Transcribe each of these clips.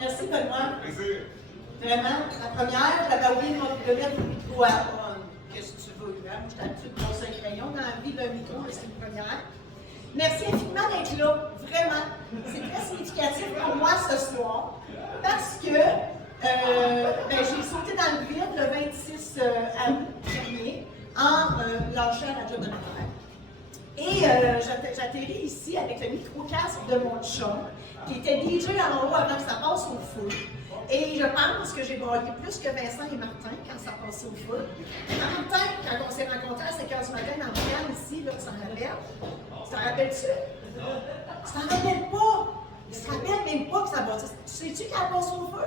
Merci, Benoît. Plaisir. Vraiment, la première, j'avais oublié de mettre le micro à qu'est-ce que tu veux, hein? Moi, j'étais habituée de brosser un crayon dans la vie d'un micro, mais c'est une première. Merci infiniment d'être là, vraiment. C'est très significatif pour moi ce soir, parce que j'ai sauté dans le vide le 26 août dernier en lâchant la job de ma mère. Et j'atterris ici avec le micro-casque de mon chum, qui était DJ en haut avant que ça passe au feu. Et je pense que j'ai broyé plus que Vincent et Martin quand ça passait au feu. Martin, quand on s'est rencontrés à 5h du matin dans le canne ici, là, tu t'en rappelles? Tu t'en rappelles-tu? Tu t'en rappelles pas? Il se rappelle même pas que ça bâtisse. Sais-tu quand elle passe au feu?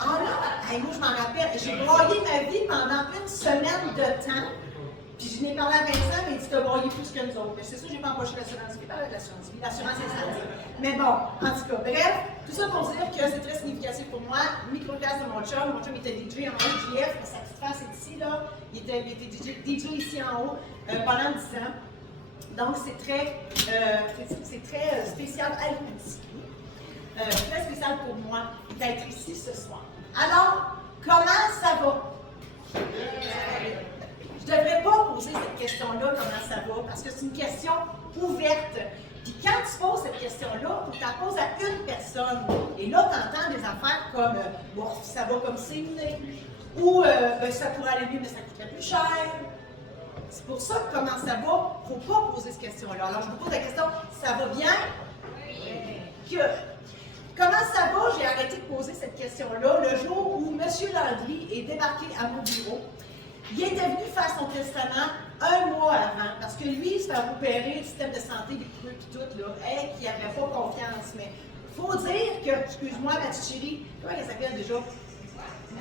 Ah là, moi je m'en rappelle. J'ai broyé ma vie pendant une semaine de temps. Puis je n'ai parlé à Vincent, mais il dit que tu as broyé plus que nous autres. Mais c'est ça, je n'ai pas embauché l'assurance vie, pas l'assurance vie, l'assurance incendie. Mais bon, en tout cas, bref, tout ça pour dire que c'est très significatif pour moi. Micro-casque de mon chum était DJ en haut, JF, sa petite face est ici, là. Il était DJ ici en haut pendant 10 ans. Donc c'est très spécial, très spécial pour moi d'être ici ce soir. Alors, comment ça va? Je ne devrais pas poser cette question-là, comment ça va, parce que c'est une question ouverte. Puis quand tu poses cette question-là, il faut que tu la poses à une personne. Et là, tu entends des affaires comme bon, ça va comme c'est, ou ça pourrait aller mieux, mais ça coûterait plus cher. C'est pour ça que comment ça va, il ne faut pas poser cette question-là. Alors, je vous pose la question, ça va bien? Comment ça va? J'ai arrêté de poser cette question-là le jour où M. Landry est débarqué à mon bureau. Il était venu faire son testament un mois avant, parce que lui, il se fait opérer le système de santé, les pneus et tout, là, qui n'avait pas confiance. Mais il faut dire que, excuse-moi, ma petite chérie, comment elle s'appelle déjà?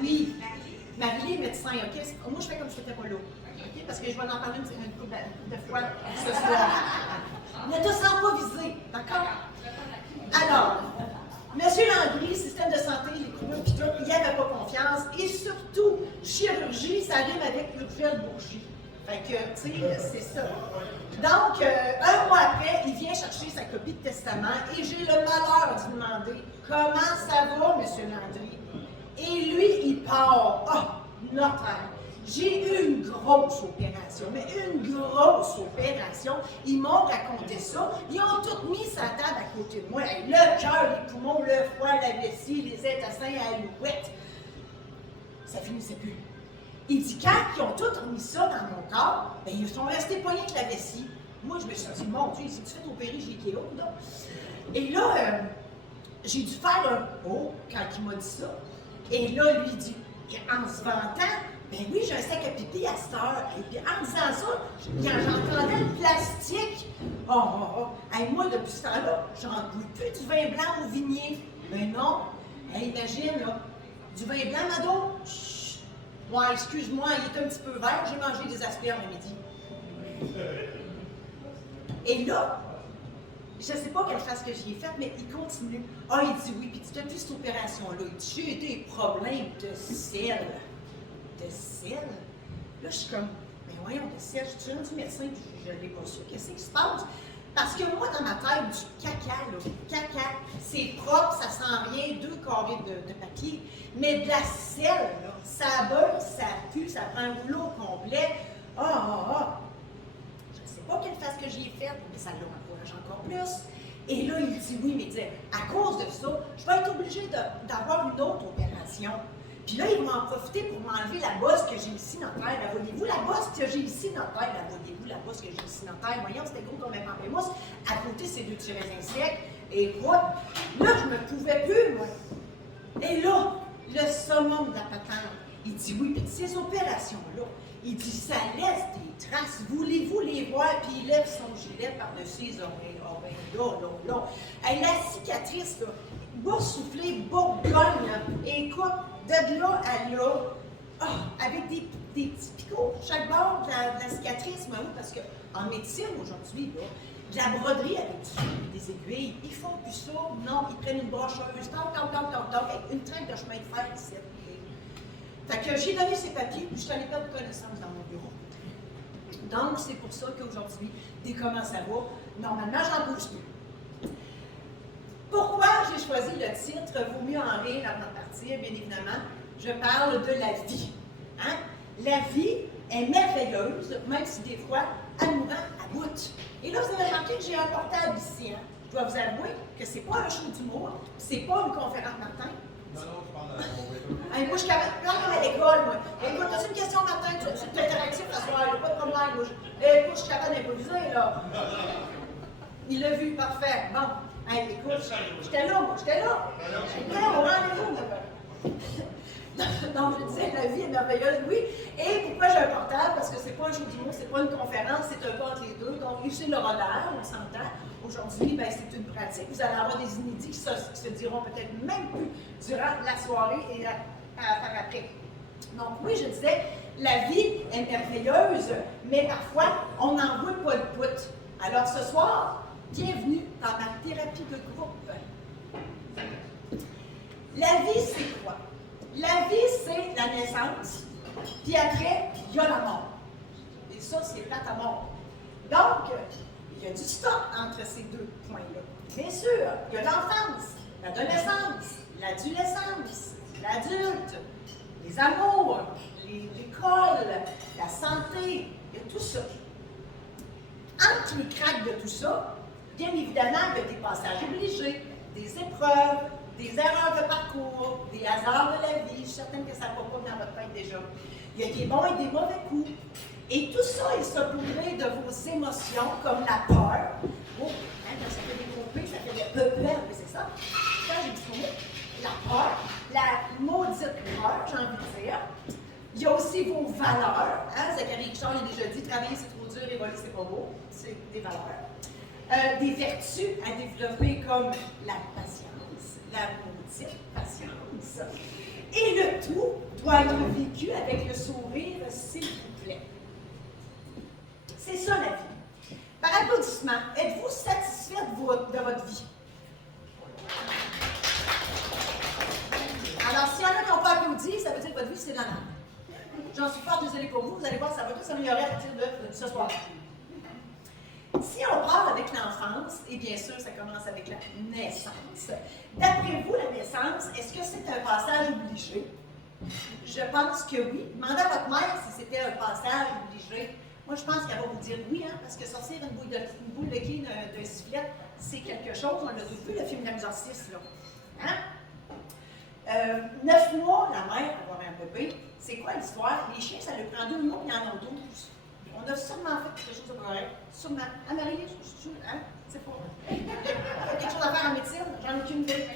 Oui, Marie, médecin, OK? Moi, je fais comme si c'était pas là, OK? Parce que je vais en parler une couple de fois ce soir. Ne te sens pas visé, d'accord? Alors, Monsieur Landry, système de santé, les pneus et tout, il n'y avait pas confiance. Et surtout, chirurgie, ça rime avec Urgel Bourgie. Fait que, tu sais, c'est ça. Donc, un mois après, il vient chercher sa copie de testament et j'ai le malheur de lui demander comment ça va, M. Landry. Et lui, il part. Ah, notaire. J'ai eu une grosse opération, mais une grosse opération. Ils m'ont raconté ça. Ils ont tout mis sa table à côté de moi. Le cœur, les poumons, le foie, la vessie, les intestins à alouette. Ça finissait plus. Il dit, quand ils ont tout remis ça dans mon corps, ben, ils sont restés poignés avec la vessie. Moi, je me suis dit, mon Dieu, si tu fais opérer, j'ai été là. Et là, j'ai dû faire un oh quand il m'a dit ça. Et là, lui dit, en se vantant, ben oui, j'ai un sac à pipi à cette heure. Et puis en disant ça, j'entendais le plastique. Hey, moi, depuis ce temps-là, j'en bois plus du vin blanc au vignier. Ben non. Hey, imagine, là, du vin blanc, Mado? Chut. Ouais, excuse-moi, il est un petit peu vert, j'ai mangé des asperges à midi. Et là, je ne sais pas quelle face que j'y ai faite, mais il continue. Ah, il dit oui, puis tu as vu cette opération-là. Il dit, j'ai eu des problèmes de sel. De sel? Là, je suis comme, mais voyons, de sel, je suis rendu médecin, puis je ne l'ai pas su. Qu'est-ce qui se passe? Parce que moi, dans ma tête, du caca, c'est propre, ça sent rien, 2 carrés de papier. Mais de la sel, là, ça beurre, ça pue, ça prend un rouleau complet. Je ne sais pas quelle face que j'y ai faite, mais ça l'encourage encore plus. Et là, il dit oui, mais il dit, à cause de ça, je vais être obligée d'avoir une autre opération. Puis là, ils vont en profiter pour m'enlever la bosse que j'ai ici dans la terre. La voyez-vous, la bosse que j'ai ici dans la terre. La voyez-vous, la bosse que j'ai ici dans la terre. Voyons, c'était gros comme un pamplemousse. À côté, c'est 2 petits raisins secs. Et quoi? Là, je ne me pouvais plus, moi. Et là, le summum de la patente, il dit oui, puis ces opérations-là, il dit ça laisse des traces. Voulez-vous les voir? Puis il lève son gilet par-dessus les oreilles. Là. Et la cicatrice, là, boursouflée, bourgogne, écoute, de là à là, avec des petits picots chaque bord de la cicatrice, mais oui, parce qu'en médecine aujourd'hui, là, de la broderie avec des aiguilles, ils font plus ça, non, ils prennent une brocheuse, avec une traque de chemin de fer ici. Fait que j'ai donné ces papiers, puis je suis allée perdre connaissance dans mon bureau. Donc, c'est pour ça qu'aujourd'hui, dès comment ça va, normalement, j'en bouge plus. Pourquoi j'ai j'ai choisi le titre « Vaut mieux en rire avant de partir », bien évidemment, je parle de la vie. Hein? La vie est merveilleuse, même si des fois, elle nous rend à bout. Et là, vous avez remarqué que j'ai un portable ici. Hein? Je dois vous avouer que ce n'est pas un show d'humour, c'est pas une conférence Martin. Non, je parle à moi, je suis comme à l'école, moi. Écoute, as-tu une question, Martin? Tu es interactif ce soir, il n'y a pas de problème. Écoute, je suis capable d'improviser, là. Il l'a vu, parfait. Bon. Hey, écoute, j'étais là, moi, j'étais là. J'étais au rendez-vous, donc, je disais, la vie est merveilleuse, oui. Et pourquoi j'ai un portable? Parce que c'est pas un show d'humour, c'est pas une conférence, c'est un pas entre les deux. Donc, c'est le rodage, on s'entend. Aujourd'hui, ben, c'est une pratique. Vous allez avoir des inédits qui se diront peut-être même plus durant la soirée et par après. Donc, oui, je disais, la vie est merveilleuse, mais parfois, on n'en voit pas le bout. Alors, ce soir, bienvenue dans ma thérapie de groupe. La vie, c'est quoi? La vie, c'est la naissance, puis après, il y a la mort. Et ça, c'est plate à mort. Donc, il y a du stock entre ces deux points-là. Bien sûr, il y a l'enfance, l'adolescence, l'adolescence, l'adulte, les amours, l'école, la santé, il y a tout ça. Entre le crack de tout ça, bien évidemment, il y a des passages obligés, des épreuves, des erreurs de parcours, des hasards de la vie. Je suis certaine que ça ne va pas dans votre tête déjà. Il y a des bons et des mauvais coups. Et tout ça est saupoudré de vos émotions, comme la peur. Oh, hein, quand ça fait des gros P, ça fait des peur, c'est ça. Quand j'ai dit mot, la peur, la maudite peur, j'ai envie de dire. Il y a aussi vos valeurs. Hein? Zachary Richard a déjà dit, travailler c'est trop dur, évoluer c'est pas beau. C'est des valeurs. Des vertus à développer comme la patience, la maudite patience. Et le tout doit être vécu avec le sourire, s'il vous plaît. C'est ça la vie. Par applaudissement, êtes-vous satisfait de votre vie? Alors, s'il y en a qui n'ont pas applaudi, ça veut dire que votre vie, c'est la merde. J'en suis fort désolée pour vous. Vous allez voir, ça va tout s'améliorer à partir de ce soir. Si on part avec l'enfance, et bien sûr, ça commence avec la naissance, d'après vous, la naissance, est-ce que c'est un passage obligé? Je pense que oui. Demandez à votre mère si c'était un passage obligé. Moi, je pense qu'elle va vous dire oui, hein, parce que sortir une boule de quille d'un sifflet, c'est quelque chose. On l'a tous vu, le film L'Exorciste, là. Hein? 9 mois, la mère, avoir un bébé, c'est quoi l'histoire? Les chiens, ça lui prend 2 mois, puis ils en ont 12. On a sûrement fait quelque chose de pareil. Sûrement. À Marie, hein? C'est pas. Quelque chose à faire en médecine, j'en ai aucune idée.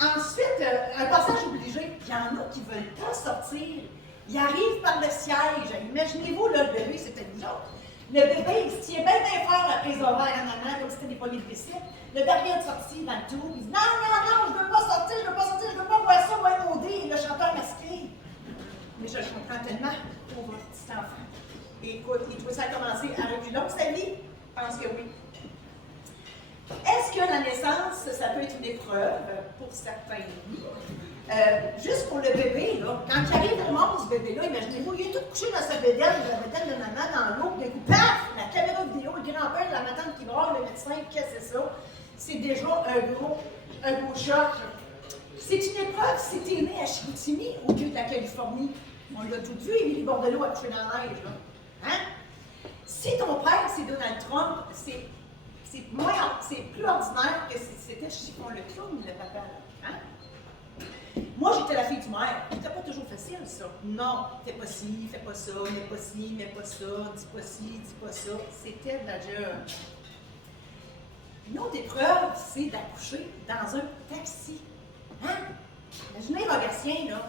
Ensuite, un passage obligé, il y en a qui ne veulent pas sortir. Ils arrivent par le siège. Imaginez-vous, là, le bébé, c'était nous autres. Le bébé, il se tient bien fort après les ovaires à maman, comme si c'était des poignées de bicycle. Le dernier est sorti dans le tour. Il dit non, je ne veux pas sortir, je ne veux pas voir ça, moi, MOD. Et le chanteur masqué. Mais je le comprends tellement, pauvre petit enfant. Et écoute, il trouvait ça commencer à reculons sa vie? Je pense que oui. Est-ce que la naissance, ça peut être une épreuve pour certains? Juste pour le bébé, là, quand il arrive au monde, ce bébé-là, imaginez-vous, il est tout couché dans sa bédaine, de maman dans l'eau, puis d'un coup, paf! La caméra vidéo, le grand-père, la matante qui braille, le médecin, qu'est-ce que c'est ça? C'est déjà un gros choc. C'est une épreuve si t'es né à Chicoutimi au lieu de la Californie. On l'a tout vu, Émilie Bordelot a couché dans la neige, là. Hein? Si ton père, c'est Donald Trump, c'est plus ordinaire que si c'était Chiffon le clown, le papa, là. Hein? Moi, j'étais la fille du maire. C'était pas toujours facile, ça. Non, fais pas ci, fais pas ça, mets pas ci, mets pas ça, dis pas ci, dis pas ça. C'était de la job. Une autre épreuve, c'est d'accoucher dans un taxi. Hein? Imaginez Rogatien, là.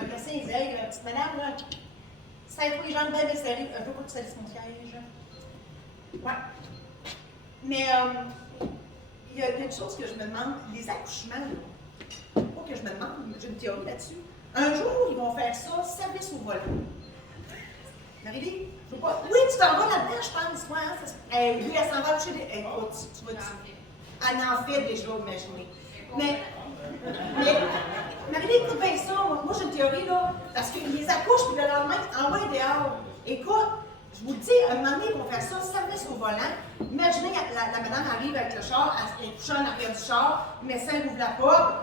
Rogatien, il dit, hey, petite madame, là, serre les jambes bien serrées. Je veux pas que tu salisses mon siège. Ouais. Mais il y a une chose que je me demande, les accouchements, là. Pas que je me demande, j'ai une théorie là-dessus. Un jour, ils vont faire ça, service au volant. Marie-Lie, je veux pas. Oui, tu t'en vas là-dedans, je pense, moi. Hein, lui, elle s'en va chez des. Écoute, tu vas dire. Elle en fait déjà, imaginez. Mais Marie-Lie, écoute bien ça. Moi, j'ai une théorie, là, parce qu'ils les accouchent, puis le lendemain, envoie dehors. Écoute, Je vous le dis, un moment donné, pour faire ça, service au volant. Imaginez que la madame arrive avec le char, elle se couche en arrière du char, le médecin ouvre la porte.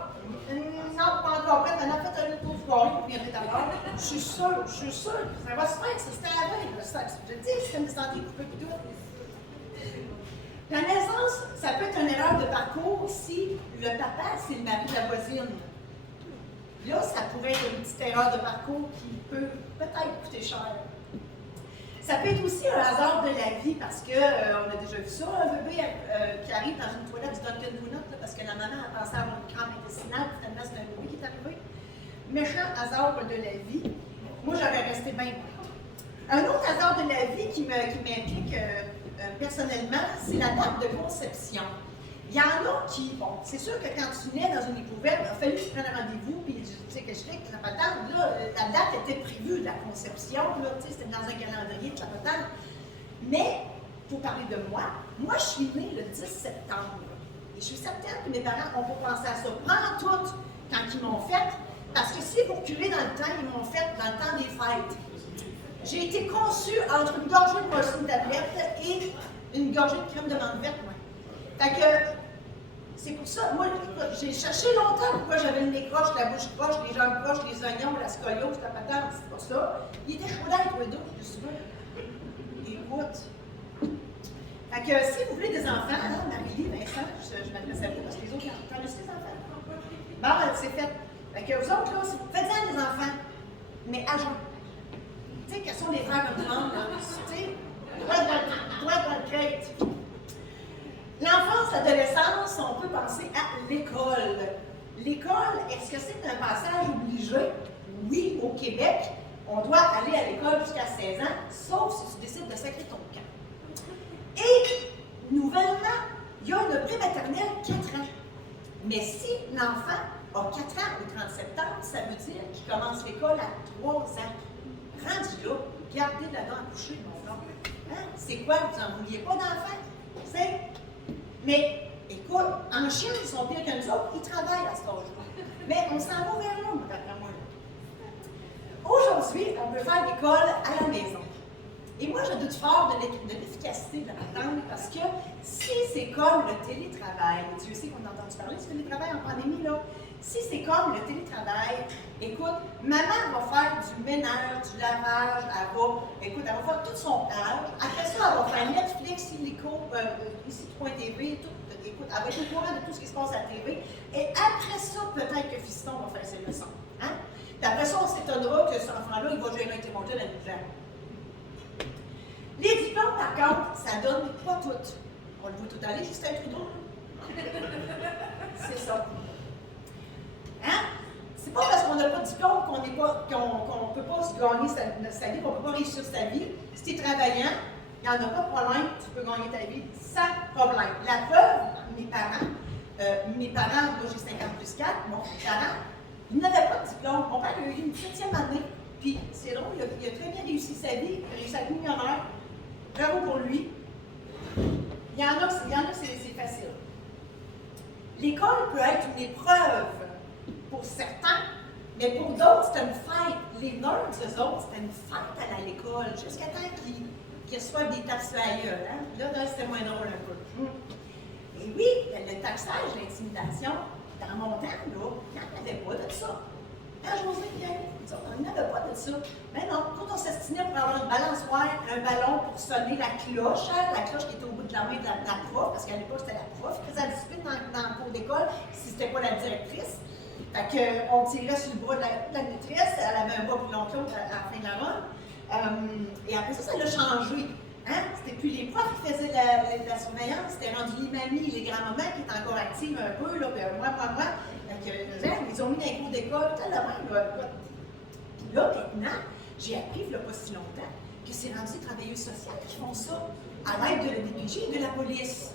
Non, pas encore prête, maintenant faites un autre soirée pour venir t'avoir. Je suis sûre, ça va se faire, c'était la veille. Je te dis, système de santé coupé puis tout. La naissance, ça peut être une erreur de parcours si le papa, c'est le mari de la voisine. Là, ça pourrait être une petite erreur de parcours qui peut peut-être coûter cher. Ça peut être aussi un hasard de la vie parce qu'on a déjà vu ça, un bébé qui arrive dans une toilette du Dunkin' Donuts parce que la maman a pensé avoir une crampe intestinale, finalement c'est un bébé qui est arrivé. Méchant hasard de la vie. Moi, j'aurais resté bien. Un autre hasard de la vie qui m'implique personnellement, c'est la date de conception. Il y en a qui, bon, c'est sûr que quand tu nais dans une découverte, il a fallu que tu prennes un rendez-vous, puis tu sais que je sais que la patente, là, la date était prévue de la conception, là, tu sais, c'était dans un calendrier de la patente. Mais, pour parler de moi, je suis née le 10 septembre. Et je suis certaine que mes parents n'ont pas pensé à ça. Prends tout quand ils m'ont fait, parce que si vous reculez dans le temps, ils m'ont fait dans le temps des fêtes. J'ai été conçue entre une gorgée de Molson tablette et une gorgée de crème de menthe verte, moi. Fait que, c'est pour ça, moi, j'ai cherché longtemps pourquoi j'avais le nez croche, la bouche croche, les jambes croches, les oignons, la scoliose, la patente, c'est pas ça. Il était chaud d'air, toi, deux, plus souvent. Écoute. Fait que, si vous voulez des enfants, hein, Marie-Lie, Vincent, je m'adresse à vous parce que les autres, t'en as des enfants? Bon, c'est fait. Fait que vous autres, là, faites-en des enfants, mais à jeun. Tu sais, quels sont les frères comme tout le monde, là? Tu sais, toi dans le crête. L'enfance, l'adolescence, on peut penser à l'école. L'école, est-ce que c'est un passage obligé? Oui, au Québec, on doit aller à l'école jusqu'à 16 ans, sauf si tu décides de sacrer ton camp. Et, nouvellement, il y a le prématernel 4 ans. Mais si l'enfant a 4 ans le 30 septembre, ça veut dire qu'il commence l'école à 3 ans. Rendu là, gardez la dent à coucher, mon frère. Hein? C'est quoi? Vous n'en vouliez pas d'enfant? C'est... Mais, écoute, en Chine, ils sont pires que nous autres, ils travaillent à cet âge-là. Mais on s'en va vers là, d'après moi. Aujourd'hui, on peut faire l'école à la maison. Et moi, je doute fort de l'efficacité de la patente parce que si c'est comme le télétravail, Dieu sait qu'on a entendu parler du télétravail en pandémie, là. Si c'est comme le télétravail, écoute, maman va faire du ménage, du lavage, elle va faire tout son âge. Après ça, elle va faire Netflix, Illico, ici.tv, tout. Écoute, elle va être au courant de tout ce qui se passe à la TV. Et après ça, peut-être que Fiston va faire ses leçons. Hein? Puis après ça, on s'étonnera que cet enfant-là, il va gérer un témoin à l'hiver. Les diplômes, par contre, ça donne pas tout. On le voit tout aller, Justin Trudeau. C'est ça. Hein? C'est pas parce qu'on n'a pas de diplôme qu'on ne peut pas se gagner sa vie, qu'on ne peut pas réussir sa vie. Si tu es travaillant, il n'y en a pas de problème, tu peux gagner ta vie sans problème. La preuve, mes parents, moi j'ai 50 plus 4, mon parents, ils n'avaient pas de diplôme. Mon père a eu une 7e année, puis c'est drôle, il a très bien réussi sa vie, il a réussi à être millionnaire. Bravo pour lui. Il y en a, c'est facile. L'école peut être une épreuve pour certains, mais pour d'autres, c'est une fête. Les nerds, eux autres, c'était une fête à l'école, jusqu'à temps qu'ils reçoivent des tapes sur la gueule. Hein? Là, c'était moins drôle un peu. Et oui, le taxage, l'intimidation, dans mon temps, là, il n'y en avait pas de ça. Quand José vient, on n'avait pas de ça. Mais non, quand on s'estimait pour avoir une balançoire, un ballon pour sonner la cloche qui était au bout de la main de la prof, parce qu'à l'époque, c'était la prof qui faisait la discipline dans le cours d'école, si c'était pas la directrice. Fait qu'on tirait sur le bras de la maîtresse, elle avait un bras plus long que l'autre à la fin de la run. Et après ça l'a changé. Hein? C'était plus les profs qui faisaient la surveillance, c'était rendu les mamies, les grands-mamans qui étaient encore actives un peu, là, moi. Ils ont mis dans les cours d'école, tout à la main. Puis là, maintenant, j'ai appris, il n'y a pas si longtemps, que c'est rendu les travailleuses sociales qui font ça, à l'aide de la DPJ et de la police.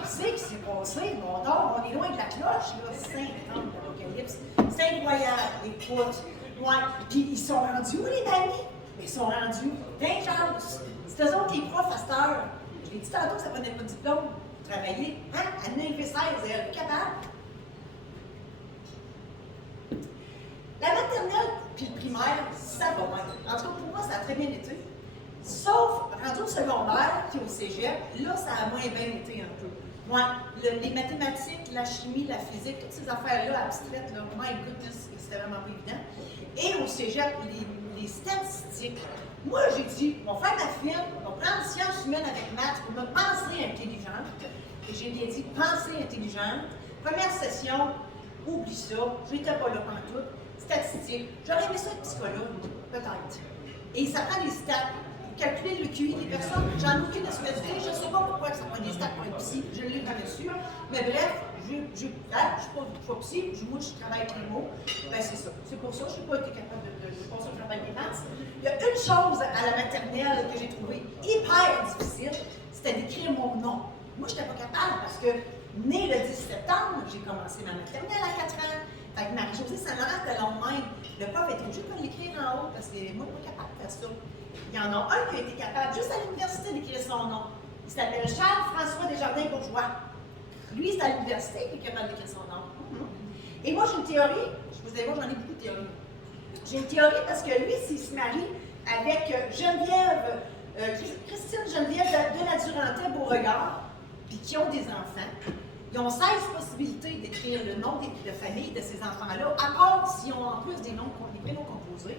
Qu'est-ce qui s'est passé? Mon dort, on est loin de la cloche, là, 5 ans de l'Apocalypse. C'est incroyable, écoute. Ouais. Puis ils sont rendus où, les mamies? Ils sont rendus dangereux. C'est eux autres les profs à cette heure. Je l'ai dit tantôt que ça ne prenait pas de diplôme pour travailler. Hein? À 9 16, elle est capable. La maternelle puis le primaire, ça va bien. En tout cas, pour moi, ça a très bien été. Sauf, rendu au secondaire, puis au cégep, là, ça a moins bien été un peu. Moi, les mathématiques, la chimie, la physique, toutes ces affaires-là abstraites, là, my goodness, c'était vraiment pas évident. Et au cégep, les statistiques. Moi, j'ai dit, on va faire ma film, on va prendre sciences humaines avec maths pour me penser intelligente. Et j'ai bien dit, penser intelligente. Première session, oublie ça, j'étais pas là pantoute. Statistiques, j'aurais aimé ça être psychologue, peut-être. Et ça prend des stats. Calculer le QI des personnes, j'en ai aucune espèce d'idée, je ne sais pas pourquoi ça prend des stats pour être psy, je ne l'ai jamais su. Mais bref, je ne suis pas psy, moi je travaille avec les mots, ben c'est ça. C'est pour ça que je n'ai pas été capable de passer au travail des maths. Il y a une chose à la maternelle que j'ai trouvée hyper difficile, c'était d'écrire mon nom. Moi, je n'étais pas capable parce que, née le 10 septembre, j'ai commencé ma maternelle à 4 ans. Fait que Marie-Josée Saint-Laurent était long même. Le prof était obligé de l'écrire en haut parce que moi, je n'étais pas capable de faire ça. Il y en a un qui a été capable, juste à l'université, d'écrire son nom. Il s'appelle Charles-François Desjardins-Bourgeois. Lui, c'est à l'université qu'il est capable d'écrire son nom. Et moi, j'ai une théorie. Vous allez voir, j'en ai beaucoup de théories. J'ai une théorie parce que lui, s'il se marie avec Christine Geneviève de la Durantais-Beauregard, puis qui ont des enfants, ils ont 16 possibilités d'écrire le nom de famille de ces enfants-là, à part s'ils ont en plus des prénoms composés.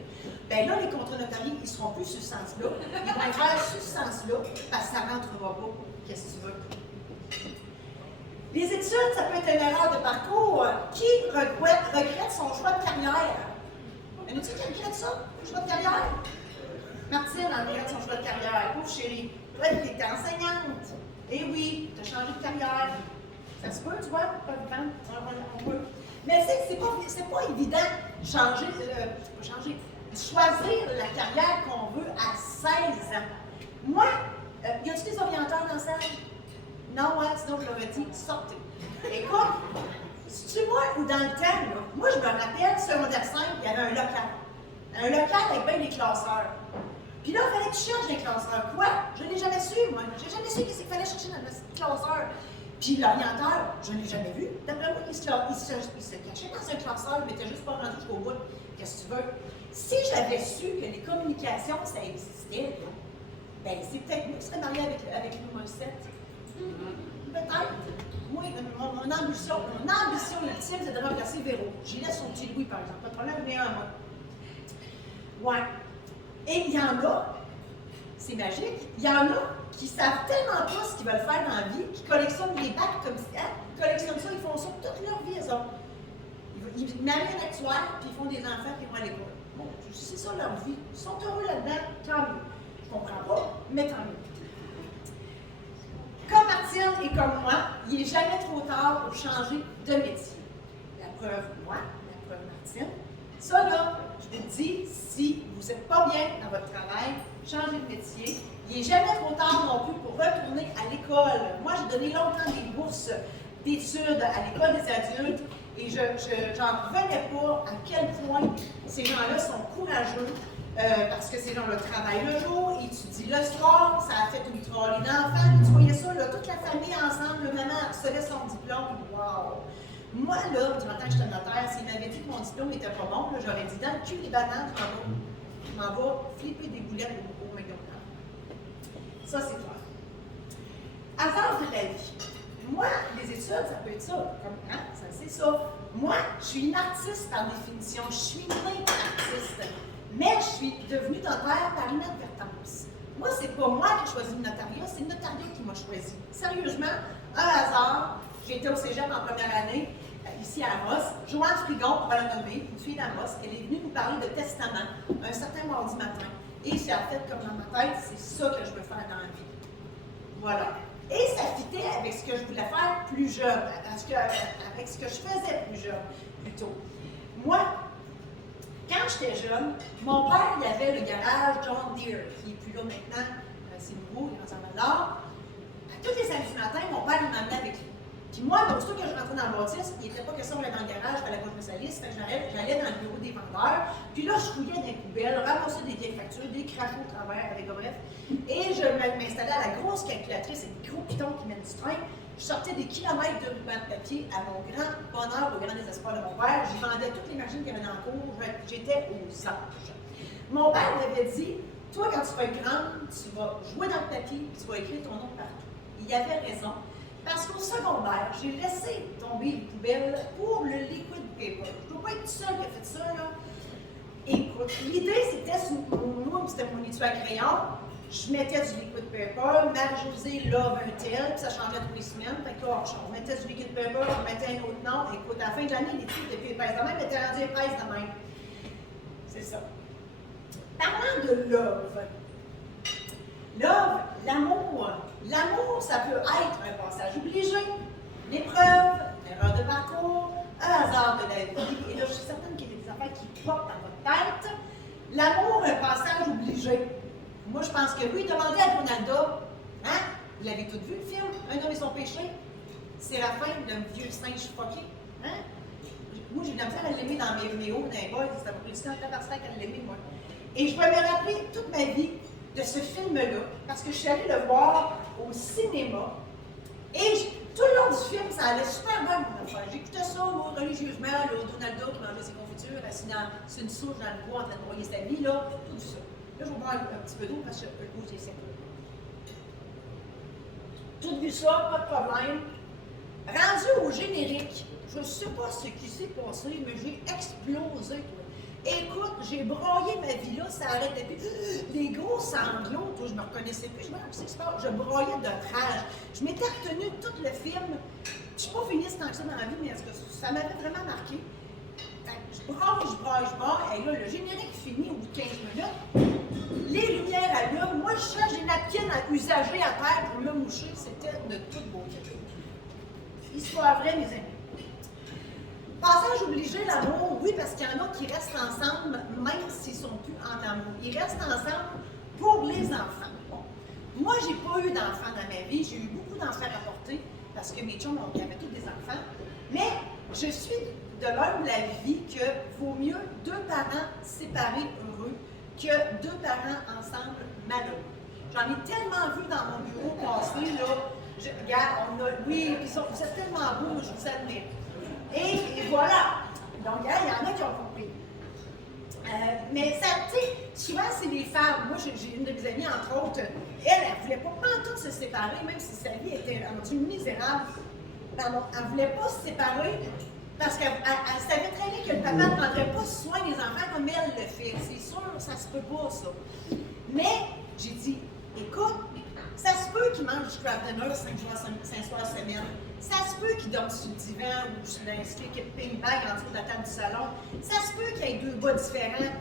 Bien là, les contrats notariés, ils ne seront plus sur ce sens-là. Ils vont les faire sur ce sens-là, parce que ça ne rentrera pas. Qu'est-ce que tu veux? Les études, ça peut être une erreur de parcours. Qui regrette son choix de carrière? Y en a-t-il qui regrette ça, le choix de carrière? Martine regrette son choix de carrière. Pauvre chérie. Toi, tu étais enseignante. Eh oui, tu as changé de carrière. Ça se peut, tu vois, pas de vent, on peut. Mais c'est pas évident de choisir la carrière qu'on veut à 16 ans. Moi, y a-t-il des orienteurs dans la salle? Non, hein, sinon je l'aurais dit, sortez. Écoute, c'est-tu moi ou dans le temps, là, moi je me rappelle, secondaire 5, il y avait un local. Un local avec bien des classeurs. Puis là, il fallait que tu cherches des classeurs. Quoi? Je ne l'ai jamais su, moi. Je n'ai jamais su qu'est-ce qu'il fallait chercher dans le classeur. Puis l'orienteur, je ne l'ai jamais vu. D'après moi, il se cachait dans un classeur, mais il n'était juste pas rendu jusqu'au bout. Qu'est-ce que tu veux? Si j'avais su que les communications, ça existait, bien, c'est peut-être nous qui serions mariés avec nous, Morissette. Peut-être. Moi, mon ambition ultime, c'est de remplacer Véro. J'y laisse son petit Louis, par exemple. Pas de problème, mais un moi. Ouais. Et il y en a, c'est magique, il y en a qui savent tellement pas ce qu'ils veulent faire dans la vie, qui collectionnent des bacs comme ça, ils collectionnent ça, ils font ça toute leur vie, eux autres. Ils marient un actuaire, puis ils font des enfants, puis ils vont à l'école. Bon, c'est ça leur vie. Ils sont heureux là-dedans, tant mieux. Je comprends pas, mais tant mieux. Comme Martine et comme moi, il n'est jamais trop tard pour changer de métier. La preuve, moi, la preuve, Martine. Ça, là, je vous dis, si vous n'êtes pas bien dans votre travail, changez de métier. Il n'est jamais trop tard non plus pour retourner à l'école. Moi, j'ai donné longtemps des bourses d'études à l'école des adultes et j'en revenais pas à quel point ces gens-là sont courageux parce que ces gens-là travaillent le jour, étudient le soir, ça a fait ultra les enfants. Tu voyais ça, là, toute la famille ensemble, le maman recevait son diplôme. Wow! Moi, là, durant le temps que j'étais notaire, s'il m'avait dit que mon diplôme n'était pas bon, j'aurais dit dans le cul les bananes, je m'en vais flipper des boulettes au McDonald's. Ça, c'est toi. Hasard de la vie. Moi, les études, ça peut être ça. Comme, hein? Ça, c'est ça. Moi, je suis une artiste par définition. Je suis née artiste. Mais je suis devenue notaire par inadvertance. Moi, c'est pas moi qui ai choisi le notariat, c'est le notariat qui m'a choisi. Sérieusement, un hasard. J'étais au cégep en première année, ici à Amos. Joanne Frigon, on va la nommer, une fille d'Amos, elle est venue nous parler de testament un certain mardi matin. Et c'est en fait comme dans ma tête, c'est ça que je veux faire dans la vie. Voilà. Et ça fitait avec ce que je voulais faire plus jeune, avec ce que je faisais plus jeune, plutôt. Moi, quand j'étais jeune, mon père, il avait le garage John Deere, qui n'est plus là maintenant, c'est nouveau, il est dans un Val-d'Or. Tous les samedis matins, mon père, il m'amenait avec lui. Puis moi, aussitôt que je rentrais dans le bâtisse, il n'était pas question d'aller dans le garage, il fallait que je me salisse, j'allais dans le bureau des vendeurs, puis là, je fouillais dans les poubelles, ramassais des vieilles factures, des crachats au travers, avec bref, et je m'installais à la grosse calculatrice avec des gros pitons qui mènent du train. Je sortais des kilomètres de ruban de papier à mon grand bonheur, au grand désespoir de mon père. J'y vendais toutes les machines qu'il y avait dans le cours, j'étais aux anges. Mon père m'avait dit, toi, quand tu vas être grande, tu vas jouer dans le papier, tu vas écrire ton nom partout. Il avait raison. Parce qu'au secondaire, j'ai laissé tomber les poubelles pour le liquid paper. Je ne dois pas être seule qui a fait ça, là. Écoute, l'idée, c'était, moi, c'était mon étui à crayon, je mettais du liquid paper, Marie-Josée love un tel, puis ça changeait toutes les semaines. Fait que là, on mettait du liquid paper, on mettait un autre nom. Écoute, à la fin de l'année, les trucs étaient épaisses de même, étaient rendus épaisses de même. C'est ça. Parlant de love, l'amour. L'amour, ça peut être un passage obligé, une épreuve, une erreur de parcours, un hasard de la vie. Et là, je suis certaine qu'il y a des affaires qui portent dans votre tête. L'amour, un passage obligé. Moi, je pense que oui, demandez à Ronaldo, hein? Vous l'avez tout vu, le film, Un homme et son péché? Séraphin, le vieux singe fucké. Hein? Moi, j'ai de la misère à l'aimer dans mes hauts, dans les boys, ça m'a pris du temps à l'aimer, moi. Et je vais me rappeler toute ma vie de ce film-là, parce que je suis allée le voir au cinéma. Et tout le long du film, ça allait super bien, mon affaire. J'écoutais ça, moi, religieusement, là, Donaldo qui mangeait ses confitures, assis sur une souche dans le bois, en train de broyer sa vie, là, tout ça. Là, je vais boire un petit peu d'eau parce que le goût, c'est sec. Tout vu ça, pas de problème. Rendu au générique, je ne sais pas ce qui s'est passé, mais j'ai explosé, toi. Écoute, j'ai broyé ma vie là, ça arrêtait plus. Les gros sanglots, toi, je me reconnaissais plus, je me disais, je broyais de rage. Je m'étais retenue tout le film. Je suis pas finie tant que ça dans la vie, mais est-ce que ça m'avait vraiment marqué? Je braille. Et là, le générique finit au bout de 15 minutes. Les lumières allument. Moi, je cherche des napkins usagés à terre pour me moucher. C'était de toute beauté. Histoire vraie, mes amis. Passage obligé, l'amour, oui, parce qu'il y en a qui restent ensemble, même s'ils ne sont plus en amour. Ils restent ensemble pour les enfants. Bon. Moi, je n'ai pas eu d'enfants dans ma vie. J'ai eu beaucoup d'enfants à porter, parce que mes chums avaient tous des enfants. Mais je suis de l'homme de la vie que vaut mieux 2 parents séparés heureux que 2 parents ensemble malheureux. J'en ai tellement vu dans mon bureau passer, là. Regarde, oui, puis vous êtes tellement beaux, je vous admire. Et voilà. Donc, il y en a qui ont compris. Mais ça, tu sais, souvent, c'est les femmes. Moi, j'ai une de mes amies, entre autres, elle ne voulait pas tout se séparer, même si sa vie était rendue misérable. Pardon, elle ne voulait pas se séparer parce qu'elle savait très bien que le papa ne prendrait pas soin des enfants comme elle le fait. C'est sûr, ça se peut pas, ça. Mais, j'ai dit, écoute, ça se peut qu'il mange du craft dinner 5 soirs semaine. Ça se peut qu'il dorme sur le divan ou sur un sleeping bag en dessous de la table du salon. Ça se peut qu'il y ait 2 bas différents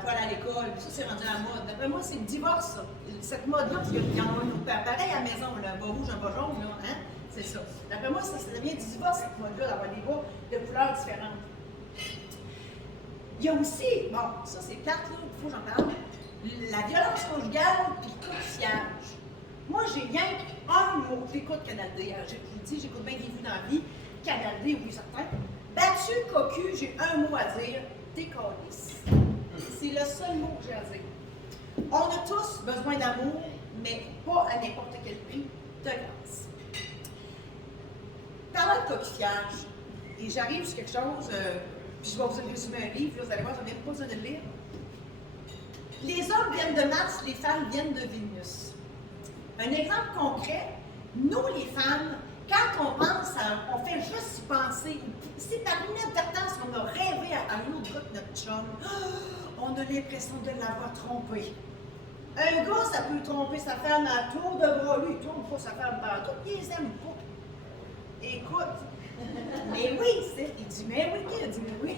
pour aller à l'école. Ça, c'est rendu à la mode. D'après moi, c'est le divorce, ça. Cette mode-là, parce qu'il y en a un autre pareil à la maison, là, un bas rouge, un bas jaune, là, hein? C'est ça. D'après moi, ça devient du divorce, cette mode-là, d'avoir des bas de couleurs différentes. Il y a aussi, bon, ça c'est plate, là, il faut que j'en parle, la violence conjugale et le coursiage. Moi, j'ai rien qu'un mot. J'écoute Canal D. Je vous dis, j'écoute bien des vues dans la vie. Canal D, oui, certain. Battu, cocu, j'ai un mot à dire. Décalisse. C'est le seul mot que j'ai à dire. On a tous besoin d'amour, mais pas à n'importe quel prix. De grâce. Parlant de coquillage, et j'arrive sur quelque chose, puis je vais vous résumer un livre, là, vous allez voir, je n'ai même pas besoin de le lire. Les hommes viennent de Mars, les femmes viennent de Vénus. Un exemple concret, nous les femmes, quand on pense on fait juste y penser, si par inadvertance on a rêvé à un autre gars que notre chum, on a l'impression de l'avoir trompé. Un gars, ça peut tromper sa femme à tour de bras, lui, il trompe pas sa femme partout, il les aime pas. Écoute, mais oui, il dit, mais oui, il dit, mais oui.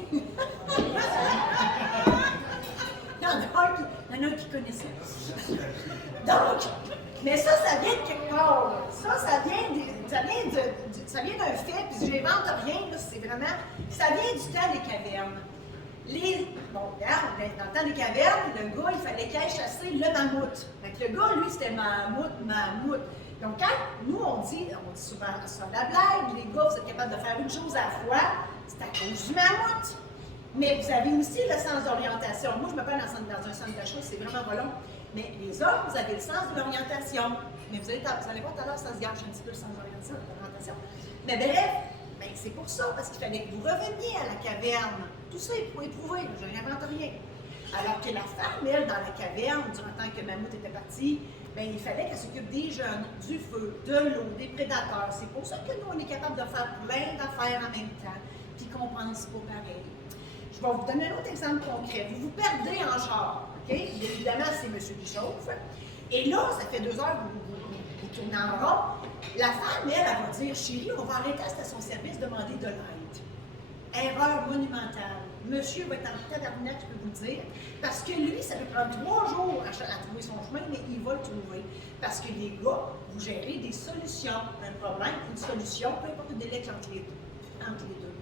Il y en a un qui connaît ça. Donc, mais ça vient de quelque part. Ça vient d'un fait, puis j'invente rien, c'est vraiment, ça vient du temps des cavernes. Bon, regarde, dans le temps des cavernes, le gars, il fallait qu'il aille chasser le mammouth. Donc, le gars, lui, c'était mammouth. Donc, quand nous, on dit souvent ça la blague, les gars, vous êtes capables de faire une chose à la fois, c'est à cause du mammouth. Mais vous avez aussi le sens d'orientation. Moi, je me parle dans un centre d'achat, c'est vraiment pas long. Mais les hommes, vous avez le sens de l'orientation. Mais vous allez voir tout à l'heure, ça se gâche un petit peu le sens d'orientation. Mais bref, c'est pour ça, parce qu'il fallait que vous reveniez à la caverne. Tout ça est pour éprouver, je n'invente rien. Alors que la femme, elle, dans la caverne, durant le temps que Mammouth était parti, ben, il fallait qu'elle s'occupe des jeunes, du feu, de l'eau, des prédateurs. C'est pour ça que nous, on est capable de faire plein d'affaires en même temps, puis qu'on pense pas pareil. Je vais vous donner un autre exemple concret. Vous vous perdez en char, OK? Évidemment, c'est monsieur qui chauffe. Et là, ça fait 2 heures que vous tournez en rond. La femme, elle va dire, chérie, on va arrêter à la station-service, demander de l'aide. Erreur monumentale. Monsieur va être en tabarnak, je peux vous le dire, parce que lui, ça peut prendre 3 jours à trouver son chemin, mais il va le trouver. Parce que les gars, vous gérez des solutions. Un problème, une solution, peu importe le délai entre les deux.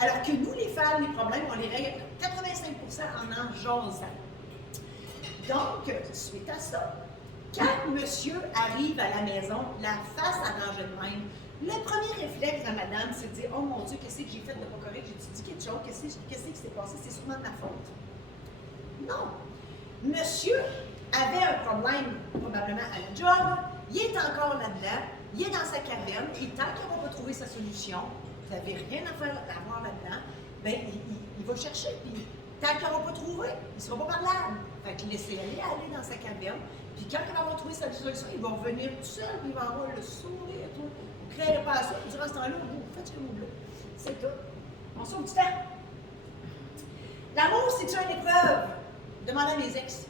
Alors que nous, les femmes, les problèmes, on les règle 85% en jasant. Donc, suite à ça, quand monsieur arrive à la maison, la face arrangée de même, le premier réflexe de madame, c'est de dire « Oh mon Dieu, qu'est-ce que j'ai fait de pas correct? J'ai dit quelque chose, qu'est-ce qui s'est passé? C'est sûrement de ma faute. » Non. Monsieur avait un problème, probablement à la job, il est encore là-dedans, il est dans sa caverne, et tant qu'il n'a pas trouvé sa solution, vous n'avez rien à voir là-dedans, bien, il va chercher, puis tant qu'il n'aura pas trouvé, il ne sera pas parlable. Fait qu'il laissez aller dans sa caverne, puis quand il va avoir trouvé sa solution, il va revenir tout seul, puis il va avoir le sourire et tout. Vous ne créerez pas ça, puis durant ce temps-là, vous faites ce que vous voulez. C'est tout. On sauve du temps. L'amour, c'est-tu une épreuve? Demandez à mes ex.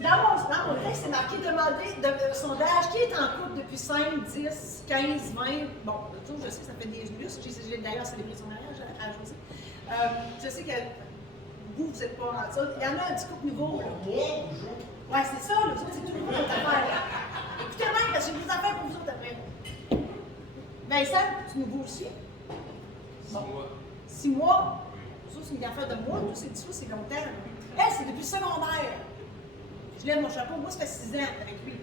Dans mon texte, c'est marqué demander de sondage qui est en couple depuis 5, 10, 15, 20. Bon, je sais que ça fait des lustres. J'ai d'ailleurs célébré son mariage à José. Je sais que vous n'êtes pas en ça. Il y en a un petit couple nouveau. Ouais, c'est ça, là. C'est tout nouveau notre affaire. Écoutez bien, parce que j'ai des affaires pour vous autres après. Vincent, c'est nouveau aussi. Bon. 6 mois. Ça, c'est une affaire de mois. Tout, c'est longtemps. Elle, c'est depuis le secondaire. Je lève mon chapeau. Moi, ça fait 6 ans avec lui.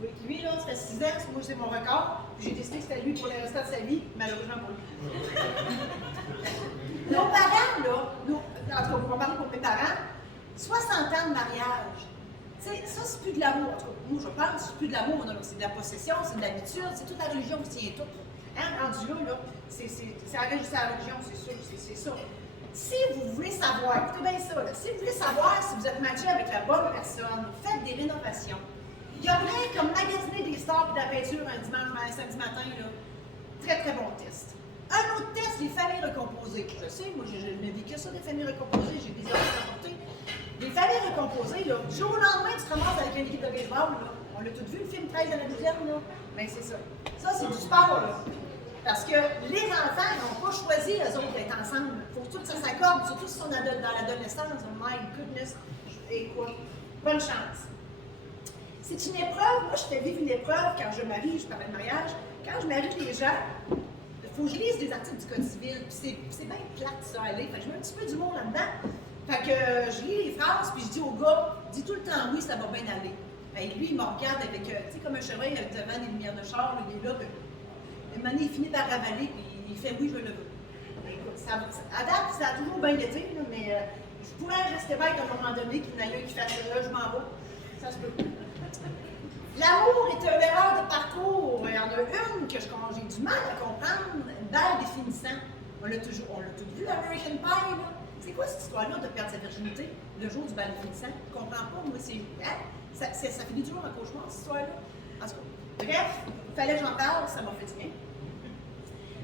Avec lui, là, ça fait 6 ans. Moi, c'est mon record. Puis j'ai décidé que c'était lui pour le restant de sa vie. Malheureusement pour lui. Nos parents, là, en tout cas, on va parler pour mes parents, 60 ans de mariage. Tu sais, ça, c'est plus de l'amour. En tout cas, moi, je pense, c'est plus de l'amour. C'est de la possession, c'est de l'habitude, c'est toute la religion qui tient tout. Hein, rendu là, c'est la religion, c'est sûr, c'est ça. Si vous voulez savoir, écoutez bien ça, là, si vous voulez savoir si vous êtes matché avec la bonne personne, faites des rénovations. Il y a rien comme magasiner des stars et de la peinture un dimanche, samedi matin, là. Très, très bon test. Un autre test, les familles recomposées. Je sais, moi, je n'ai vécu ça, des familles recomposées, j'ai des heures rapportées. Les familles recomposées, là, du jour au lendemain, tu te ramasses avec une équipe de baseball, là. On l'a tous vu, le film 13 à la douzaine, là. Mais c'est ça. Ça, c'est du sport, là. Parce que les enfants n'ont pas choisi, eux autres, d'être ensemble. Il faut que tout ça s'accorde, surtout si on est dans l'adolescence. Oh my goodness, et quoi? Bonne chance. C'est une épreuve. Moi, je fais vivre une épreuve quand je marie, je parlais de mariage. Quand je marie les gens, il faut que je lise des articles du Code civil. Puis c'est bien plate, ça, aller. Fait que je mets un petit peu d'humour là-dedans. Fait que je lis les phrases, puis je dis au gars, dis tout le temps oui, ça va bien aller. Fait que lui, il me regarde avec, tu sais, comme un chevreuil devant des lumières de char, il est là, puis il finit par ravaler, puis il fait oui, je le veux. Écoute, à date, ça a toujours bien été, là, mais je pourrais rester bête à un moment donné qu'il y en a un qui fasse là, je m'en vais. Ça se peut. L'amour est une erreur de parcours. Il y en a une que j'ai du mal à comprendre, une balle définissant. On l'a tout vu, American Pie, là. C'est quoi cette histoire-là de perdre sa virginité le jour du bal définissant? Je ne comprends pas, moi, c'est. Hein? Ça finit toujours un cauchemar, cette histoire-là. En tout cas, bref, il fallait que j'en parle, ça m'a fait du bien.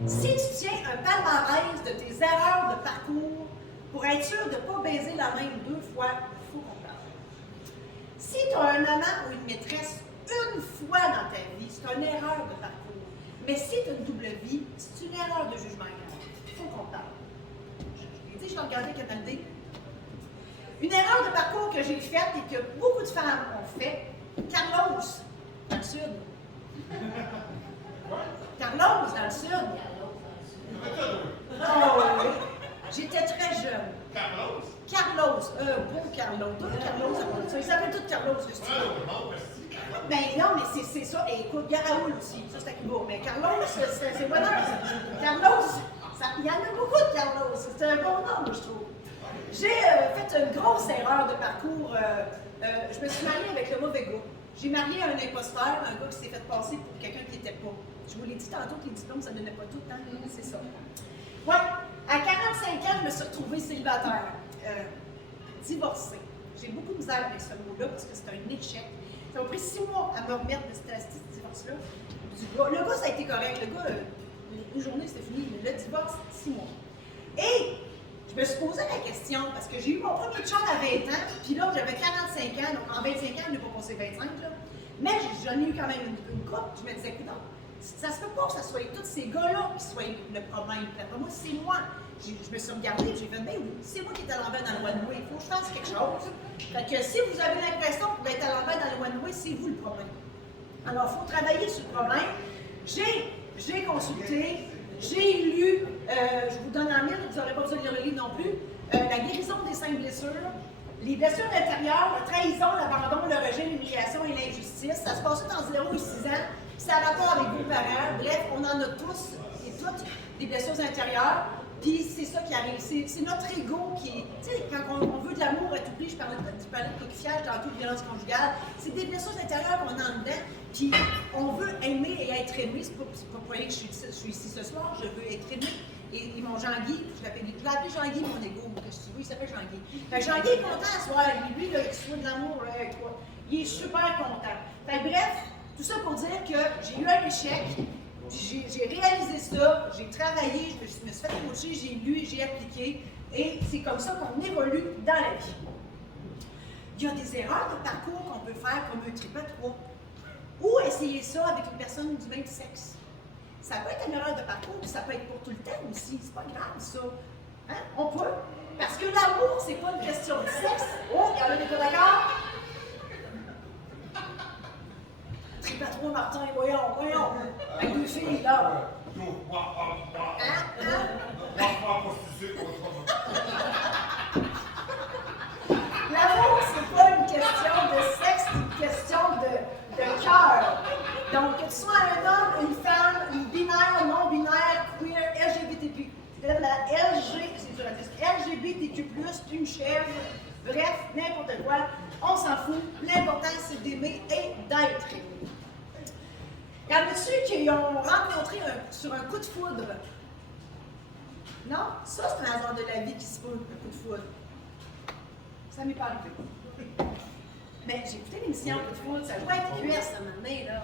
Si tu tiens un palmarès de tes erreurs de parcours pour être sûr de ne pas baiser la main 2 fois, il faut qu'on parle. Si tu as un amant ou une maîtresse une fois dans ta vie, c'est une erreur de parcours. Mais si tu as une double vie, c'est une erreur de jugement grave. Il faut qu'on parle. Je l'ai dit, je l'ai regardé Canal D. Une erreur de parcours que j'ai faite et que beaucoup de femmes ont fait, Carlos, dans le sud. Carlos, dans le sud. Oh, oui. J'étais très jeune. Carlos? Carlos, bon Carlos. Deux Carlos, ils s'appellent tous Carlos, le style. Ben non, mais c'est ça. Et écoute, il y a Raoul aussi, ça c'est à Cuba. Mais Carlos, c'est bonheur. Carlos, il y en a beaucoup de Carlos. C'est un bon nom, je trouve. J'ai fait une grosse erreur de parcours. Je me suis mariée avec le mauvais gars. J'ai marié un imposteur, un gars qui s'est fait passer pour quelqu'un qui n'était pas. Je vous l'ai dit tantôt que les diplômes, ça ne donnait pas tout le temps. C'est ça. Ouais, à 45 ans, je me suis retrouvée célibataire, divorcée. J'ai beaucoup de misère avec ce mot-là parce que c'est un échec. Ça m'a pris 6 mois à me remettre de ce divorce-là. Le gars, ça a été correct. Le gars, une journée, c'était fini. Mais le divorce, 6 mois. Et je me suis posé la question parce que j'ai eu mon premier chum à 20 ans, puis là, j'avais 45 ans, donc en 25 ans, je n'ai pas passé 25, là. Mais j'en ai eu quand même une couple. Je me disais, écoute, ça se peut pas que ce soit tous ces gars-là qui soient le problème. Pour moi, c'est moi. Je me suis regardée et j'ai fait, ben oui, c'est moi qui est à l'envers dans le one-way. Il faut que je fasse quelque chose. Fait que si vous avez l'impression que vous êtes à l'envers dans le one-way, c'est vous le problème. Alors, il faut travailler sur le problème. J'ai consulté, j'ai lu, je vous donne en mille, vous n'aurez pas besoin de lire le livre non plus, La guérison des 5 blessures, les blessures intérieures, la trahison, l'abandon, le rejet, l'humiliation et l'injustice. Ça se passe dans 0 et 6 ans, puis ça a rapport avec vos parents. Bref, on en a tous et toutes des blessures intérieures. Puis c'est ça qui arrive, c'est notre ego qui, tu sais, quand on veut de l'amour à tout prix, je parlais de coquillage, tantôt de violence conjugale, c'est des blessures intérieures qu'on a en dedans, puis on veut aimer et être aimé, c'est pas pour rien que je suis ici ce soir, je veux être aimé. Et mon Jean-Guy, je l'appelle Jean-Guy mon ego, qu'est-ce que tu veux, il s'appelle Jean-Guy. Fait que Jean-Guy est content à soir, lui, là, qu'il soit de l'amour avec toi, il est super content. Fait que bref, tout ça pour dire que j'ai eu un échec. J'ai réalisé ça, j'ai travaillé, je me suis fait coacher, j'ai lu, j'ai appliqué, et c'est comme ça qu'on évolue dans la vie. Il y a des erreurs de parcours qu'on peut faire comme un trip à 3, ou essayer ça avec une personne du même sexe. Ça peut être une erreur de parcours, puis ça peut être pour tout le temps aussi, c'est pas grave ça. Hein? On peut. Parce que l'amour, c'est pas une question de sexe. Oh, il y en a des pas d'accord? Trip à 3, Martin, voyons. Avec 2 filles, là. L'amour, c'est pas une question de sexe, c'est une question de cœur. Donc, que tu sois un homme, une femme, une binaire, non-binaire, queer, LGBTQ, LGBTQ+, une chèvre, bref, n'importe quoi, on s'en fout. L'important, c'est d'aimer et d'être aimé. Y en a-tu qui ont rencontré sur un coup de foudre? Non? Ça, c'est un hasard de la vie qui se fout, un coup de foudre. Ça m'est pas arrivé. Mais j'ai écouté l'émission coup de foudre, ça jouait à TQS à un moment donné, là.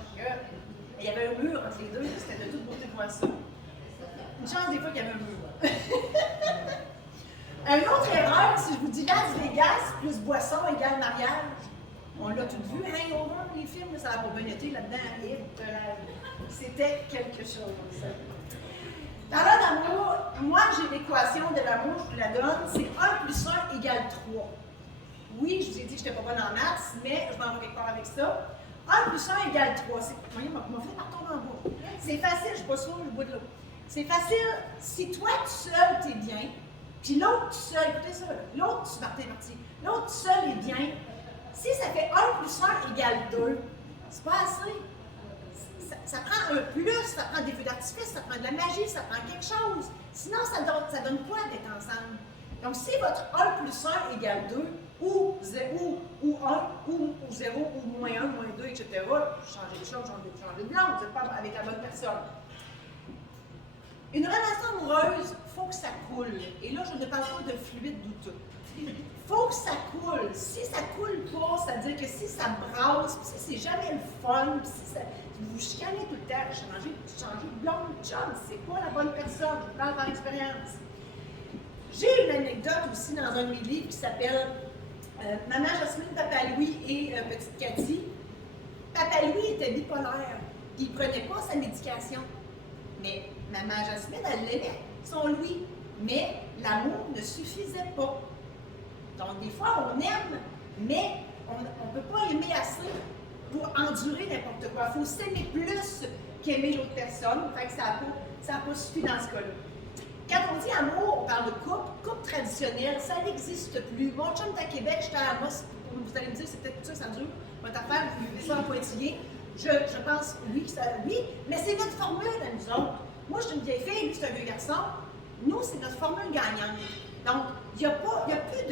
Il y avait un mur entre les deux, c'était de toute beauté de voir ça. Une chance des fois qu'il y avait un mur. Une autre erreur, si je vous dis Las Vegas plus boisson égale mariage, on l'a tout vu, Hangover, les films, ça a pas bien été là-dedans, c'était quelque chose. Dans l'amour, moi j'ai l'équation de l'amour, je vous la donne, c'est 1 plus 1 égale 3. Oui, je vous ai dit que je n'étais pas bonne en maths, mais je m'en vais quelque part avec ça. 1 plus 1 égale 3. Voyez, mon fait par tomber en bas. C'est facile, je ne suis pas sûre, je bois de l'eau. C'est facile, si toi tout seul, tu es bien, puis l'autre tout seul, écoutez ça, l'autre tout seul est bien. Si ça fait 1 plus 1 égale 2, c'est pas assez. Ça prend un plus, ça prend des feux d'artifice, ça prend de la magie, ça prend quelque chose. Sinon, ça donne quoi d'être ensemble? Donc, si votre 1 plus 1 égale 2, ou 0, ou 1, ou 0, ou moins 1, moins 2, etc., changez les choses, changez de langue, vous n'êtes pas avec la bonne personne. Une relation amoureuse, il faut que ça coule. Et là, je ne parle pas de fluide douteux. Il faut que ça coule. Si ça coule pas, c'est-à-dire que si ça brasse, si c'est jamais le fun, si ça, vous chicanez tout le temps, changer de blonde, chum, c'est pas la bonne personne, je vous parle par expérience. J'ai une anecdote aussi dans un de mes livres qui s'appelle Maman Jasmine, Papa Louis et Petite Cathy. Papa Louis était bipolaire, il ne prenait pas sa médication. Mais Maman Jasmine, elle l'aimait, son Louis. Mais l'amour ne suffisait pas. Donc, des fois, on aime, mais on ne peut pas aimer assez pour endurer n'importe quoi. Il faut s'aimer plus qu'aimer l'autre personne. Fait que ça n'a pas suffi dans ce cas-là. Quand on dit amour, on parle de couple traditionnel, ça n'existe plus. Mon chum est à Québec, j'étais à Amos, vous allez me dire, c'est peut-être tout ça, ça dure, votre affaire, vous vivez ça en pointillé. Je pense, oui, mais c'est notre formule à nous autres. Moi, je suis une vieille fille, lui, c'est un vieux garçon. Nous, c'est notre formule gagnante. Donc, il n'y a plus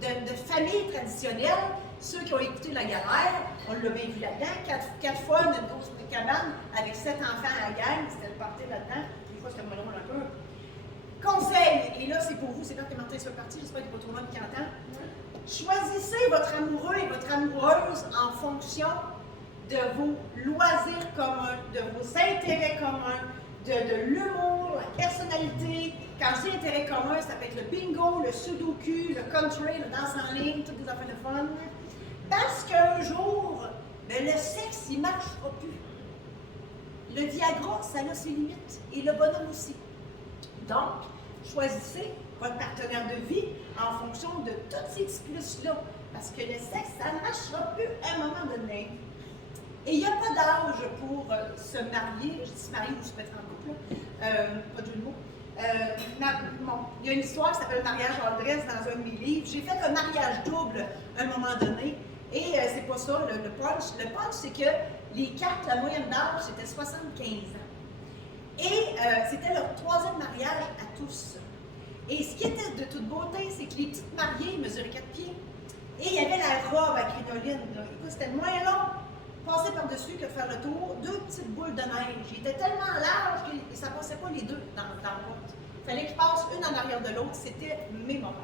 de famille traditionnelle. ceux qui ont écouté La Galère, on l'a bien vu là-dedans, 4 fois une grosse cabane avec 7 enfants à la gang, c'était le party là-dedans. Des fois, c'était moins drôle un peu. Conseil, et là, c'est pour vous, c'est quand que Martin soit parti, j'espère qu'il n'y a pas trop loin de 40 ans. Choisissez votre amoureux et votre amoureuse en fonction de vos loisirs communs, de vos intérêts communs, de l'humour, la personnalité. Quand je dis intérêts communs, ça peut être le bingo, le sudoku, le country, le danse en ligne, toutes des affaires de fun. Parce qu'un jour, ben, le sexe, il ne marchera plus. Le Viagra, ça a ses limites. Et le bonhomme aussi. Donc, choisissez votre partenaire de vie en fonction de tous ces petits plus-là. Parce que le sexe, ça ne marchera plus à un moment donné. Et il n'y a pas d'âge pour se marier. Je dis se marier ou se mettre en couple, pas de jeu de mots. Il y a une histoire qui s'appelle Mariage Aldresse dans un de mes livres. J'ai fait un mariage double à un moment donné. Et c'est pas ça, le punch. Le punch, c'est que les cartes, la moyenne d'âge, c'était 75 ans. Et c'était leur 3e mariage à tous. Et ce qui était de toute beauté, c'est que les petites mariées mesuraient 4 pieds. Et il y avait la robe à crinoline. Écoute, c'était moins long, passer par-dessus que de faire le tour. 2 petites boules de neige. Il était tellement large que ça ne passait pas les deux dans la route. Il fallait qu'ils passent une en arrière de l'autre. C'était mémorable.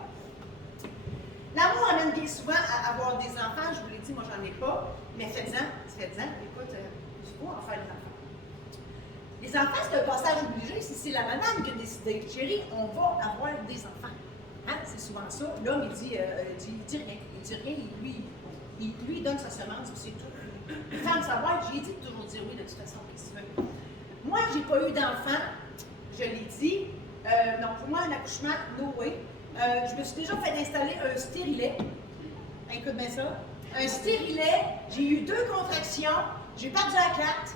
L'amour amène bien souvent à avoir des enfants. Je vous l'ai dit, moi, j'en ai pas. Mais faites-en. Écoute, il faut en faire des enfants. Les enfants, c'est un passage obligé. Si c'est la madame qui a décidé, chérie, on va avoir des enfants. Hein? C'est souvent ça. L'homme, il dit rien. Il dit rien. Il donne sa semence, c'est tout. Les femmes, savoir, j'ai dit de toujours dire oui de toute façon, qu'est-ce que tu veux. Moi, j'ai pas eu d'enfant. Je l'ai dit. Non, pour moi, un accouchement, no way. Je me suis déjà fait installer un stérilet. Écoute bien ça. Un stérilet. J'ai eu 2 contractions. J'ai perdu la carte.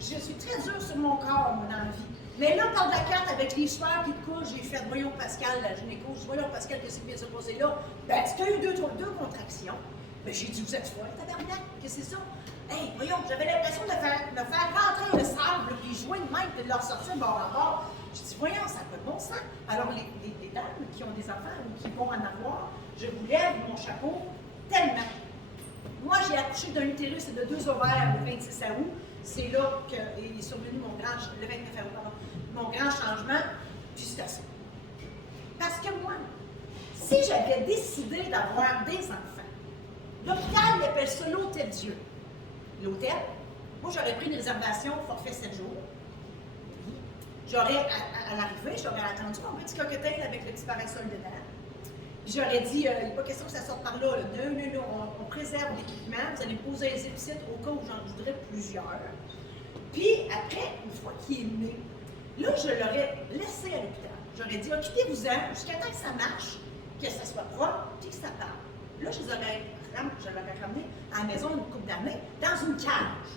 Je suis très dure sur mon corps, moi, dans la vie. Mais là, par la carte, avec les sueurs qui te couchent, j'ai fait, voyons Pascal, la gynéco, je dis, voyons Pascal, qu'est-ce qui vient de se passer là? Ben, si tu as eu 2 contractions, ben, j'ai dit, vous êtes folle, tabarnak, qu'est-ce que c'est ça? Hey, voyons, j'avais l'impression de faire rentrer le sable, puis jouer de même, puis de leur sortir bord à bord. J'ai dit, voyons, ça n'a pas de bon sens. Alors, les dames qui ont des enfants ou qui vont en avoir, je vous lève mon chapeau tellement. Moi, j'ai accouché d'un utérus et de 2 ovaires le 26 août. C'est là qu'est survenu le 29 août, pardon, mon grand changement, puis c'était ça. Parce que moi, si j'avais décidé d'avoir des enfants, l'hôpital, il appelle ça l'Hôtel Dieu. L'hôtel, moi, j'aurais pris une réservation forfait 7 jours. J'aurais, à l'arrivée, j'aurais attendu mon petit cocktail avec le petit parasol dedans. Puis j'aurais dit, il n'est pas question que ça sorte par là. Non, on préserve l'équipement. Vous allez me poser les épicettes au cas où j'en voudrais plusieurs. Puis après, une fois qu'il est né, là, je l'aurais laissé à l'hôpital. J'aurais dit, occupez-vous-en jusqu'à temps que ça marche, que ça soit propre, puis que ça parte. Là, je l'aurais ramené à la maison une couple d'années, dans une cage.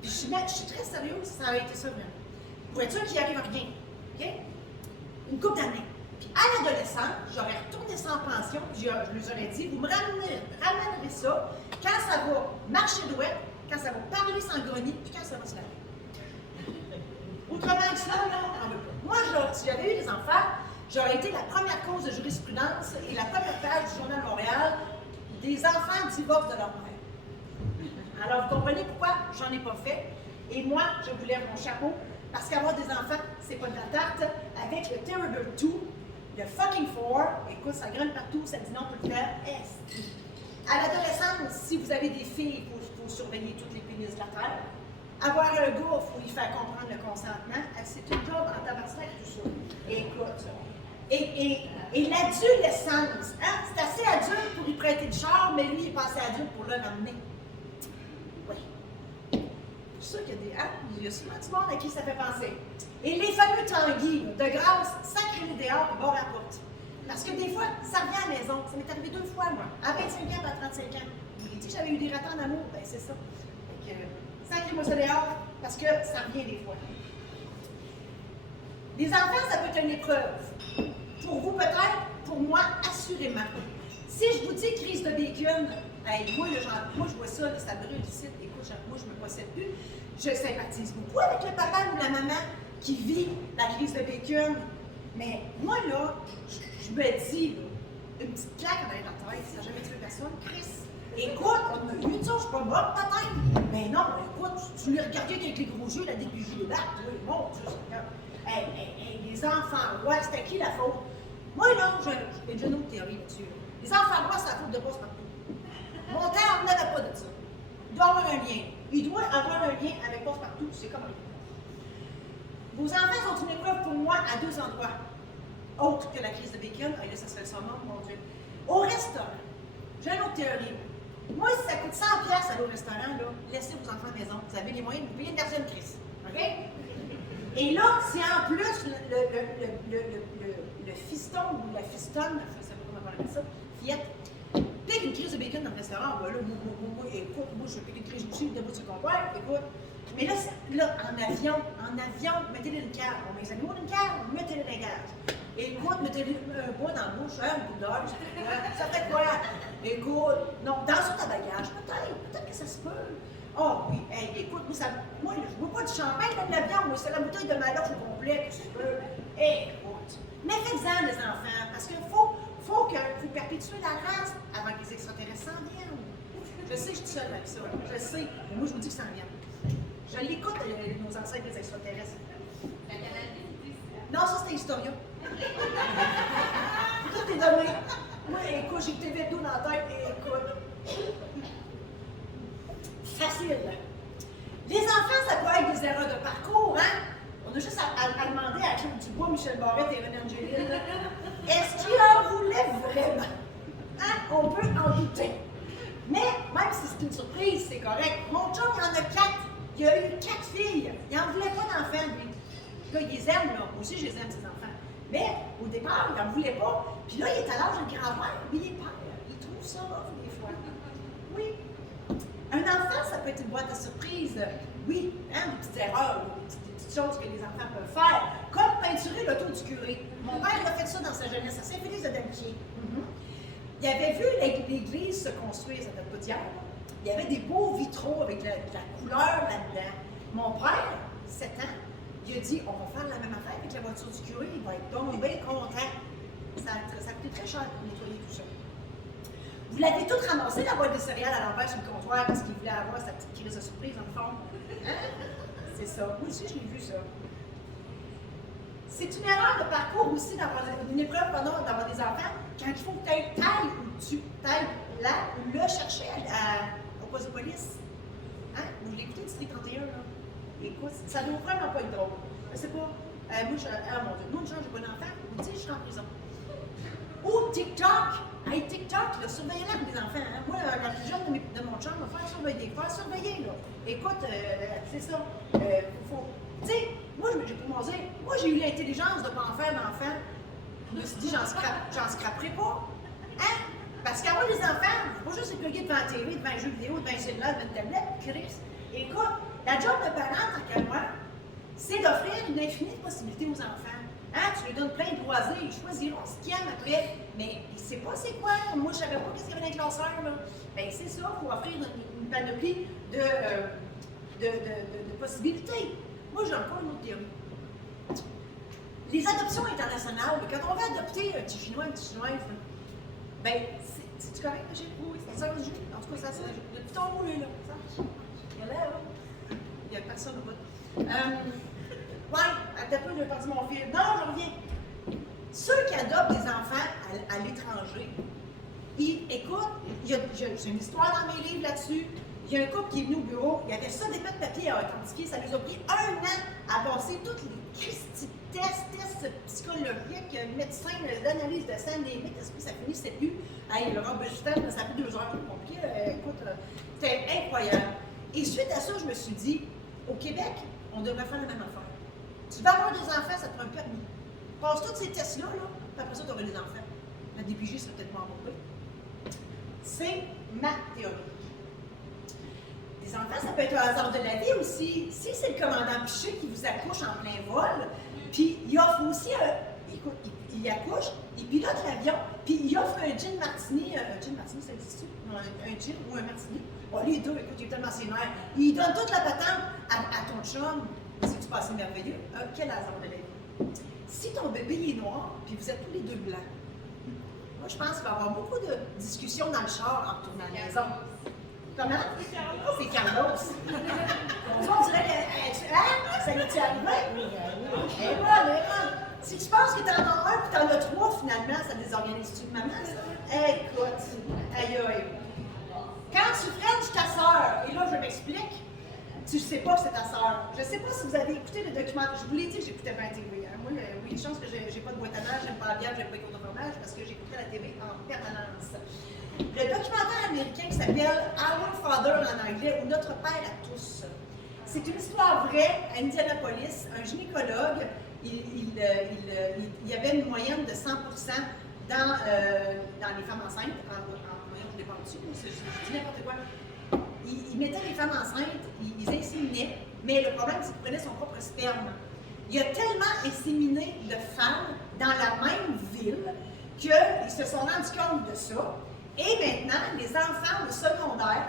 Puis je suis très sérieuse, ça aurait été ça vraiment. Pour être sûr qu'il n'y arrive rien. OK? Une couple d'années. Puis à l'adolescence, j'aurais retourné ça en pension, puis je leur aurais dit, vous me ramènerez ça quand ça va marcher douette, quand ça va parler sans grogner, puis quand ça va se laver. Autrement que ça, non, on ne veut pas. Moi, si j'avais eu des enfants, j'aurais été la première cause de jurisprudence et la première page du Journal de Montréal, des enfants divorcent de leur mère. Alors, vous comprenez pourquoi j'en ai pas fait. Et moi, je vous lève mon chapeau, parce qu'avoir des enfants, c'est pas de la tarte. Avec le Terrible 2, le fucking 4, écoute, ça gronne partout, ça dit non, on peut le faire. À l'adolescence, si vous avez des filles, il faut surveiller toutes les pénis de la terre. Avoir un gars, il faut lui faire comprendre le consentement. C'est une job en tabac-snack, tout ça. Écoute, et l'adolescence, hein, c'est assez adulte pour lui prêter le char, mais lui, il est pas assez adulte pour le ramener. Oui. Je suis sûre qu'il y a des. Hein, il y a souvent du monde à qui ça fait penser. Et les fameux tanguis, de grâce, sacrez-les dehors et bord à la porte. Parce que des fois, ça revient à la maison. Ça m'est arrivé 2 fois, moi, à 25 ans et à 35 ans. Je vous ai dit que j'avais eu des ratons d'amour, ben c'est ça. Donc, sacrez-moi ça dehors, parce que ça revient des fois. Les enfants, ça peut être une épreuve. Pour vous, peut-être, pour moi, assurément. Si je vous dis crise de bacon, hey, moi, je vois ça, là, ça brûle ici. Écoute, moi, je ne me possède plus. Je sympathise beaucoup avec le papa ou la maman qui vit la crise de bacon. Mais moi, là, je me dis, là, une petite claque en arrière de la tête, ça n'a jamais tué personne. Chris, Écoute, on a eu de ça, je suis pas morte peut-être. Mais non, écoute, tu les regardais avec les gros yeux, la dépugée des bacs, mon Dieu Seigneur. Les enfants rois, c'était qui la faute? Moi, là, j'ai déjà une autre théorie là-dessus. Les enfants rois, c'est la faute de Passe-Partout. Mon temps, on n'avait pas de ça. Il doit avoir un lien. Il doit avoir un lien avec Passe-Partout, c'est comme un. Vos enfants sont une épreuve pour moi à 2 endroits. Autre que la crise de bacon, là, ça serait le summum, mon Dieu. Au restaurant. J'ai une autre théorie. Moi, si ça coûte 100$ aller au restaurant, là, laissez vos enfants à la maison. Vous avez les moyens de vous payer une personne crise. OK? Et là, si en plus le fiston ou la fistonne, je ne sais pas comment on appelle ça, fillette, pique une crise de bacon dans le restaurant, ben là, écoute, moi, je pique une crise aussi debout sur le comptoir, écoute. Mais là, en avion, mettez-les une cage. On met les animaux dans une cage, mettez-les dans la cage. Écoute, mettez-les un bois dans la bouche, un bout d'or, ça fait quoi? Écoute, non, dans ta bagage, peut-être que ça se peut. Oh oui, hey, écoute, moi, je ne bois pas du champagne dans l'avion, moi, c'est la bouteille de Maloche au complet, que tu peux. Écoute, mais faites-en, les enfants, parce qu'il faut perpétuer la race avant que les extraterrestres s'en viennent. Je sais, je suis seule avec ça, je sais, mais moi, je vous dis que ça en vient. Je l'écoute, nos ancêtres des extraterrestres. La canadie, non, ça, c'était Historia. Tout est donné. Moi, écoute, j'ai TV2 dans la tête, et écoute. Facile. Les enfants, ça peut être des erreurs de parcours, hein? On a juste à demander à Claude Dubois, Michel Barrette et René Angélil. Est-ce qu'ils en voulaient vraiment? Hein? On peut en douter. Mais, même si c'est une surprise, c'est correct. Mon chum, il en a 4. Il a eu 4 filles. Il n'en voulait pas d'enfants, lui. Là, il les aime, là. Moi aussi, je les aime, ces enfants. Mais, au départ, il n'en voulait pas. Puis là, il est à l'âge de grand-père, mais il est père. Il trouve ça rough, des fois. Oui. Un enfant, ça peut être une boîte à surprise. Oui, hein, des petites erreurs, des petites choses que les enfants peuvent faire. Comme peinturer l'auto du curé. Mon père a fait ça dans sa jeunesse, à Saint-Félix de Dampier. Il avait vu l'église se construire, ça date pas d'hier. Il y avait des beaux vitraux avec de la couleur là-dedans. Mon père, 7 ans, il a dit, on va faire la même affaire avec la voiture du curé, il va être donc bien content. Ça a coûté très cher pour nettoyer tout ça. Vous l'avez tout ramassé, la boîte de céréales à l'envers sur le comptoir parce qu'il voulait avoir sa petite crise de surprise dans le fond. Hein? C'est ça. Moi aussi, je l'ai vu ça. C'est une erreur de parcours aussi d'avoir une épreuve, d'avoir des enfants quand il faut que tu ailles où tu ailles là ou le chercher au poste de police. Hein? Moi, je l'ai écouté, District 31, là. Écoute, ça ne doit vraiment pas être drôle. Je sais pas. Moi, mon Dieu, moi, j'ai pas d'enfant. Vous dites, je suis en prison. Ou TikTok. Hey, TikTok, là, surveillez-la avec des enfants. Hein? Moi, la plus jeune de mon chum va faire surveiller, là. Écoute, c'est ça. Tu sais, moi, j'ai pour mon dire, moi, j'ai eu l'intelligence de ne pas en faire d'enfant. Je me suis dit, j'en scraperai pas. Hein? Parce qu'avoir des enfants, il faut pas juste se plugger devant la TV, devant un jeu vidéo, devant un cellulaire, devant une tablette, Chris. Écoute, la job de parent, tant qu'à moi, c'est d'offrir une infinie de possibilités aux enfants. Hein? Tu lui donnes plein de loisirs, ils choisiront ce qu'ils aiment après, mais il ne sait pas c'est quoi. Moi, je ne savais pas qu'est-ce qu'il y avait dans les classeurs, là. Bien, c'est ça, il faut offrir une panoplie de possibilités. Moi, j'ai encore une autre théorie. Les adoptions internationales, quand on va adopter un petit Chinois, une petite Chinoise, bien, c'est-tu correct, Brigitte? Oui, c'est ça, Julie. En tout cas, ça, le petit ton roulé, là. Ça, il y a l'air, là. Il n'y a personne au bout. Ouais, attends peu, j'ai perdu mon fil. Non, je reviens. Ceux qui adoptent des enfants à l'étranger, écoute, j'ai une histoire dans mes livres là-dessus. Il y a un couple qui est venu au bureau, il y avait ça des papiers de papier à authentifier, ça nous a pris 1 an à passer tous les tests psychologiques, médecins, l'analyse de sang, des mythes, est-ce que ça finissait plus? Hey, le Robustan, ça a pris 2 heures, c'est compliqué. Écoute, c'était incroyable. Et suite à ça, je me suis dit, au Québec, on devrait faire la même affaire. Tu vas avoir des enfants, ça te prend un permis. Passe tous ces tests-là, là, puis après ça, tu auras des enfants. La DPJ serait peut-être moins embourbée. C'est ma théorie. Les enfants, ça peut être un hasard de la vie aussi. Si c'est le commandant Piché qui vous accouche en plein vol, puis il offre aussi écoute, il accouche, il pilote l'avion, puis il offre un gin martini. Un gin martini, ça existe-tu? Un gin ou un martini? Bon, les deux, écoute, il est tellement sénère. Il donne toute la patente à ton chum. C'est-tu passé merveilleux? Quel hasard de la vie. Si ton bébé est noir, puis vous êtes tous les deux blancs, moi, je pense qu'il va y avoir beaucoup de discussions dans le char en retournant à la maison. Comment? C'est Carlos. On dirait que. Hein? Ça lui est arrivé? Elle est bonne. Si tu penses que t'en as un puis t'en as trois, finalement, ça désorganise-tu de maman, ça? Écoute, aïe. Quand tu frenches ta sœur, et là, je m'explique, tu sais pas que c'est ta sœur. Je sais pas si vous avez écouté le documentaire. Je vous l'ai dit que j'écoutais pas la TV. Hein. Moi, oui, une chance que j'ai pas de boîte à neige, j'aime pas la bière, j'aime pas les cours de fromage, parce que j'écoutais la TV en permanence. Le documentaire américain qui s'appelle Our Father en anglais, ou Notre Père à tous. C'est une histoire vraie à Indianapolis. Un gynécologue, il y avait une moyenne de 100% dans les femmes enceintes. Je ne l'ai pas dessus, je dis n'importe quoi. Il mettait les femmes enceintes, ils inséminaient, mais le problème, c'est qu'ils prenaient son propre sperme. Il a tellement inséminé de femmes dans la même ville qu'ils se sont rendus compte de ça. Et maintenant, les enfants de secondaire,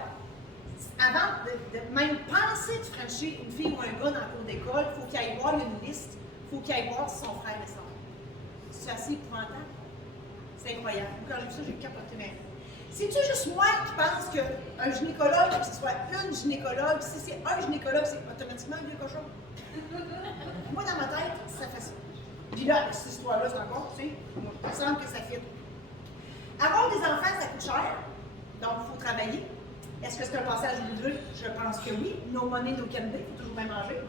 avant de même penser de frencher une fille ou un gars dans le cours d'école, il faut qu'il aille voir une liste, il faut qu'il aille voir si son frère est son. C'est assez épouvantable. C'est incroyable. Quand j'ai vu ça, j'ai capoté ma vie. C'est-tu juste moi qui pense qu'un gynécologue, que ce soit une gynécologue, si c'est un gynécologue, c'est automatiquement un vieux cochon? Moi, dans ma tête, ça fait ça. Puis là, cette histoire-là, c'est encore, tu sais, il me semble que ça fit. Avoir des enfants, ça coûte cher, donc il faut travailler. Est-ce que c'est un passage obligé? Je pense que oui. No money, no can be, il faut toujours bien manger.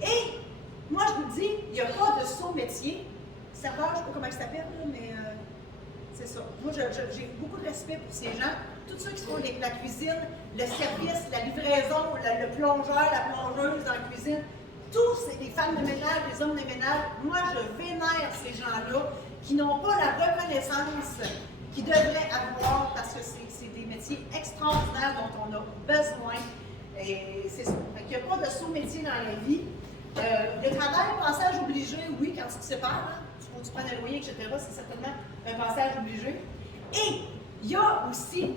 Et moi, je vous dis, il n'y a pas de saut métier. Serveur, je ne sais pas comment il s'appelle, mais c'est ça. Moi, j'ai beaucoup de respect pour ces gens. Tous ceux qui font la cuisine, le service, la livraison, le plongeur, la plongeuse dans la cuisine, tous les femmes de ménage, les hommes de ménage, moi, je vénère ces gens-là qui n'ont pas la reconnaissance qu'ils devraient avoir parce que c'est des métiers extraordinaires dont on a besoin. Et c'est ça. Il n'y a pas de sous-métier dans la vie. Le travail, passage obligé, oui, quand tu te sépares, hein, faut que tu prennes un loyer, etc., c'est certainement un passage obligé. Et il y a aussi,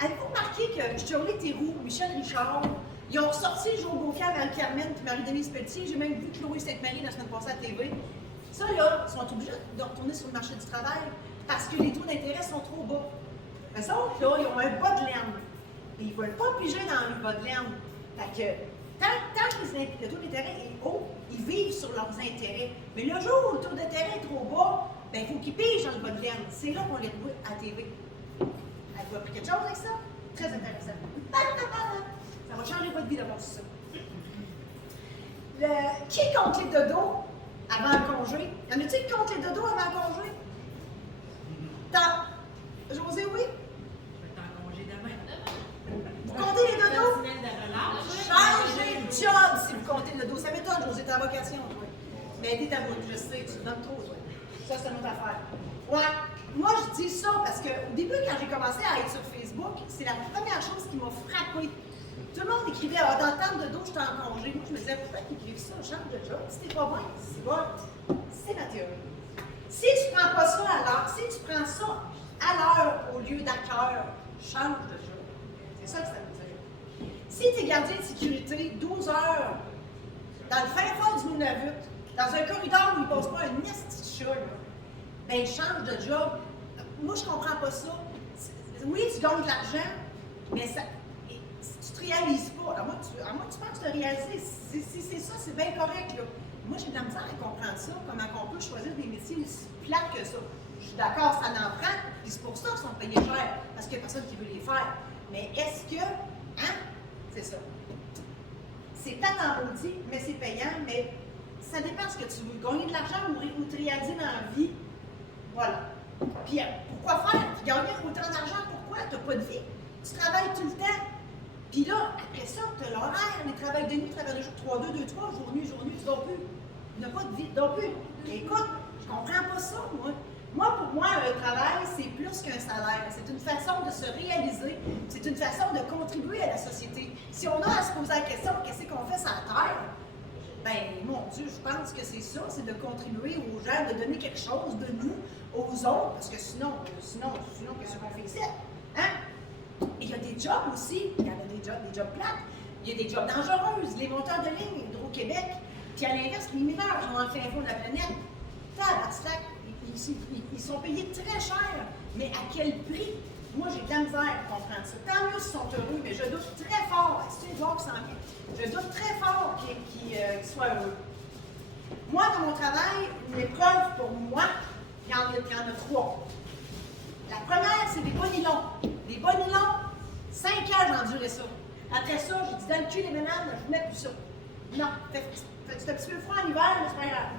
avez-vous remarqué que Shirley Theroux, Michel Richard, ils ont ressorti Joe Beauchamp, Marie-Carmen et Marie-Denise Pelletier. J'ai même vu Chloé Sainte-Marie la semaine passée à la TV. Ça, là, ils sont obligés de retourner sur le marché du travail parce que les taux d'intérêt sont trop bas. Eux autres, là, ils ont un bas de laine. Et ils ne veulent pas piger dans le bas de laine. Fait que, tant que le taux d'intérêt est haut, ils vivent sur leurs intérêts. Mais le jour où le taux d'intérêt est trop bas, ben, il faut qu'ils pigent dans le bas de laine. C'est là qu'on les voit à la TV. Avez-vous appris quelque chose avec ça? Très intéressant. Ça va changer votre vie d'avoir ça. Qui compte les dodos avant le congé? Y en a-t-il qui compte les dodos avant le congé? José, oui? Je vais t'en congé demain. Vous comptez les dodos? Une semaine de relâche. Changez de job si vous comptez le dos. Ça m'étonne, José, t'es en vocation, toi. Mais t'es ta bout, je sais, tu donnes trop, toi. Ça, c'est une autre affaire. Ouais, moi, je dis ça parce qu'au début, quand j'ai commencé à être sur Facebook, c'est la première chose qui m'a frappée. Tout le monde écrivait, dans le temps de dos, j'étais en congé. Moi, je me disais, pourquoi ils écrivent ça, change de job? Si t'es pas bien, c'est bon. C'est ma théorie. Si tu prends pas ça à l'heure, si tu prends ça à l'heure au lieu d'à cœur, change de job. C'est ça que ça veut dire. Si tu es gardien de sécurité 12 heures dans le fin fond du Nunavut, dans un corridor où il ne passe pas un esti de chat, ben change de job. Moi, je comprends pas ça. Oui, tu gagnes de l'argent, mais ça, tu te réalises pas. À moins que tu penses te réaliser. Si c'est ça, c'est bien correct. Là. Moi, j'ai de la misère à comprendre ça, comment on peut choisir des métiers aussi plates que ça. Je suis d'accord, ça en prend, puis c'est pour ça qu'ils sont payés cher, parce qu'il n'y a personne qui veut les faire. Mais est-ce que, hein, c'est ça. C'est plate en maudit, mais c'est payant, mais ça dépend de ce que tu veux. Gagner de l'argent ou te réaliser dans la vie, voilà. Puis pourquoi faire? Puis gagner autant d'argent, pourquoi? Tu n'as pas de vie. Tu travailles tout le temps. Puis là, après ça, tu as l'horaire, les travails de nuit, travail de jour, 3-2, 2-3, journée, tu dors plus. Tu n'as pas de vie, tu dors plus. Écoute, je comprends pas ça, moi. Pour moi, un travail, c'est plus qu'un salaire. C'est une façon de se réaliser. C'est une façon de contribuer à la société. Si on a à se poser la question, qu'est-ce qu'on fait sur la Terre? Ben, mon Dieu, je pense que c'est ça, c'est de contribuer aux gens, de donner quelque chose de nous aux autres, parce que sinon qu'est-ce qu'on fait ici? Hein? Et il y a des jobs aussi, il y en a des jobs plates, il y a des jobs dangereuses, les monteurs de ligne, Hydro-Québec, puis à l'inverse, les mineurs sont dans le fin fond de la planète. Tabarnak, ils sont payés très cher, mais à quel prix? Moi, j'ai de la misère à comprendre ça. Tant mieux s'ils sont heureux, mais je doute très fort, c'est une voix qui s'en vient, je doute très fort qu'ils soient heureux. Moi, dans mon travail, une épreuve pour moi, il y en a trois. La première, c'est les bonilons. Les bonilons, 5 ans, j'ai enduré ça. Après ça, j'ai dit, dans le cul des ménages, je ne vous mets plus ça. Non, c'est un petit peu froid en hiver, mais c'est pas grave.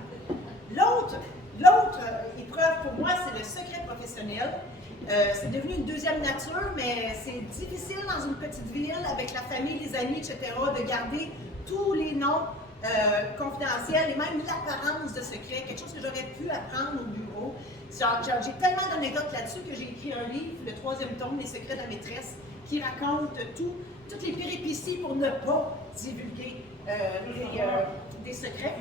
L'autre épreuve pour moi, c'est le secret professionnel. C'est devenu une deuxième nature, mais c'est difficile dans une petite ville, avec la famille, les amis, etc., de garder tous les noms confidentiels et même l'apparence de secret, quelque chose que j'aurais pu apprendre au bureau. J'ai tellement d'anecdotes là-dessus que j'ai écrit un livre, le 3e tome, Les secrets de la maîtresse, qui raconte toutes les péripéties pour ne pas divulguer des secrets.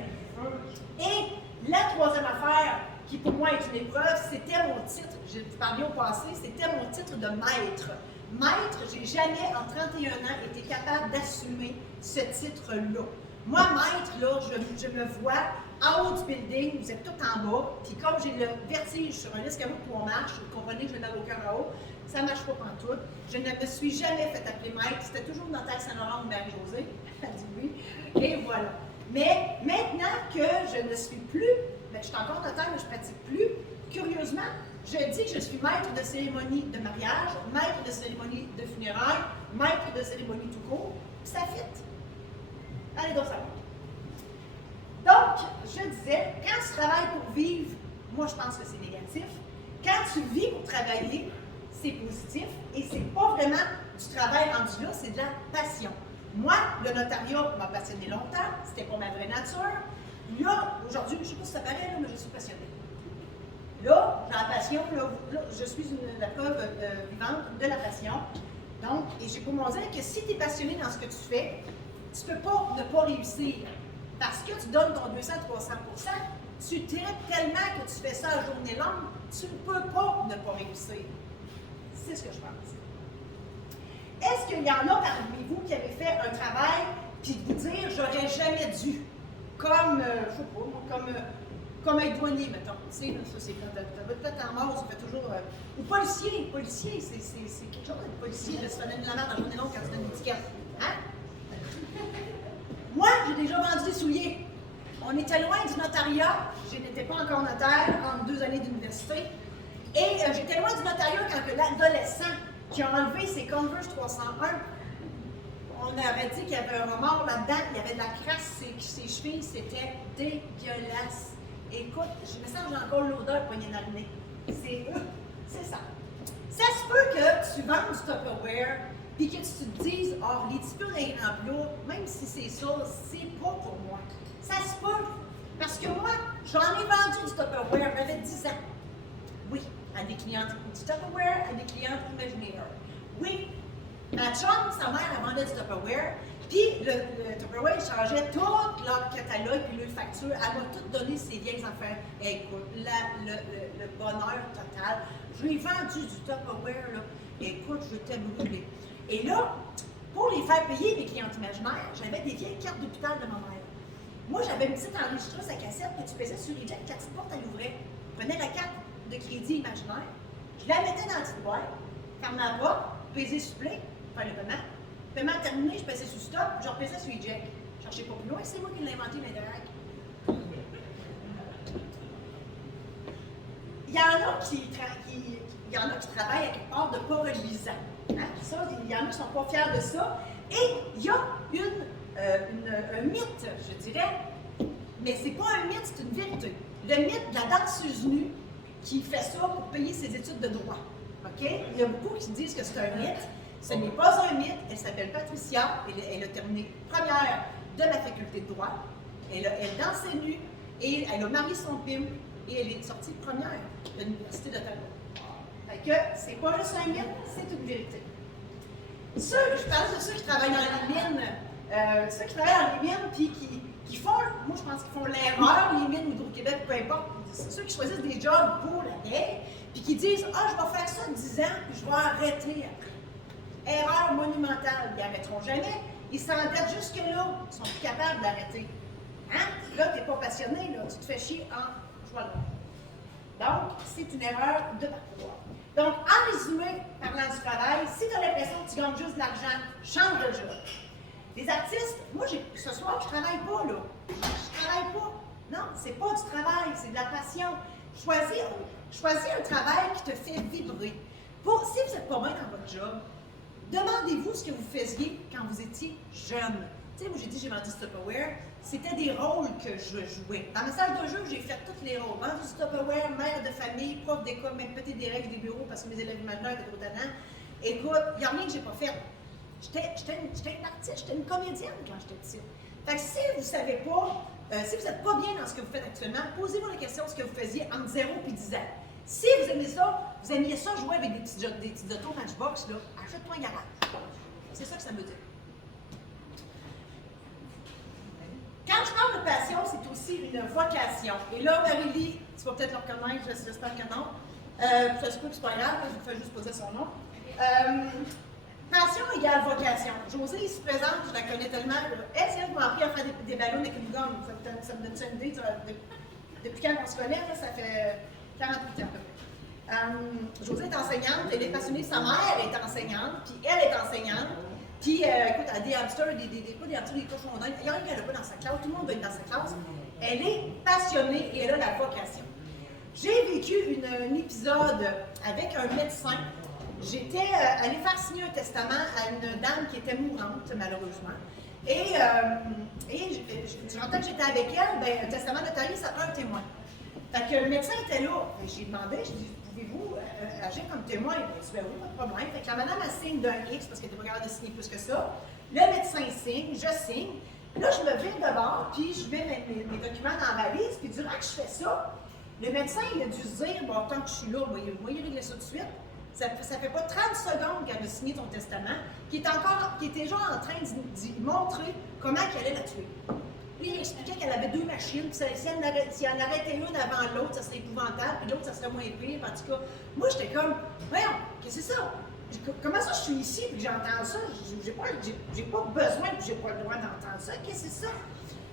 Et la troisième affaire, qui pour moi est une épreuve, c'était mon titre, je parlais au passé, c'était mon titre de maître. Maître, j'ai jamais en 31 ans été capable d'assumer ce titre-là. Moi, maître, là, je me vois en haut du building, vous êtes tout en bas, puis comme j'ai le vertige sur un escabeau pour on marche, vous comprenez que je n'ai au cœur en haut, ça ne marche pas pantoute. Je ne me suis jamais fait appeler maître, c'était toujours Nathalie Saint-Laurent ou Marie-Josée, elle dit oui, et voilà. Mais maintenant que je ne suis plus, je suis encore notaire, mais je ne pratique plus, curieusement, je dis que je suis maître de cérémonie de mariage, maître de cérémonie de funérailles, maître de cérémonie tout court, puis ça fit. Allez donc savoir. Donc, je disais, quand tu travailles pour vivre, moi je pense que c'est négatif. Quand tu vis pour travailler, c'est positif et c'est pas vraiment du travail rendu là, c'est de la passion. Moi, le notariat m'a passionné longtemps, c'était pas ma vraie nature. Là, aujourd'hui, je ne sais pas si ça paraît, là, mais je suis passionnée. Là, j'ai la passion, là, je suis la preuve vivante de la passion. Donc, et j'ai pour moi dire que si tu es passionné dans ce que tu fais, tu ne peux pas ne pas réussir. Parce que tu donnes ton 200-300%, tu tripes tellement que tu fais ça à journée longue, tu ne peux pas ne pas réussir. C'est ce que je pense. Est-ce qu'il y en a parmi vous qui avez fait un travail puis de vous dire j'aurais jamais dû, comme, je sais pas, comme être douanier, mettons. Tu sais, ça c'est quand votre tête en mort, ça fait toujours. Ou policier, c'est quelque chose de policier, là, ça donne de la merde en journée longue quand tu donnes une étiquette. Hein? Moi, j'ai déjà vendu des souliers. On était loin du notariat. Je n'étais pas encore notaire en 2 années d'université. Et j'étais loin du notariat quand l'adolescent qui a enlevé ses Converse 301, on avait dit qu'il y avait un remords là-dedans, il y avait de la crasse, ses chevilles, c'était dégueulasse. Écoute, je me sens que j'ai encore l'odeur poignée dans le nez. C'est ça. Ça se peut que tu vendes du Tupperware puis que tu te dises, oh, les petits peu d'ingrédients, même si c'est ça, c'est pas pour moi. Ça se peut. Parce que moi, j'en ai vendu du Tupperware, j'avais 10 ans. Oui, à des clientes du Tupperware, à des clientes imaginaires. Oui, ma chum, sa mère, elle vendait du Tupperware, puis le Tupperware, il changeait tout leur catalogue puis leur facture. Elle m'a tout donné ses vieilles affaires. Et écoute, le bonheur total. Je lui ai vendu du Tupperware, là. Écoute, je t'ai brûlé. Et là, pour les faire payer mes clientes imaginaires, j'avais des vieilles cartes d'hôpital de ma mère. Moi, j'avais une petite enregistreuse à cassette que tu pesais sur les jacks, la petite porte, elle ouvrait. Je prenais la carte de crédit imaginaire, je la mettais dans la petite boîte, ferme la porte, pesais sur play, faire le paiement. Paiement terminé, je pesais sur stop, je repesais sur les jacks. Je cherchais pas plus loin, c'est moi qui l'ai inventé, l'Interac. Il y en a qui travaillent à quelque part de pas reluisant. Hein? Ça, il y en a qui ne sont pas fiers de ça. Et il y a un mythe, je dirais, mais c'est pas un mythe, c'est une vérité. Le mythe de la danseuse nue qui fait ça pour payer ses études de droit. OK? Il y a beaucoup qui disent que c'est un mythe. Ce n'est pas un mythe. Elle s'appelle Patricia. Elle a terminé première de la faculté de droit. Elle dansait nue et elle a marié son pimp et elle est sortie première de l'Université d'Ottawa. Fait que c'est pas juste un mythe, c'est une vérité. Je parle de ceux qui travaillent dans les mines, ceux qui travaillent dans les mines puis qui font, moi je pense qu'ils font l'erreur, les mines Hydro-Québec, peu importe, ceux qui choisissent des jobs pour la paix, puis qui disent « Ah, je vais faire ça 10 ans, puis je vais arrêter après. » Erreur monumentale, ils n'arrêteront jamais, ils s'entêtent jusque-là, ils sont plus capables d'arrêter. Hein? Là, tu n'es pas passionné, là, tu te fais chier en jouant. Donc, c'est une erreur de parcours. Donc, en résumé, parlant du travail, si tu as l'impression que tu gagnes juste de l'argent, change de job. Les artistes, moi, ce soir, je ne travaille pas, là. Je travaille pas. Non, c'est pas du travail, c'est de la passion. Choisis un travail qui te fait vibrer. Si vous n'êtes pas bien dans votre job, demandez-vous ce que vous faisiez quand vous étiez jeune. Tu sais, moi, j'ai dit, j'ai vendu du Tupperware. C'était des rôles que je jouais. Dans ma salle de jeu, j'ai fait tous les rôles. Vendu du Tupperware, mère de famille, prof d'école, même petit des règles des bureaux parce que mes élèves imaginaires étaient trop tannants. Écoute, il n'y a rien que j'ai pas fait. J'étais une artiste, j'étais une comédienne quand j'étais petite. Fait que si vous ne savez pas, si vous n'êtes pas bien dans ce que vous faites actuellement, posez-vous la question de ce que vous faisiez entre 0 et 10 ans. Si vous aimez ça, vous aimiez ça jouer avec des petits autos Matchbox, là, achète-toi un garage. C'est ça que ça veut dire. Quand je parle de passion, c'est aussi une vocation. Et là, Marie-Lie, tu vas peut-être le reconnaître, j'espère que non. Ça se peut que c'est pas grave, je vous fais juste poser son nom. Passion égale vocation. Josée se présente, je la connais tellement. Elle, c'est elle qui m'a appris à faire des ballons avec une gomme. Ça me donne une idée. Depuis quand on se connaît, là, ça fait 48 ans à peu près. Josée est enseignante, elle est passionnée. Sa mère est enseignante, puis elle est enseignante. Puis, écoute, elle a des hamsters, des cochons d'Inde. Il y en a qui n'est pas dans sa classe, tout le monde doit être dans sa classe. Elle est passionnée et elle a la vocation. J'ai vécu un épisode avec un médecin. J'étais allée faire signer un testament à une dame qui était mourante, malheureusement. Et durant le temps que j'étais avec elle, un testament notarié, ça prend un témoin. Fait que le médecin était là. J'ai demandé, je dis, pouvez-vous agir comme témoin? Il m'a dit, ben oui, pas de problème. Fait que la madame, elle signe d'un X parce qu'elle n'était pas capable de signer plus que ça. Le médecin signe, je signe. Là, je me vire de bord, puis je mets mes documents dans la valise, puis durant que je fais ça, le médecin, il a dû se dire, bon, tant que je suis là, moi, il régler ça tout de suite. Ça fait pas 30 secondes qu'elle a signé ton testament, qui était genre en train d'y montrer comment elle allait la tuer. Puis il expliquait qu'elle avait 2 machines, puis si elle en arrêtait une avant l'autre, ça serait épouvantable, puis l'autre, ça serait moins pire. En tout cas, moi, j'étais comme, voyons, qu'est-ce que c'est ça? Comment ça, je suis ici, puis que j'entends ça? J'ai pas besoin, puis j'ai pas le droit d'entendre ça. Qu'est-ce que c'est ça?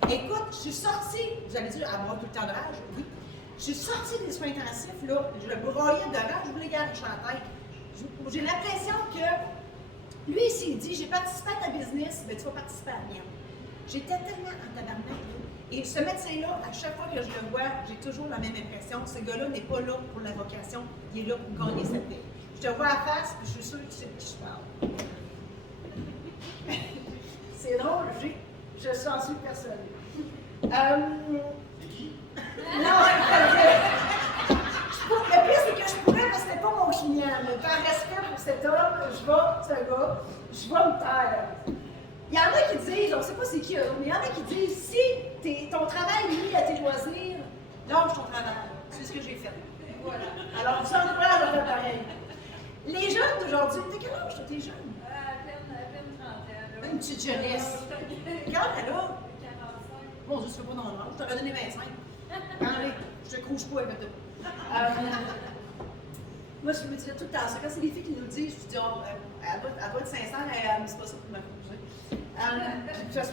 Écoute, je suis sortie, vous allez dire, à moi, tout le temps de rage, oui. Je suis sortie des soins intensifs, là, je le broyais de rage, je voulais garder la tête. J'ai l'impression que lui, s'il dit, j'ai participé à ta business, ben tu vas participer à la mienne. J'étais tellement en tabarnak. Et ce médecin-là, à chaque fois que je le vois, j'ai toujours la même impression. Ce gars-là n'est pas là pour la vocation, il est là pour gagner sa paix. Je te vois à la face, puis je suis sûre que tu sais de qui je parle. C'est drôle, je suis en suis persuadée. C'est qui? Non, le pire, c'est que je pourrais, parce que c'était pas mon client, mais par respect pour cet homme, je vais me taire. Il y en a qui disent, on ne sait pas c'est qui eux, mais il y en a qui disent, si ton travail est lié à tes loisirs, lâche ton travail. C'est ce que j'ai fait. Voilà. Alors, vous encourage à faire pareil. Les jeunes d'aujourd'hui, t'as quel âge, toi, t'es jeune? À peine 30 ans. Une petite jeunesse. Quel âge elle a? 45. Bon, je ne sais pas dans l'âge, je t'aurais donné 25. Allez, je te couche pas avec toi. Moi, je me disais tout le temps ça. Quand c'est les filles qui nous le disent, je dis, oh, elle doit être sincère, elle ne dit pas ça pour m'accuser.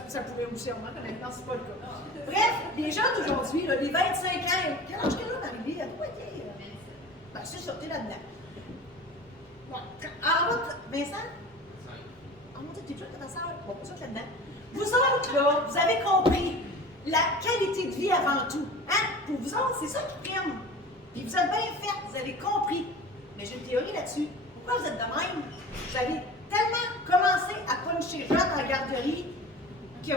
Ça pourrait aussi avoir, honnêtement, c'est pas le cas. Bref, les jeunes d'aujourd'hui, les 25 ans, quel âge qu'elle a dans la vie? Elle doit être. Ben, c'est sorti là-dedans. Bon, en bas, Vincent? En bas, t'es jeune, ta soeur? Bon, ça là-dedans. Vous autres, là, vous avez compris la qualité de vie avant tout. Hein? Pour vous autres, c'est ça qui prime. Puis vous êtes bien fait, vous avez compris. Mais j'ai une théorie là-dessus. Pourquoi vous êtes de même? Vous avez tellement commencé à puncher jeune dans la garderie que ça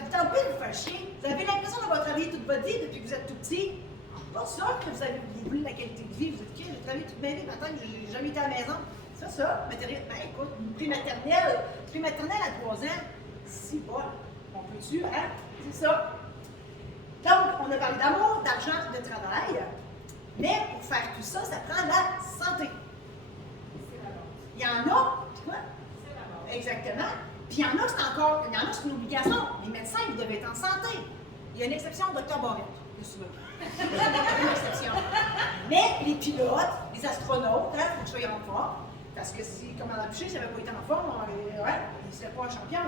vous tente pas de vous faire chier. Vous avez l'impression d'avoir travaillé toute votre vie depuis que vous êtes tout petit. C'est pas ça que vous avez voulu la qualité de vie. Vous êtes qui? J'ai travaillé toute ma vie, matin, j'ai jamais été à la maison. C'est ça. Ben écoute, prématernelle à 3 ans, si bon, on peut-tu, hein? C'est ça. Donc, on a parlé d'amour, d'argent, de travail. Mais pour faire tout ça, ça prend la santé. Il y en a, quoi? Exactement. Puis il y en a, c'est une obligation. Les médecins, ils doivent être en santé. Il y a une exception, Dr. Barrett, que souvent. Une exception. Mais les pilotes, les astronautes, il faut que je sois en forme. Parce que si, comme on a touché, s'il n'avait pas été en forme, il ne serait pas un champion.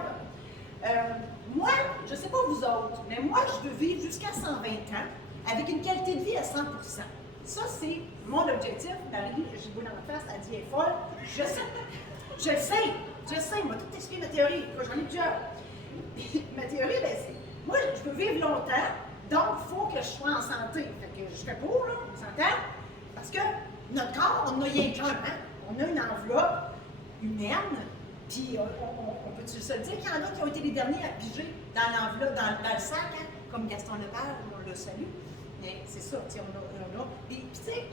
Moi, je ne sais pas vous autres, mais moi, je veux vivre jusqu'à 120 ans avec une qualité de vie à 100%. Ça, c'est mon objectif. Marie, je vous l'en face, elle dit, elle est folle. Je sais. Je le sais. Je le sais. Il m'a tout expliqué ma théorie. J'en ai plusieurs. Ma théorie, ben, c'est, moi, je veux vivre longtemps, donc il faut que je sois en santé. Fait que je fais pour, là, on s'entend? Parce que notre corps, on n'a rien qu'un, hein? On a une enveloppe humaine, puis on peut-tu se dire qu'il y en a qui ont été les derniers à piger dans l'enveloppe, dans le sac, hein? Comme Gaston Lepage, on le salue. Mais c'est ça, tu sais, on a. Puis, tu sais,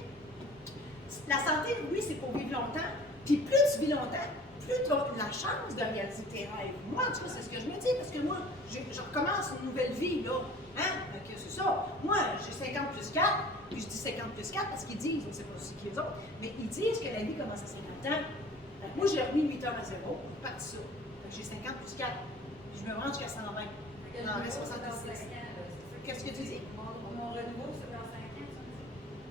la santé, oui, c'est pour vivre longtemps, puis plus tu vis longtemps, plus tu as la chance de réaliser tes rêves. Moi, en tout cas, c'est ce que je me dis, parce que moi, je recommence une nouvelle vie, là. Hein? Donc, c'est ça. Moi, j'ai 50 plus 4, puis je dis 50 plus 4 parce qu'ils disent, je ne sais pas si qui les autres, mais ils disent que la vie commence à 50 ans. Donc, moi, j'ai remis 8 heures à 0, je parti ça. Donc, j'ai 50 plus 4, puis je me rends jusqu'à 120. Non, mais 66. Qu'est-ce que tu dis? Mon renouveau, c'est dans 5 ans,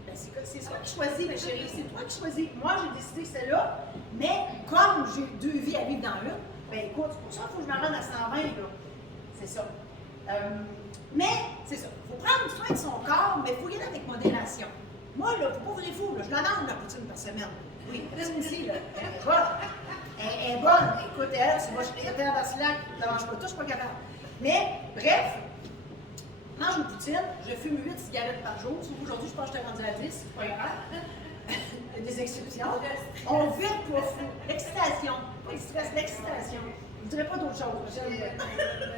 Ben, c'est toi qui choisis, ma chérie, c'est toi qui choisis. Moi, j'ai décidé celle-là, mais comme j'ai 2 vies à vivre dans une, ben écoute, c'est pour ça qu'il faut que je me rende à 120, là. C'est ça. Mais, c'est ça. Il faut prendre soin de son corps, mais il faut y aller avec modération. Moi, là, faut pas virer fou, là, je la demande, la poutine par semaine. Oui, la poutine ici, là, elle est bonne. Écoute, elle, si moi je suis à Barcilac, je ne mange pas tout, je ne suis pas capable. Mais, bref, je mange une poutine, je fume 8 cigarettes par jour. Aujourd'hui, je pense que je t'ai rendu à 10, c'est pas grave. Il y a des exceptions. On vit pour fou. L'excitation. Pas le stress, l'excitation. Je ne dirais pas d'autre chose.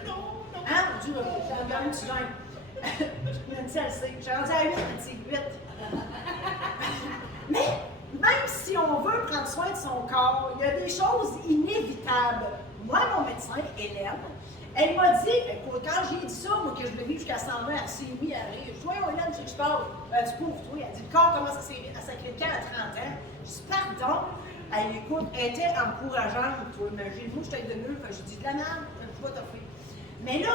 Non. Hein? Dieu, j'ai regardé une gênes. Nancy, elle sait. J'ai rendu à 8, Nancy, 8. Mais, même si on veut prendre soin de son corps, il y a des choses inévitables. Moi, mon médecin, Hélène, elle m'a dit, écoute, quand j'ai dit ça, moi, que je devais vivre jusqu'à 120, elle s'est mise à rire. Je dis, voyons, Hélène, tu sais que je parle. Du pauvre, toi. Elle dit, le corps commence à sacrer le camp à 30 ans. Je dis, pardon. Elle écoute, elle était encourageante, toi, imagine. Moi, je t'aide de mieux. J'ai dit, de la merde, je vais t'offrir. Mais là,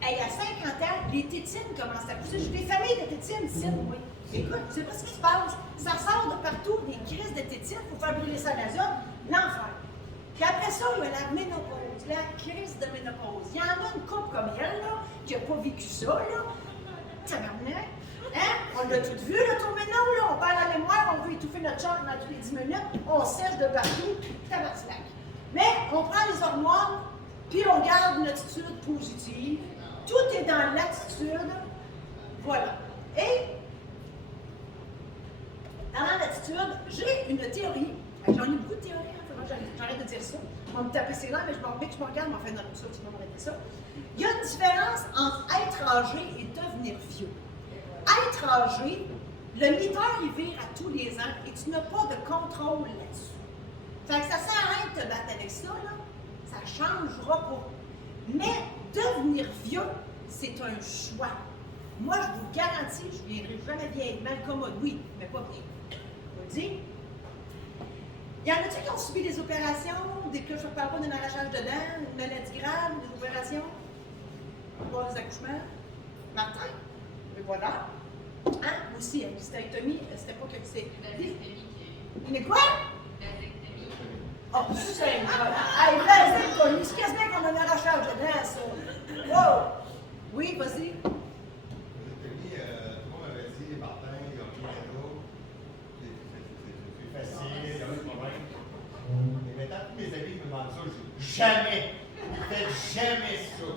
elle a 50 ans, les tétines commencent à pousser. J'ai des familles de tétines ici, oui. Écoute, tu sais pas ce qui se passe. Ça sort de partout, des crises de tétines pour faire brûler ça d'azote. L'enfer. Puis après ça, il y a la ménopause, la crise de ménopause. Il y en a une couple comme elle, là, qui n'a pas vécu ça, là. Tabarnak. Hein? On l'a tout vu, là, tourner non, là. On perd la mémoire, on veut étouffer notre champ dans tous les 10 minutes, on sèche de partout, tabarnak. Mais on prend les hormones, puis on garde une attitude positive. Tout est dans l'attitude. Voilà. Et, dans l'attitude, j'ai une théorie. J'en ai beaucoup de théories, j'arrête de dire ça. On va me taper ses dents, mais je me regarde, mais enfin, non, ça, tu vas m'arrêter ça. Il y a une différence entre être âgé et devenir vieux. Être âgé, le meter, il vire à tous les ans et tu n'as pas de contrôle là-dessus. Fait que ça sert à rien de te battre avec ça, là. Ça ne changera pas. Mais devenir vieux, c'est un choix. Moi, je vous garantis, je ne viendrai jamais vieille. Malcommode, oui, mais pas bien. Je vous le dis. Il y en a-t-il qui ont subi des opérations, que je ne parle pas d'un arrachage de dents, une maladie grave, des opérations, pas des accouchements? Martin, le voilà. Hein? Moi aussi, une hystérectomie, c'était pas que c'est. Une quoi? Oh, c'est incroyable! Hey, vasectomie, c'est quasiment qu'on a un arrachage de dents, ça. Wow! Oui, vas-y. Tout le monde m'avait dit, Martin, il y a rien d'autre. C'est facile, il n'y a pas de problème. Mais maintenant, tous mes amis me demandent ça, je dis jamais! Faites jamais ça!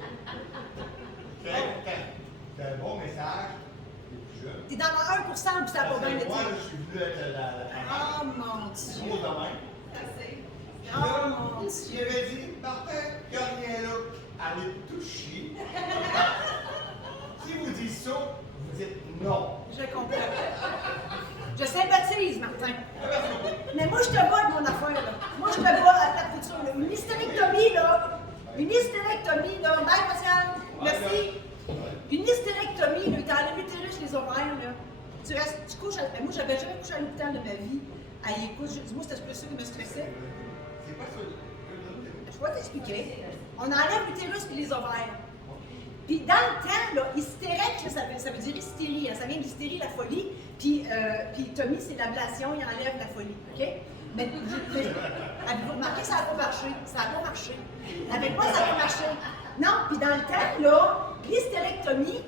C'est un bon message. T'es dans le 1% puis ça n'a pas bien été. Moi, je suis venu avec la Oh mon Dieu! gros domaine. Oh mon Dieu! Il avait dit, Martin, il n'y a rien là. Allez tout chier. Si vous dites ça, vous dites non. Je comprends. Je sympathise, Martin. Mais moi, je te bats de mon affaire, là. Moi, je te bats à ta couture, là. Une hystérectomie, là. Une hystérectomie, là. Bye, patiente. Merci. Une hystérectomie, là, t'as l'utérus, les ovaires, là. Tu restes, tu couches à... Moi, j'avais jamais couché à l'hôpital de ma vie. Ah, écoute, dis-moi, c'était plus ça qui me stressait. C'est pas ça. Je vais t'expliquer. On enlève l'utérus et les ovaires. Puis dans le temps, là, hystérique, ça veut dire hystérie. Hein, ça vient d'hystérie, la folie. Puis Tommy, c'est l'ablation, il enlève la folie. OK? Mais avez-vous remarqué que ça n'a pas marché? Ça n'a pas marché. Avec moi, ça n'a pas marché. Non, puis dans le temps, là, l'hystérectomie,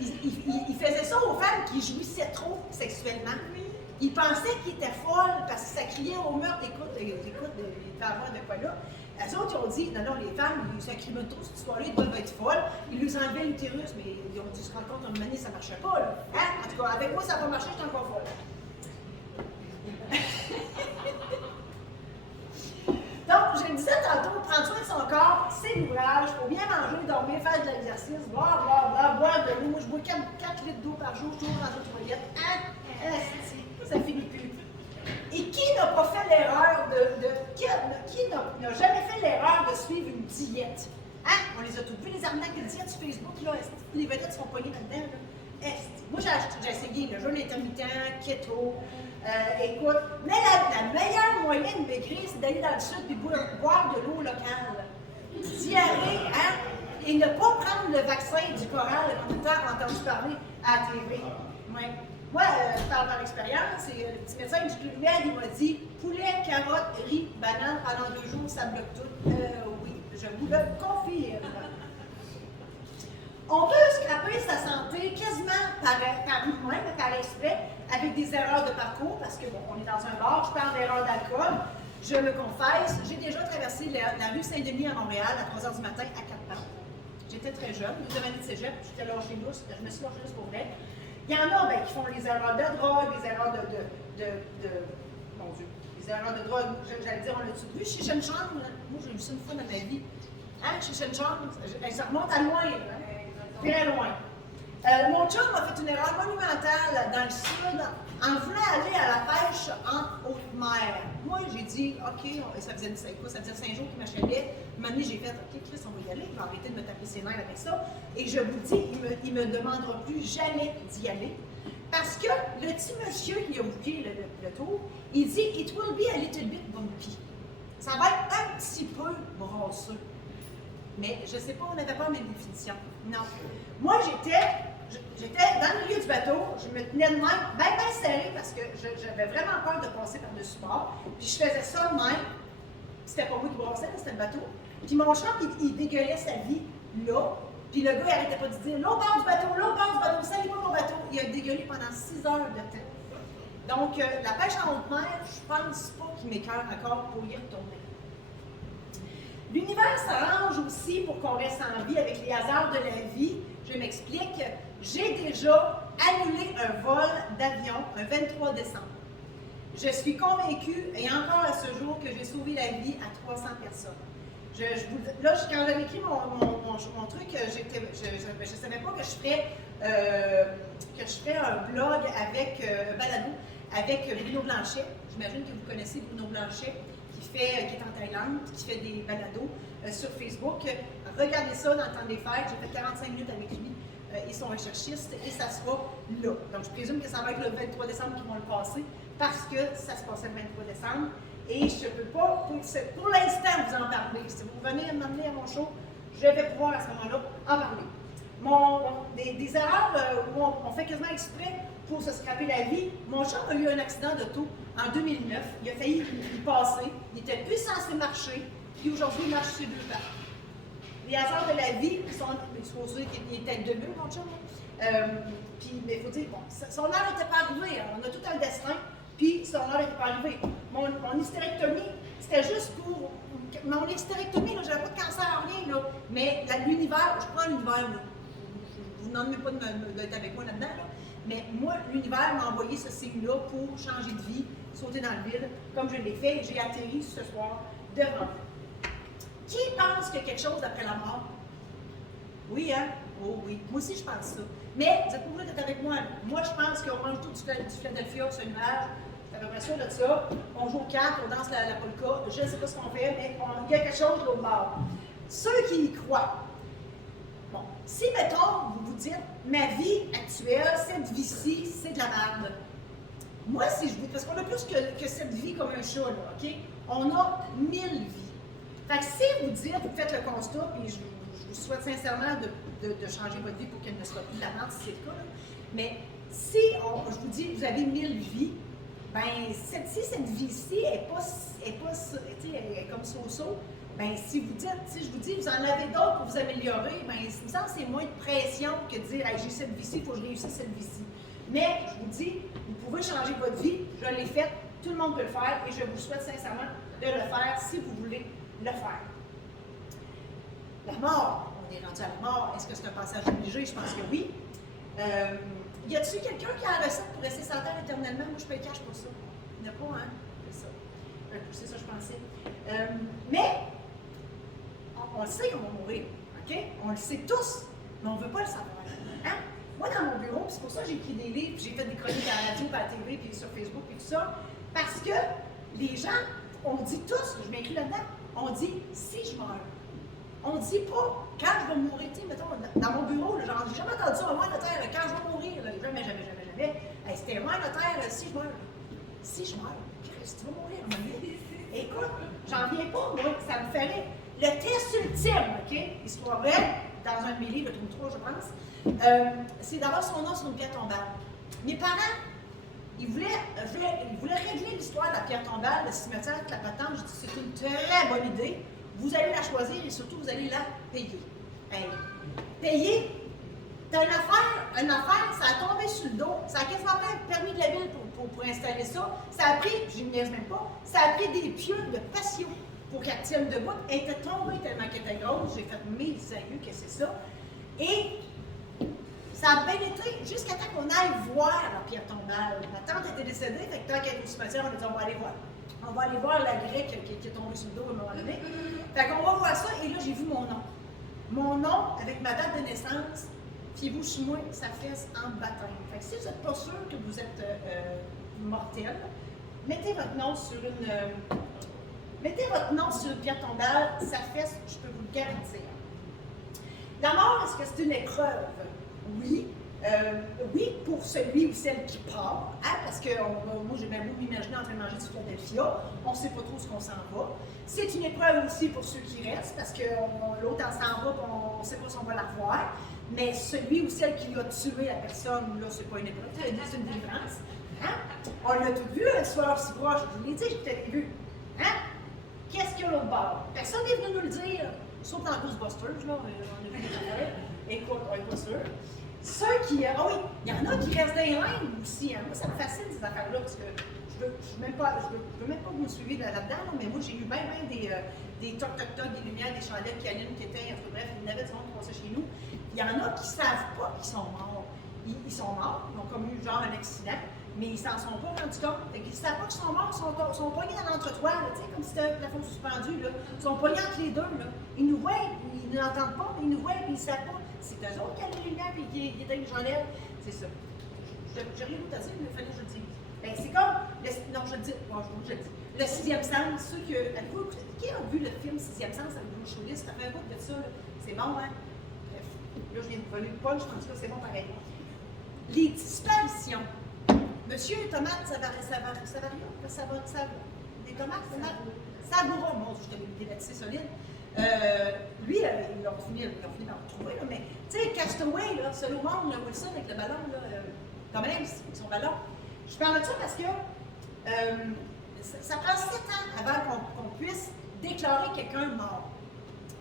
il faisait ça aux femmes qui jouissaient trop sexuellement. Il pensait qu'il était folle parce que ça criait au meurtre. Écoute, il fait avoir de quoi là. Les autres, ils ont dit, non, les femmes, ça criait trop cette histoire-là, ils doivent être folles. Ils lui enlevaient l'utérus, mais ils ont dû se rendre compte qu'à un moment donné, ça ne marchait pas. Là. Hein? En tout cas, avec moi, ça va marcher, je suis encore folle. Donc, je le disais tantôt, prendre soin de son corps, c'est l'ouvrage. Il faut bien manger, dormir, faire de l'exercice, boire de l'eau. Moi, je bois 4 litres d'eau par jour, je tourne dans une toilette. Hein? Ça finit plus. Et qui n'a pas fait l'erreur qui n'a jamais fait l'erreur de suivre une diète? Hein? On les a tous vus, les arnaques de diète sur Facebook, là. Les vedettes sont poignées là-dedans, là. Moi, j'ai essayé le jeûne intermittent, keto. Écoute, mais la meilleure moyenne de maigrir, c'est d'aller dans le sud et boire de l'eau locale. Diarrhée, hein? Et ne pas prendre le vaccin du coral, comme on a entendu parler à la TV. Ouais. Moi, je parle par expérience, et le petit médecin du Club, il m'a dit poulet, carotte, riz, banane, pendant 2 jours, ça bloque tout. Oui, je vous le confirme. On peut scraper sa santé quasiment par nous-mêmes, par exprès, avec des erreurs de parcours, parce que bon, on est dans un bar, je parle d'erreurs d'alcool. Je me confesse, j'ai déjà traversé la rue Saint-Denis à Montréal à 3 h du matin à 4 pattes. J'étais très jeune, 2 années de cégep, j'étais lâchée lousse, je me suis lâchée lousse pour vrai. Il y en a qui font les erreurs de drogue, les erreurs mon Dieu, les erreurs de drogue, j'allais dire, on l'a-tu vu chez Shenchang? Moi, j'ai vu ça une fois dans ma vie. Hein, chez Shenchang, ça remonte à loin, très loin. Mon chum a fait une erreur monumentale dans le sud en voulant aller à la pêche en haute mer. Moi, j'ai dit, OK, ça faisait 5 jours qu'il m'achetait. Un moment donné, j'ai fait, OK, Chris, on va y aller, je vais arrêter de me taper ses nerfs avec ça. Et je vous dis, il me demandera plus jamais d'y aller. Parce que le petit monsieur qui a booké le tour, il dit, it will be a little bit bumpy. Ça va être un petit peu brasseux. Mais je ne sais pas, on n'avait pas la même définition. Non. Moi, j'étais dans le milieu du bateau, je me tenais de même, bien serré, parce que j'avais vraiment peur de passer par-dessus bord. Puis je faisais ça de même. C'était pas moi qui brassais, c'était le bateau. Puis mon chum, il dégueulait sa vie là. Puis le gars, il n'arrêtait pas de dire l'autre bord du bateau, salut pas mon bateau. Il a dégueulé pendant 6 heures de temps. Donc, la pêche en haute mer, je pense pas qu'il m'écœure encore pour y retourner. L'univers s'arrange aussi pour qu'on reste en vie avec les hasards de la vie. Je m'explique. J'ai déjà annulé un vol d'avion un 23 décembre. Je suis convaincue, et encore à ce jour, que j'ai sauvé la vie à 300 personnes. Quand j'avais écrit mon truc, je ne savais pas que je ferais un blog avec balado avec Bruno Blanchet. J'imagine que vous connaissez Bruno Blanchet, qui est en Thaïlande, qui fait des balados sur Facebook. Regardez ça dans le temps des fêtes. J'ai fait 45 minutes avec lui. Ils sont recherchistes et ça sera là. Donc, je présume que ça va être le 23 décembre qu'ils vont le passer parce que ça se passait le 23 décembre. Et je ne peux pas, pour l'instant, vous en parler. Si vous venez m'amener à mon show, je vais pouvoir à ce moment-là en parler. Des erreurs où on fait quasiment exprès pour se scraper la vie. Mon chum a eu un accident d'auto en 2009. Il a failli y passer. Il n'était plus censé marcher. Puis aujourd'hui, il marche sur 2 pattes. Les hasards de la vie, il faut dire qu'il était debout, mon chum. Puis, mais il faut dire, bon, son heure n'était pas arrivée. On a tout un destin. Puis, son heure n'était pas arrivée. Mon hystérectomie, c'était juste pour. Mon hystérectomie, je n'avais pas de cancer, rien, là. Mais l'univers, je prends l'univers, là. Vous n'en demandez pas d'être avec moi là-dedans, là. Mais moi, l'univers m'a envoyé ce signe-là pour changer de vie, sauter dans le vide, comme je l'ai fait, et j'ai atterri ce soir devant vous. Qui pense qu'il y a quelque chose après la mort? Oui, hein? Oh oui. Moi aussi, je pense ça. Mais vous êtes pas obligé d'être avec moi. Moi, je pense qu'on mange tout du Philadelphia sur un nuage. Je suis à peu près sûr de ça. On joue aux cartes, on danse la polka. Je ne sais pas ce qu'on fait, mais il y a quelque chose de l'autre bord. Ceux qui y croient. Bon, si, mettons, vous vous dites, ma vie actuelle, cette vie-ci, c'est de la merde. Moi, si je vous dis, parce qu'on a plus que cette vie comme un chat, là, OK? On a 1000 vies. Fait que si vous dites, vous faites le constat, puis je vous souhaite sincèrement de changer votre vie pour qu'elle ne soit plus de la merde, si c'est le cas, là. Mais si je vous dis, vous avez 1000 vies, ben, cette vie-ci n'est pas elle est comme so-so, bien, si je vous dis, vous en avez d'autres pour vous améliorer, bien, il me semble que c'est moins de pression que de dire, hey, j'ai cette vie-ci, il faut que je réussisse cette vie-ci. Mais, je vous dis, vous pouvez changer votre vie, je l'ai fait, tout le monde peut le faire, et je vous souhaite sincèrement de le faire si vous voulez le faire. La mort, on est rendu à la mort, est-ce que c'est un passage obligé? Je pense que oui. Y a-t-il quelqu'un qui a la recette pour rester sans terre éternellement? Moi, je paye cash pour ça. Il n'y en a pas, hein? C'est ça. C'est ça, je pensais. Mais, on le sait qu'on va mourir, OK? On le sait tous, mais on ne veut pas le savoir. Hein? Moi, dans mon bureau, c'est pour ça que j'ai écrit des livres, j'ai fait des chroniques à la radio, à la TV, puis sur Facebook, et tout ça, parce que les gens, on dit tous, je m'inclus là-dedans, on dit « si je meurs ». On ne dit pas « quand je vais mourir ». Tu sais, mettons, dans mon bureau, là, genre, j'ai jamais entendu ça, « moi, la terre, quand je vais mourir ». Jamais. Hey, c'était « moi, la terre, si je meurs ». Si je meurs, Christ, tu vas mourir, à un moment donné. Écoute, j'en viens pas, moi, ça me ferait. Le test ultime, OK, histoire vraie, dans un de mes livres, le tome 3, je pense, c'est d'avoir son nom sur une pierre tombale. Mes parents, ils voulaient régler l'histoire de la pierre tombale, le cimetière, la patente. Je dis, c'est une très bonne idée. Vous allez la choisir et surtout, vous allez la payer. Hey, payer, t'as une affaire, ça a tombé sur le dos, ça a quasiment pris un permis de la ville pour installer ça. Ça a pris, je ne niaise même pas, ça a pris des pieux de passion pour qu'elle tienne debout. Elle était tombée tellement qu'elle était grosse, j'ai fait mes aïeux que c'est ça. Et ça a bien été jusqu'à temps qu'on aille voir la pierre tombale. Ma tante était décédée, fait que tant qu'elle était au cimetière, on a dit on va aller voir. On va aller voir la grecque qui est tombée sur le dos à un moment donné. Fait qu'on va voir ça, et là j'ai vu mon nom. Mon nom, avec ma date de naissance, fiez-vous sur moi, ça fesse en baptême. Fait que si vous n'êtes pas sûr que vous êtes mortel, mettez votre nom sur une pierre tombale, ça fesse, je peux vous le garantir. La mort, est-ce que c'est une épreuve? Oui. Oui, pour celui ou celle qui part, hein, parce que moi j'ai bien beau m'imaginer en train de manger du Philadelphia, on ne sait pas trop ce qu'on s'en va. C'est une épreuve aussi pour ceux qui restent, parce que l'autre en s'en va, on ne sait pas si on va la revoir. Mais celui ou celle qui a tué la personne, là, c'est pas une épreuve, c'est une délivrance. Hein? On l'a tout vu, le soir si proche, je vous l'ai dit, j'ai peut-être vu. Hein? Qu'est-ce qu'il y a l'autre bord? Personne n'est venu nous le dire, sauf dans Ghostbusters, là, on a vu des affaires. Écoute, on n'est pas sûr. Ceux qui. Ah oui, il y en a qui restent dans les lignes aussi. Hein. Moi, ça me fascine ces affaires-là, parce que je veux même pas que vous me suiviez là-dedans, mais moi, j'ai eu bien des toc-toc-toc, des lumières, des chandelles qui allument, qui éteignent, bref, il y en avait du monde qui passait chez nous. Il y en a qui ne savent pas qu'ils sont morts. Ils sont morts, ils ont comme eu genre un accident, mais ils s'en sont pas rendus compte. Ils ne savent pas qu'ils sont morts, ils sont poignés dans l'entretoir, comme si c'était un plafond suspendu. Là. Ils sont poignés entre les deux. Là. Ils nous voient, ils ne l'entendent pas, ils nous voient, puis ils ne savent pas. C'est eux autres qui allument les lumières et qui éteignent les chandelles. C'est ça. J'ai rien d'autre à dire, mais il fallait que je le dise. Ben, c'est comme. Non, je le dis. Bon, je le dis. Le sixième sens, ceux qui. Qui a vu le film Sixième sens avec Bruce Willis? Ça fait un bout de ça. C'est bon, hein? Bref. Là, je viens de voler le punch, tandis que c'est bon pareil. Les disparitions. Monsieur Tomate Savaria, des tomates, Savoura, bon, je t'avais des bâtissés solides. Lui, ils ont fini par le retrouver, là, mais tu sais, Castaway, là, seul au monde, là, Wilson avec le ballon, là, Tom Hanks avec son ballon. Je parle de ça parce que ça prend 7 ans avant qu'on puisse déclarer quelqu'un mort.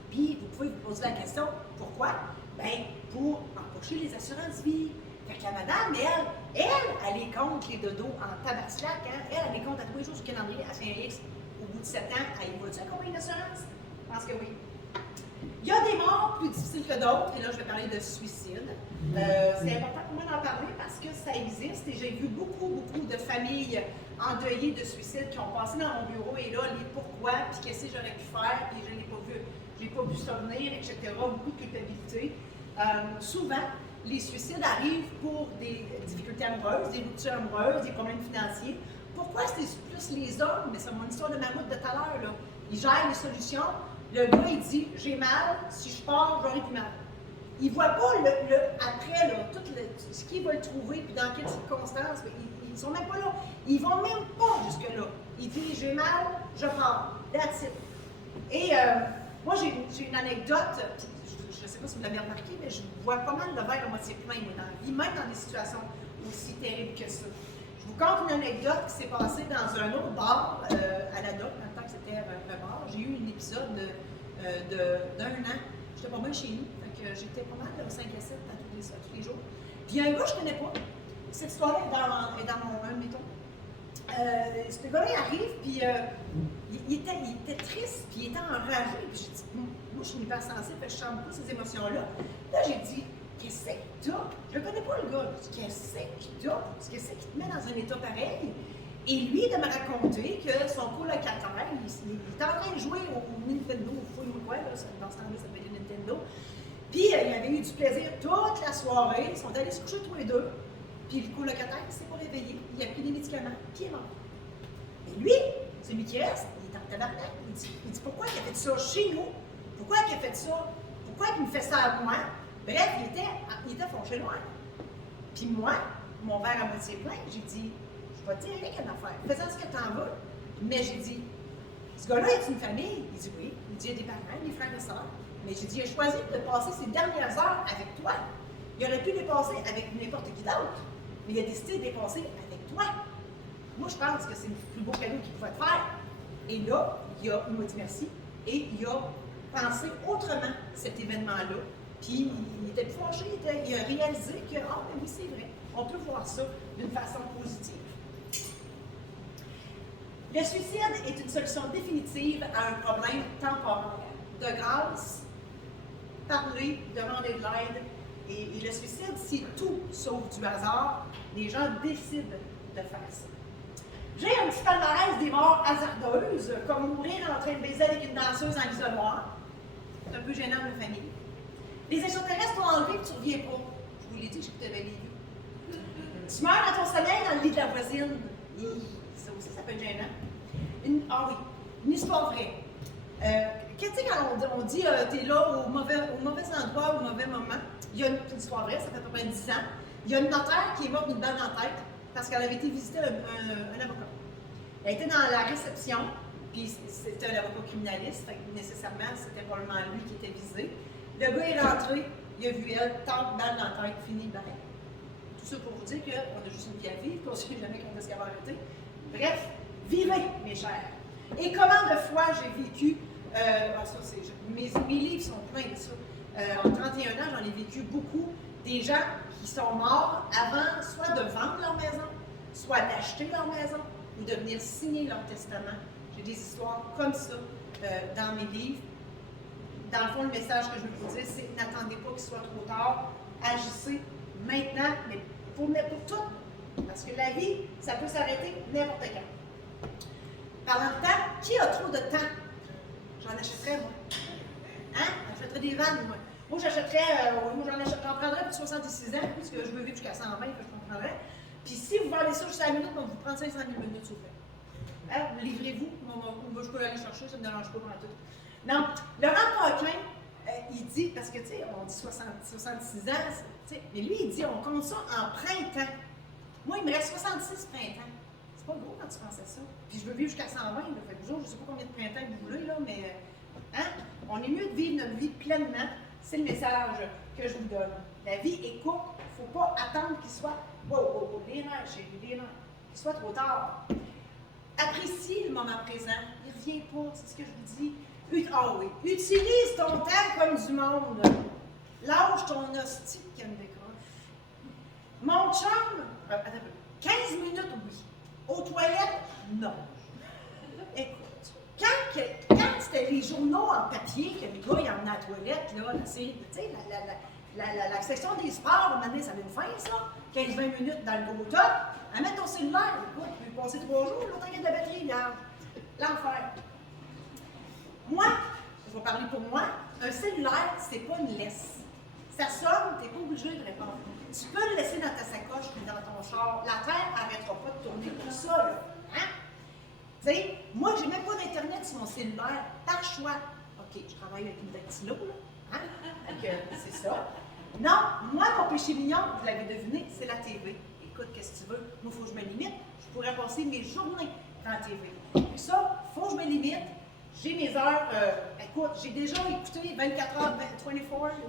Puis, vous pouvez vous poser la question, pourquoi? Bien, pour empocher les assurances-vie. Fait que la madame, elle est contre les dodos en tabaslac, hein? Elle est contre à tous les jours sur le calendrier, elle fait un X. Au bout de 7 ans, elle y va-tu à compagnie d'assurance? Je pense que oui. Il y a des morts plus difficiles que d'autres, et là, je vais parler de suicide. C'est important pour moi d'en parler parce que ça existe, et j'ai vu beaucoup de familles endeuillées de suicide qui ont passé dans mon bureau, et là, les pourquoi, puis qu'est-ce que j'aurais pu faire, puis je n'ai pas vu ça venir, etc. Beaucoup de culpabilité. Souvent, les suicides arrivent pour des difficultés amoureuses, des ruptures amoureuses, des problèmes financiers. Pourquoi c'est plus les hommes? Mais c'est mon histoire de mammouth de tout à l'heure, là. Ils gèrent les solutions. Le gars, il dit « j'ai mal, si je pars, j'aurai plus mal ». Il ne voit pas après, là, tout ce qu'il va le trouver, puis dans quelles circonstances. Ils ne sont même pas là. Ils ne vont même pas jusque-là. Il dit « j'ai mal, je pars ». That's it. Et moi, j'ai une anecdote, je ne sais pas si vous l'avez remarqué, mais je vois pas mal le verre à moitié plein, moi, dans la vie, même dans des situations aussi terribles que ça. Je vous conte une anecdote qui s'est passée dans un autre bar, à la DOC, dans le temps que c'était un bar. J'ai eu un épisode d'un an. J'étais pas mal chez nous. Fait que j'étais pas mal 5 à 7 tous les jours. Puis il y a un gars que je connais pas. Cette histoire-là est dans mon mettons. Ce gars-là, il arrive, puis il était triste, puis il était enragé. Puis j'ai dit, moi, je suis une hypersensible, je ne sens pas ces émotions-là. Là, j'ai dit, qu'est-ce que t'as? Je ne connais pas le gars. Je dis, qu'est-ce que t'as? Qu'est-ce qui te met dans un état pareil? Et lui, de me raconter que son colocataire, il était en train de jouer au Nintendo, au fou ou quoi, là, dans ce temps-là, ça s'appelait Nintendo. Puis, il avait eu du plaisir toute la soirée. Ils sont allés se coucher tous les deux. Puis le colocataire ne s'est pas réveillé, il a pris des médicaments, puis il est mort. Et lui, celui qui reste, il est en tabarnak. Il dit pourquoi il a fait ça chez nous? Pourquoi il a fait ça? Pourquoi il me fait ça à moi? Bref, il était fâché loin. Puis moi, mon verre à moitié plein, j'ai dit, je vais te dire rien qu'une affaire. Fais-en ce que tu en veux. Mais j'ai dit, ce gars-là, il a une famille? Il dit oui. Il dit, il y a des parents, des frères et sœurs. Mais j'ai dit, il a choisi de passer ses dernières heures avec toi. Il aurait pu les passer avec n'importe qui d'autre. Mais il a décidé de les passer avec toi. Moi, je pense que c'est le plus beau cadeau qu'il pouvait te faire. Et là, il m'a dit merci. Et il a pensé autrement cet événement-là. Puis, il était fâché, il a réalisé que, ah, ben oui, c'est vrai, on peut voir ça d'une façon positive. Le suicide est une solution définitive à un problème temporaire. De grâce, parler, demander de l'aide. Et le suicide, c'est tout sauf du hasard. Les gens décident de faire ça. J'ai un petit palmarès des morts hasardeuses, comme mourir en train de baiser avec une danseuse en isoloir. C'est un peu gênant de ma famille. Les extraterrestres t'ont enlevé et tu ne reviens pas. Je vous l'ai dit, j'écoutais bien les vieux. Tu meurs dans ton sommeil dans le lit de la voisine. Ça aussi, ça peut être gênant. Ah oui, une histoire vraie. Qu'est-ce que quand on dit t'es là au mauvais endroit, au mauvais moment? Il y a une histoire vraie, ça fait à peu près 10 ans. Il y a une notaire qui est morte d'une balle dans la tête parce qu'elle avait été visiter un avocat. Elle était dans la réception, puis c'était un avocat criminaliste, fait que nécessairement, c'était probablement lui qui était visé. Le gars est rentré, il a vu elle, tant de balles dans la tête, fini le bail. Tout ça pour vous dire qu'on a juste une vie à vivre, qu'on ne sait jamais quand est-ce qu'elle va arrêter. Bref, vivez, mes chers. Et comment de fois j'ai vécu, mes livres sont pleins de ça. En 31 ans, j'en ai vécu beaucoup. Des gens qui sont morts avant soit de vendre leur maison, soit d'acheter leur maison ou de venir signer leur testament. J'ai des histoires comme ça dans mes livres. Dans le fond, le message que je veux vous dire, c'est n'attendez pas qu'il soit trop tard. Agissez maintenant, mais pour tout. Parce que la vie, ça peut s'arrêter n'importe quand. Parlant de temps, qui a trop de temps? J'en achèterais, moi. Hein? J'achèterais des vannes, moi. Moi, j'en prendrais pour 66 ans, puisque je veux vivre jusqu'à 120, que je comprendrais. Puis si vous vendez ça jusqu'à la minute, on va vous prendre 500 000 minutes, s'il vous plaît. Hein? Livrez-vous, je peux aller chercher, ça ne me dérange pas pendant tout. Non, Laurent Paquin, il dit, parce que, tu sais, on dit 66 ans, mais lui, il dit, on compte ça en printemps. Moi, il me reste 66 printemps. C'est pas gros quand tu penses à ça. Puis je veux vivre jusqu'à 120, là, fait que je ne sais pas combien de printemps que vous voulez, là, mais hein? On est mieux de vivre notre vie pleinement. C'est le message que je vous donne. La vie est courte, il ne faut pas attendre qu'il soit les nerfs, chérie, les nerfs, qu'il soit trop tard. Apprécie le moment présent. Il ne revient pas, c'est ce que je vous dis. Ah oui, utilise ton temps comme du monde. Lâche ton hostie qui me décroche. Mon chum, 15 minutes, oui. Aux toilettes, non. Écoute, quand c'était les journaux en papier, que le gars il emmenait à la toilette, là, la série, tu sais, la section des sports, à un moment donné, ça avait une fin, ça. 15-20 minutes dans le gros top. À mettre ton cellulaire, écoute, tu peux passer 3 jours, là, tant qu'il y a de la batterie, regarde. L'enfer. Moi, je vais parler pour moi, un cellulaire, c'est pas une laisse. Ça sonne, tu n'es pas obligé de répondre. Tu peux le laisser dans ta sacoche ou dans ton char. La Terre n'arrêtera pas de tourner pour ça, là. Hein? Tu sais, moi, j'ai même pas d'Internet sur mon cellulaire, par choix. OK, je travaille avec une dactylo, là. Hein? Donc, c'est ça. Non, moi, mon péché mignon, vous l'avez deviné, c'est la TV. Écoute, qu'est-ce que tu veux? Moi, il faut que je me limite. Je pourrais passer mes journées dans la TV. Puis ça, il faut que je me limite. J'ai mes heures, écoute, j'ai déjà écouté 24 heures, 24, il y en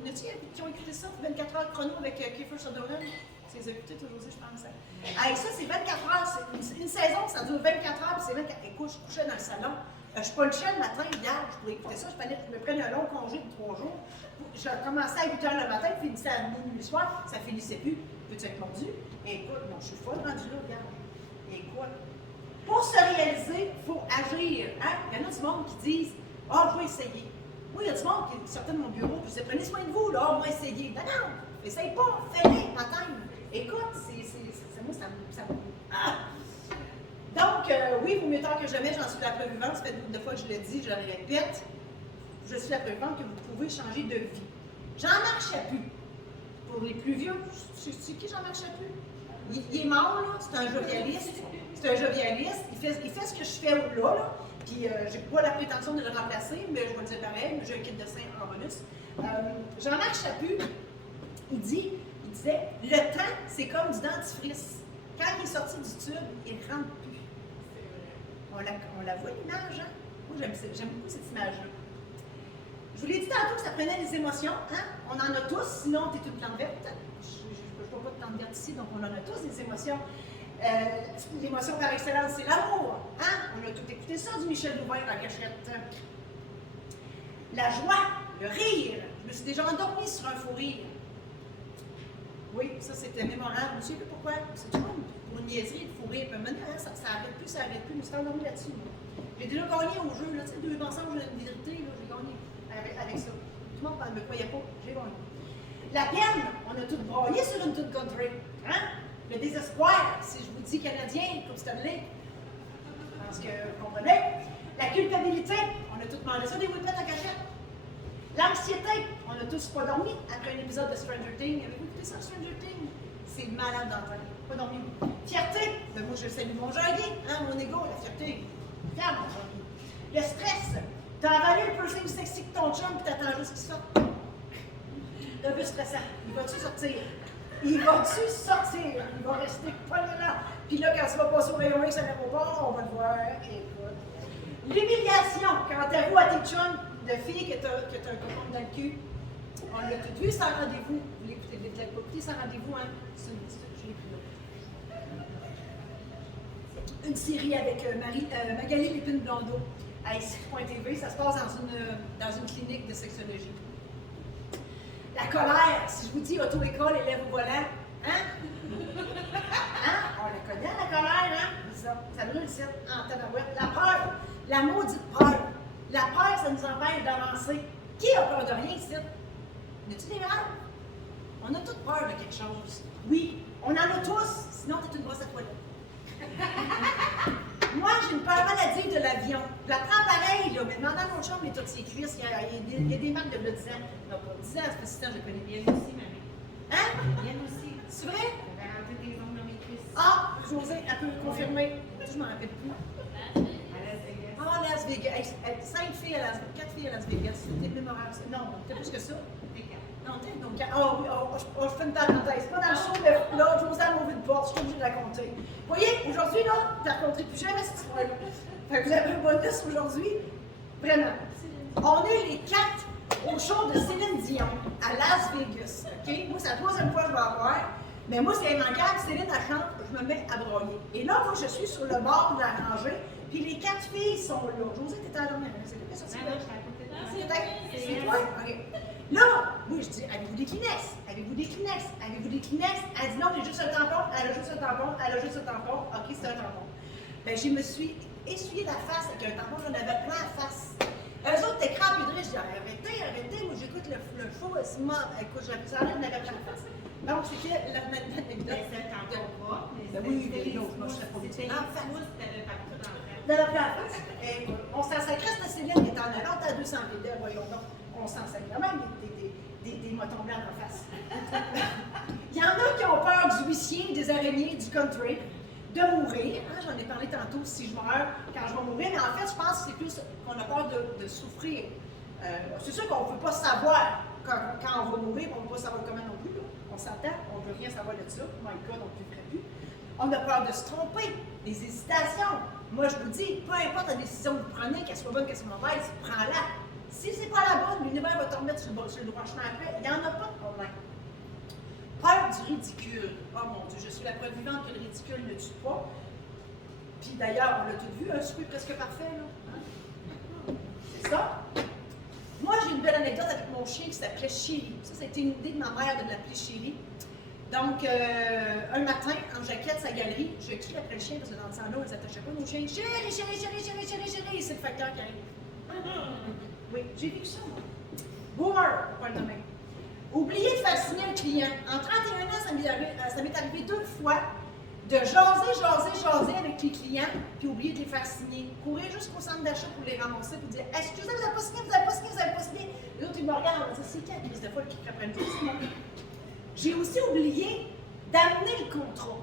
a qui ont écouté ça, 24 heures chrono avec Kiefer Sutherland. C'est les écouté aujourd'hui, je pense. Avec ça, c'est 24 heures, une saison, ça dure 24 heures, puis c'est 24. Écoute, je couchais dans le salon, Je punchais le matin, hier, je pouvais écouter ça, je me prenais un long congé de 3 jours. Je commençais à 8 h le matin, finissais à minuit le soir, ça finissait plus. Peux-tu être mordu? Écoute, non, je suis folle rendue là, regarde. Écoute, pour se réaliser, il faut agir. Hein? Il y en a du monde qui disent je vais essayer. Oui, il y a du monde qui sortait de mon bureau, puis disait prenez soin de vous, là, on va essayer. Non, non, essaye pas, fais-le, attends. Écoute, moi, ça me. Ah! Donc, oui, il vaut mieux tard que jamais, j'en suis la preuve vivante. Ça fait deux fois que je le dis, je le répète. Je suis la preuve vivante que vous pouvez changer de vie. Jean-Marc Chaput, pour les plus vieux, c'est qui Jean-Marc Chaput? Il est mort, là, c'est un jovialiste. C'est un jovialiste. Il fait ce que je fais là. Puis, j'ai pas la prétention de le remplacer, mais je vais le dire pareil, mais j'ai un kit de sein en bonus. Jean-Marc Chaput, il disait, le temps, c'est comme du dentifrice. Quand il est sorti du tube, il ne rentre plus. On la voit l'image, hein? Moi, j'aime beaucoup cette image-là. Je vous l'ai dit tantôt que ça prenait les émotions, hein? On en a tous, sinon tu es une plante verte. Je ne vois pas de plante verte ici, donc on en a tous des émotions. L'émotion par excellence, c'est l'amour. Hein? On a tout écouté ça du Michel Louvain en cachette. La joie, le rire. Je me suis déjà endormie sur un fou rire. Oui, ça c'était mémorable. Je ne sais plus pourquoi. C'est toujours pour une niaiserie, le fou rire. Mais maintenant, hein, ça n'arrête plus, ça n'arrête plus. Je me suis endormie là-dessus. J'ai déjà gagné au jeu, là, tu sais, 2 mensonges de vérité, j'ai gagné avec ça. Tout le monde ne me croyait pas, j'ai gagné. La peine, on a tout broyé sur une toute country. Hein? Le désespoir, si je vous dis canadien, comme Stanley, parce que vous comprenez. La culpabilité, on a tout demandé ça des whippets en cachette. L'anxiété, on a tous pas dormi après un épisode de Stranger Things. Avez-vous écouté ça, Stranger Things? C'est malade d'entendre. Pas dormi. Fierté, ben moi je salue mon janvier, hein, mon ego, la fierté. Fier, mon janvier. Le stress, t'as avalé le piercing sexy de ton chum et t'attends juste qu'il sorte. C'est un peu stressant. Il va-tu sortir? Il va-tu sortir? Il va rester pas là. Puis là, quand tu vas passer au rayon X à l'aéroport, on va le voir. Écoute. L'humiliation, quand t'avoues à tes chums de filles que t'as un coton dans le cul. On l'a tout vu sans rendez-vous. Vous l'écoutez, vous l'avez pas écouté sans rendez-vous, hein? Je l'ai pris là. Une série avec Magali Lépine-Blondeau à ICI.tv. Ça se passe dans une clinique de sexologie. La colère, si je vous dis auto-école, élève au volant, hein? Hein? On la connaît, la colère, hein? Ça brûle le site en tabarouette. La peur, la maudite peur. La peur, ça nous empêche d'avancer. Qui a peur de rien ici? N'as-tu des rêves? On a toutes peur de quelque chose. Oui, on en a tous, sinon t'es une brosse à toilette. Moi, j'ai une peur maladive de l'avion. Je la prends pareil, là, mais dans mon chambre, mais toutes ses cuisses, il y a des marques de bleu 10 ans. Non, pas 10 ans, c'est pas 6 ans, je connais bien aussi, mamie. Hein? Bien aussi. C'est vrai? J'avais rentré des ongles dans mes cuisses. Ah, José, elle peut confirmer. Je m'en rappelle plus. Ah, Las Vegas. 5 filles à Las Vegas, 4 filles à Las Vegas. C'était mémorable, ça. Non, t'es plus que ça. Non, t'es donc. Oh, oui, je fais une parenthèse. Pas dans le show, mais là, José a ouvert une porte, je suis obligée de la compter. Vous voyez, aujourd'hui, là, tu ne raconteras plus jamais cette histoire-là. Fait que vous avez un bonus aujourd'hui. Vraiment. On est les 4 au show de Céline Dion à Las Vegas. OK? Moi, c'est la 3e fois que je vais avoir. Mais moi, c'est immanquable. Céline, elle chante, je me mets à broyer. Et là, moi, je suis sur le bord de la rangée. Puis les 4 filles sont là. Josée, t'étais à la dernière. C'est quoi ça? C'est toi? OK. Là, oui, je dis, avez-vous des Kleenex? Avez-vous des Kleenex? Avez-vous des Kleenex? Elle dit non, j'ai juste un tampon. Elle a juste un tampon. Elle a juste un tampon. OK, c'est un tampon. Ben, je me suis essuyé la face avec un tampon. J'en avais plein la face. Eux autres, t'es crampés. Je dis, arrêtez. Moi, j'écoute le show. Écoute, j'en avais plein la face. Donc, c'était l'anecdote. C'est un tampon pas. Oui, mais non, moi, je serais pas c'était en face. moi, c'était partout dans le Dans la place. On s'en sacrait, cette Céline qui est en avant, à 200 000, voyons donc. On s'en sacrait même des motons blancs en face. Il y en a qui ont peur du huissier, des araignées, du country, de mourir. Hein, j'en ai parlé tantôt, si je meurs, quand je vais mourir, mais en fait, je pense que c'est plus qu'on a peur de souffrir. C'est sûr qu'on ne peut pas savoir quand on va mourir, on ne peut pas savoir comment non plus. Là. On s'entend, on ne veut rien savoir de ça. My God, on ne le ferait plus. On a peur de se tromper, des hésitations. Moi, je vous dis, peu importe la décision que vous prenez, qu'elle soit bonne, qu'elle soit mauvaise, prends-la. Si c'est pas la bonne, l'univers va te remettre sur le droit chemin après. Il n'y en a pas de problème. Peur du ridicule. Oh mon Dieu, je suis la preuve vivante que le ridicule ne tue pas. Puis d'ailleurs, on l'a tout vu, un souper presque parfait, là. Hein? mon chien qui s'appelait Chéri. Ça, c'était une idée de ma mère de l'appeler Chéri. Donc, un matin, en jaquette, sa galerie, je crie après le chien parce que dans le temps-là, on ne s'attachait pas nos chiens. Chéri, chéri, chéri, chéri, chéri, chéri, c'est le facteur qui arrive. Oui, j'ai vécu ça, moi. Boomer, pas le nommer. Oublier de faire signer un client. En 31 ans, ça m'est arrivé 2 fois de jaser avec les clients, puis oublier de les faire signer. Courir jusqu'au centre d'achat pour les ramasser, pour dire excusez, vous n'avez pas signé, vous n'avez pas signé, vous n'avez pas signé. Les autres, ils me regardent, on me dit c'est qui la crise de folle qui reprennent tout ça? J'ai aussi oublié d'amener le contrat.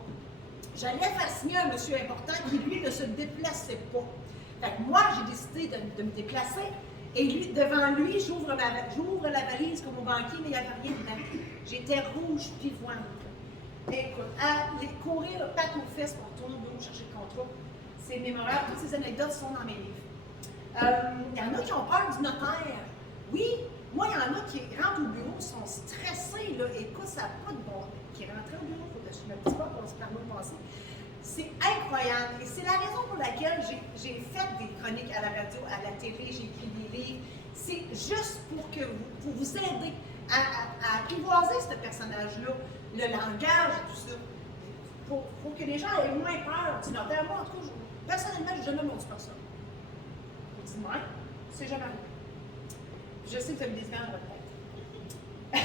J'allais faire signer un monsieur important qui, lui, ne se déplaçait pas. Fait que moi, j'ai décidé de me déplacer. Et lui, devant lui, j'ouvre la valise comme au banquier, mais il n'y avait rien dedans. J'étais rouge pivoine. Écoute, courir patte aux fesses pour retourner au bureau chercher le contrat, c'est mémorable. Toutes ces anecdotes sont dans mes livres. Il y en a qui ont peur du notaire. Oui, moi, il y en a qui rentrent au bureau, sont stressés. Là. Écoute, ça n'a pas de bon. Qui rentrent au bureau, il faut que je me dise pas qu'on se permet de passer. C'est incroyable. Et c'est la raison pour laquelle j'ai fait des chroniques à la radio, à la télé, j'ai écrit des livres. C'est juste pour vous aider à apprivoiser ce personnage-là, le langage et tout ça. Pour que les gens aient moins peur du notaire. Moi, en tout cas, personnellement, je n'ai jamais mordu personne. Dis-moi, c'est jamais arrivé. Je sais que tu as mis des gants dans votre tête.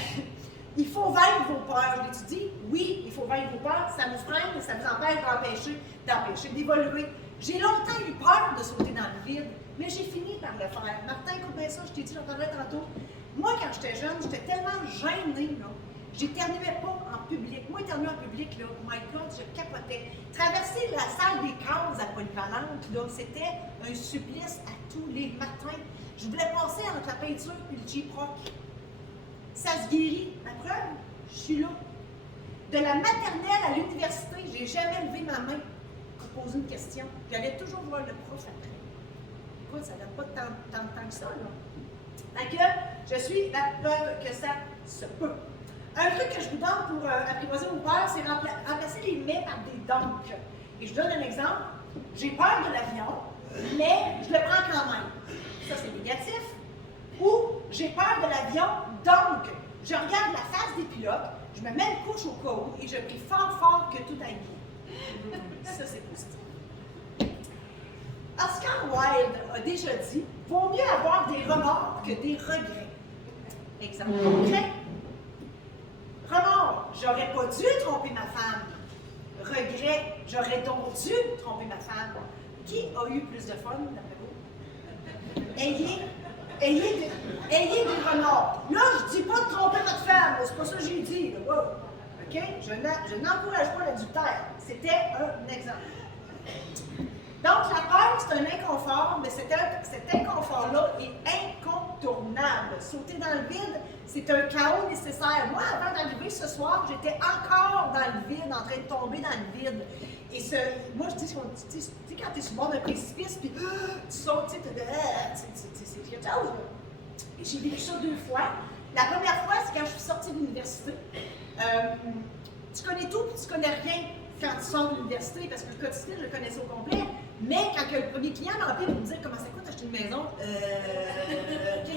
Il faut vaincre vos peurs. Je l'étudie. Oui, il faut vaincre vos peurs. Ça vous freine, ça vous empêche d'empêcher d'évoluer. J'ai longtemps eu peur de sauter dans le vide, mais j'ai fini par le faire. Martin, écoute bien ça, je t'ai dit, j'en parlerai tantôt. Moi, quand j'étais jeune, j'étais tellement gênée, là. J'éternuais pas en public. Moi, éternuer en public, là, oh my God, je capotais. Traverser la salle des cases à Polyvalente, là, c'était un supplice à tous les matins. Je voulais passer entre la peinture et le J-Proc. Ça se guérit. La preuve, je suis là. De la maternelle à l'université, j'ai jamais levé ma main pour poser une question. J'allais toujours voir le prof après. Écoute, ça ne donne pas tant que ça, là. Fait que je suis la preuve que ça se peut. Un truc que je vous donne pour apprivoiser vos peurs, c'est remplacer les mais par des donc. Et je donne un exemple. J'ai peur de l'avion, mais je le prends quand même. Ça, c'est négatif. Ou j'ai peur de l'avion, donc je regarde la face des pilotes, je me mets une couche au cas où et je prie fort que tout aille bien. Ça, c'est positif. Oscar Wilde a déjà dit « Vaut mieux avoir des remords que des regrets ». Exemple concret. Remords, j'aurais pas dû tromper ma femme. Regret, j'aurais donc dû tromper ma femme. Qui a eu plus de fun, d'après vous? Ayez des remords. Là, je ne dis pas de tromper votre femme, c'est pas ça que j'ai dit. Là. Wow. OK? Je n'encourage pas l'adultère. C'était un exemple. Donc, la peur, c'est un inconfort, mais cet inconfort-là est incontournable. Sauter dans le vide, c'est un chaos nécessaire. Moi, avant d'arriver ce soir, j'étais encore dans le vide, en train de tomber dans le vide. Et moi, je dis, quand tu es sur le bord d'un précipice, puis tu sautes, c'est quelque chose. Et j'ai vécu ça 2 fois. La première fois, c'est quand je suis sortie de l'université. Tu connais tout, puis tu connais rien quand tu sors de l'université, parce que le quotidien, je le connaissais au complet. Mais quand le premier client m'appelle pour me dire comment ça coûte acheter une maison, OK.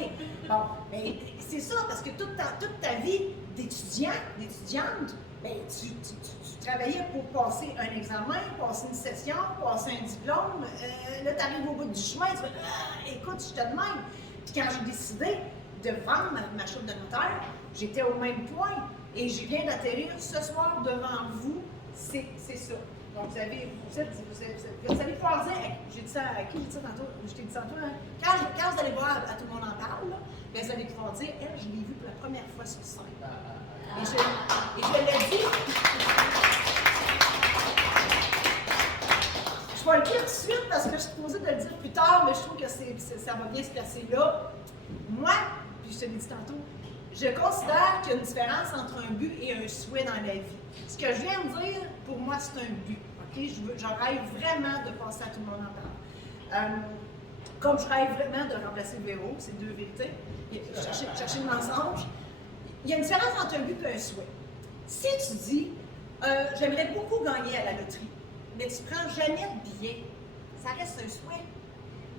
Bon, mais c'est ça, parce que toute ta vie d'étudiante, ben, tu travaillais pour passer un examen, passer une session, passer un diplôme. Là, tu arrives au bout du chemin, tu fais écoute, je te demande. Puis quand j'ai décidé de vendre ma shop de notaire, j'étais au même point. Et je viens d'atterrir ce soir devant vous. C'est ça. Donc, vous allez pouvoir dire, j'ai dit ça à qui j'ai dit ça tantôt? Je t'ai dit ça tantôt, hein? Quand vous allez voir, à tout le monde en parle, là, bien, vous allez pouvoir dire, elle, je l'ai vue pour la première fois sur scène. Et je l'ai dit. Je vais le dire tout de suite parce que je suis supposée de le dire plus tard, mais je trouve que ça va bien se placer là. Moi, puis je te l'ai dit tantôt, je considère qu'il y a une différence entre un but et un souhait dans la vie. Ce que je viens de dire, pour moi, c'est un but. Okay? Je rêve vraiment de passer à tout le monde en parle. Comme je rêve vraiment de remplacer le Véro, c'est 2 vérités, et chercher le mensonge. Il y a une différence entre un but et un souhait. Si tu dis, j'aimerais beaucoup gagner à la loterie, mais tu ne prends jamais de billet, ça reste un souhait.